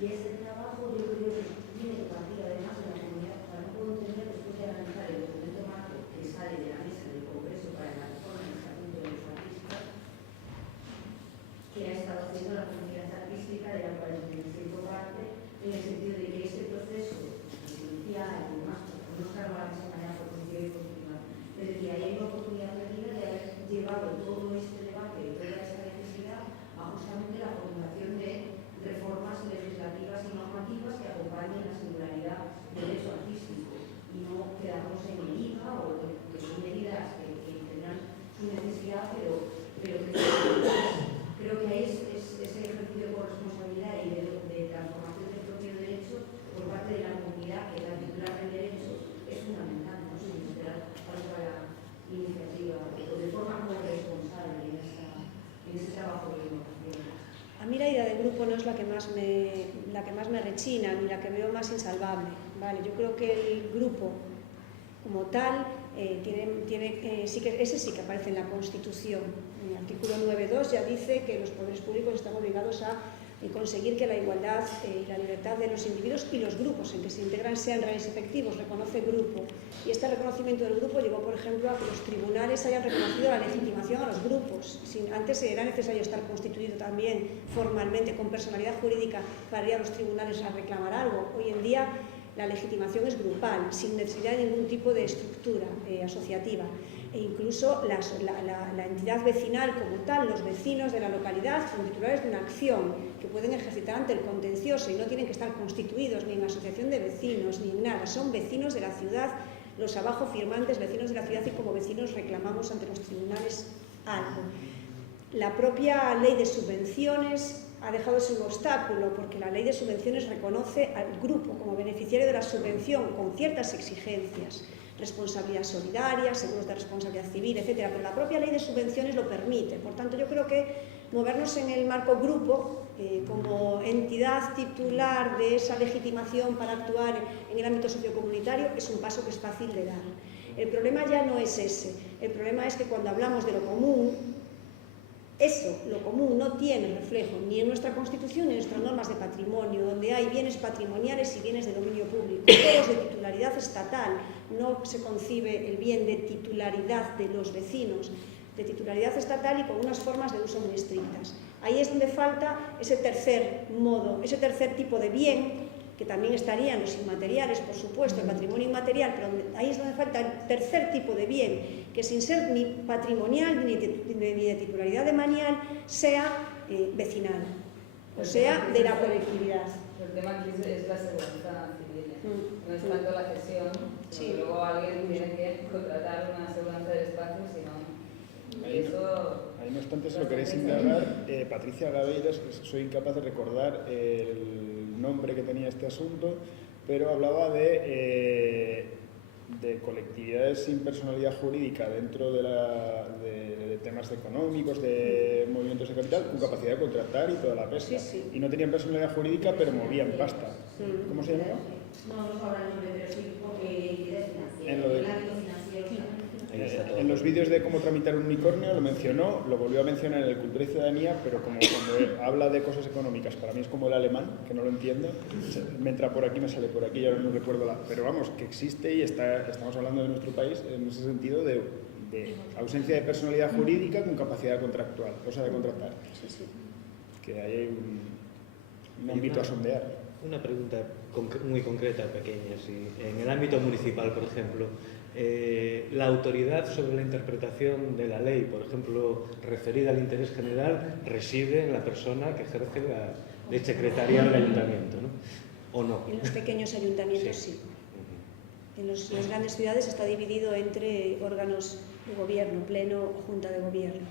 Y este trabajo yo creo que tiene que partir además de la comunidad. O sea, no puedo entender, después de analizar el documento marco que sale de la mesa del Congreso para la reforma del Estatuto de los Artistas, que ha estado haciendo la comunidad artística, de la cual me siento parte, en el sentido de que este proceso judicial y demás, no está la mesa mañana por principio y continuar. Es decir, ahí hay una oportunidad perdida de haber llevado todo este debate y toda esta necesidad a justamente la formulación de reformas legislativas y normativas que acompañen la singularidad del hecho artístico y no quedarnos en el IVA o que son medidas que tendrán su necesidad, pero creo que ahí es ese ejercicio de corresponsabilidad y de transformación del propio derecho por parte de la comunidad, que es la titular del derecho, es fundamental, ¿no? Sin esperar para la iniciativa, de forma corresponsable en ese trabajo de innovación. A mí la idea de grupo no es la que más me rechina ni la que veo más insalvable. Vale, yo creo que el grupo como tal ese sí que aparece en la Constitución. En el artículo 9.2 ya dice que los poderes públicos están obligados a conseguir que la igualdad y la libertad de los individuos y los grupos en que se integran sean reales y efectivos, reconoce grupo. Y este reconocimiento del grupo llevó, por ejemplo, a que los tribunales hayan reconocido la legitimación a los grupos. Antes era necesario estar constituido también formalmente con personalidad jurídica para ir a los tribunales a reclamar algo. Hoy en día la legitimación es grupal, sin necesidad de ningún tipo de estructura asociativa. E incluso la entidad vecinal como tal, los vecinos de la localidad, son titulares de una acción que pueden ejercitar ante el contencioso y no tienen que estar constituidos ni en asociación de vecinos ni en nada, son vecinos de la ciudad, los abajo firmantes vecinos de la ciudad, y como vecinos reclamamos ante los tribunales algo. La propia ley de subvenciones ha dejado de ser un obstáculo, porque la ley de subvenciones reconoce al grupo como beneficiario de la subvención con ciertas exigencias, responsabilidad solidaria, seguros de responsabilidad civil, etcétera, pero la propia ley de subvenciones lo permite. Por tanto, yo creo que movernos en el marco grupo como entidad titular de esa legitimación para actuar en el ámbito sociocomunitario es un paso que es fácil de dar. El problema ya no es ese, el problema es que cuando hablamos de lo común, lo común no tiene reflejo ni en nuestra Constitución ni en nuestras normas de patrimonio, donde hay bienes patrimoniales y bienes de dominio público, todos de titularidad estatal. No se concibe el bien de titularidad de los vecinos, de titularidad estatal y con unas formas de uso muy estrictas. Ahí es donde falta ese tercer modo, ese tercer tipo de bien, que también estarían los inmateriales, por supuesto, el patrimonio inmaterial, pero ahí es donde falta el tercer tipo de bien, que sin ser ni patrimonial ni de titularidad demanial, sea vecinal, o sea, de la colectividad. El tema aquí es la seguridad civil, no es tanto la gestión, porque luego alguien tiene que contratar una aseguranza del espacio, sino Ahí, no obstante, si lo queréis indagar, Patricia Gaveiras, soy incapaz de recordar el nombre que tenía este asunto, pero hablaba de colectividades sin personalidad jurídica dentro de temas económicos, de movimientos de capital, con capacidad de contratar y toda la pesca. Y no tenían personalidad jurídica, pero movían pasta. ¿Cómo se llamaba? No nos hablan sobre, pero sí porque entidades financieras, en los vídeos de cómo tramitar un unicornio lo mencionó, lo volvió a mencionar en el Cultura y Ciudadanía, pero como cuando habla de cosas económicas, para mí es como el alemán, que no lo entiendo, me entra por aquí, me sale por aquí, yo no recuerdo pero vamos, que existe y estamos hablando de nuestro país en ese sentido de ausencia de personalidad jurídica con capacidad contractual, cosa de contratar. Que ahí hay un ámbito a sondear. Una pregunta muy concreta, pequeña. Sí. En el ámbito municipal, por ejemplo, la autoridad sobre la interpretación de la ley, por ejemplo, referida al interés general, reside en la persona que ejerce de secretaria del ayuntamiento, ¿no? ¿O no? En los pequeños ayuntamientos sí. En las grandes ciudades está dividido entre órganos de gobierno, pleno o junta de gobierno.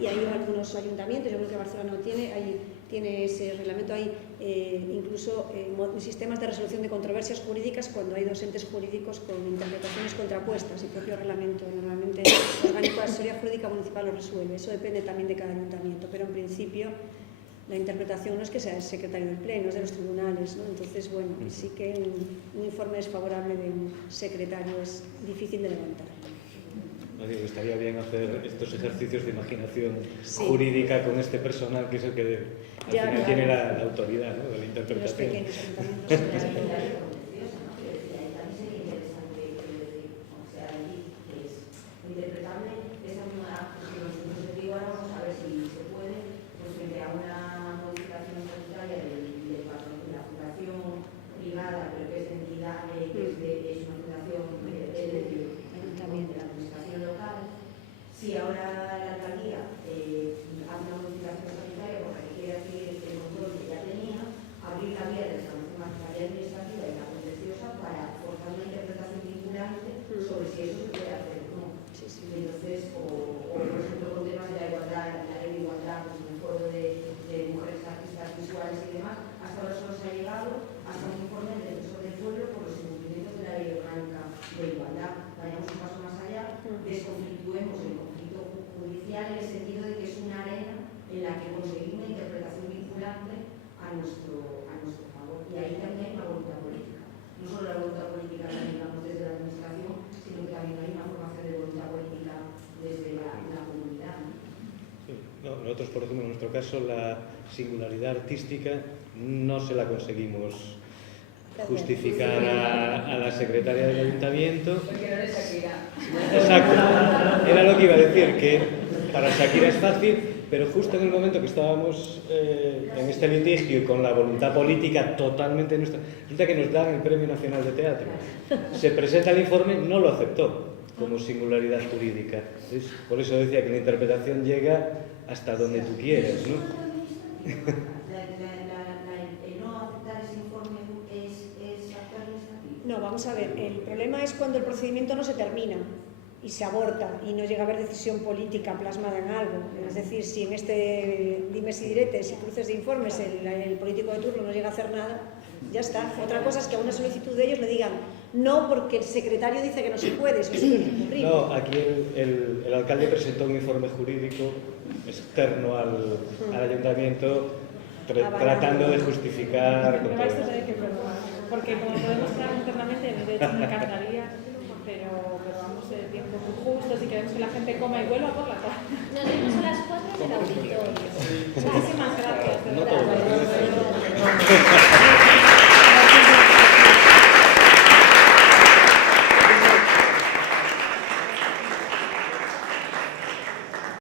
Y hay algunos ayuntamientos, yo creo que Barcelona no tiene ese reglamento, hay incluso sistemas de resolución de controversias jurídicas cuando hay dos entes jurídicos con interpretaciones contrapuestas y propio reglamento. Normalmente el orgánico de asesoría jurídica municipal lo resuelve, eso depende también de cada ayuntamiento, pero en principio la interpretación no es que sea el secretario del pleno, es de los tribunales, ¿no? Entonces, bueno, sí que un informe desfavorable de un secretario es difícil de levantar. No digo, estaría bien hacer estos ejercicios de imaginación jurídica con este personal que es el que al final tiene la autoridad, ¿no?, de la interpretación. Los pequeños ayuntamientos. Interpretable esa misma, porque nosotros les digo, ahora vamos a ver si se puede, pues frente a una modificación estatutaria del patrón de la fundación privada, pero que es de entidad, es una fundación de la administración local. Si ahora la alcaldía hace una modificación estatutaria porque quiere adquirir el control que ya tenía, abrir la vía de reclamación administrativa y la contenciosa para forzar una interpretación vinculante sobre si eso se puede hacer o no. Entonces, o por ejemplo con temas de la igualdad, la ley de igualdad, pues en el foro de mujeres artistas visuales y demás, hasta ahora solo se ha llegado hasta un informe del defensor del pueblo por los incumplimientos de la ley orgánica de igualdad. Vayamos un paso más allá, desconflictuemos el conflicto judicial en el sentido de que es una arena en la que conseguir una interpretación vinculante a nuestro favor. Y ahí también hay una voluntad política. No solo la voluntad política que tengamos desde la administración, sino que también hay una formación de voluntad política desde la comunidad, ¿no? Sí. No, nosotros, por ejemplo, en nuestro caso, la singularidad artística no se la conseguimos justificar a la secretaria del ayuntamiento. Porque no eres Shakira. Exacto. Era lo que iba a decir, que para Shakira es fácil, pero justo en el momento que estábamos en este litigio y con la voluntad política totalmente nuestra, resulta que nos dan el Premio Nacional de Teatro. Se presenta el informe, no lo aceptó. como singularidad jurídica. ¿Ves? Por eso decía que la interpretación llega hasta donde tú quieras, ¿no? El no aceptar ese informe es acto administrativo. No, vamos a ver, el problema es cuando el procedimiento no se termina y se aborta y no llega a haber decisión política plasmada en algo. Es decir, si en este dimes y diretes y cruces de informes el político de turno no llega a hacer nada, ya está. Otra cosa es que a una solicitud de ellos le digan no porque el secretario dice que no se puede, eso sí que es recurrible. No, aquí el alcalde presentó un informe jurídico externo al ayuntamiento tratando de justificar... Me vais a tener que perdonar, porque como podemos hablar internamente, de hecho me encantaría, pero vamos en tiempo muy justo, si queremos que la gente coma y vuelva por la tarde. Nos vemos a las 4 en el auditorio. Muchísimas gracias.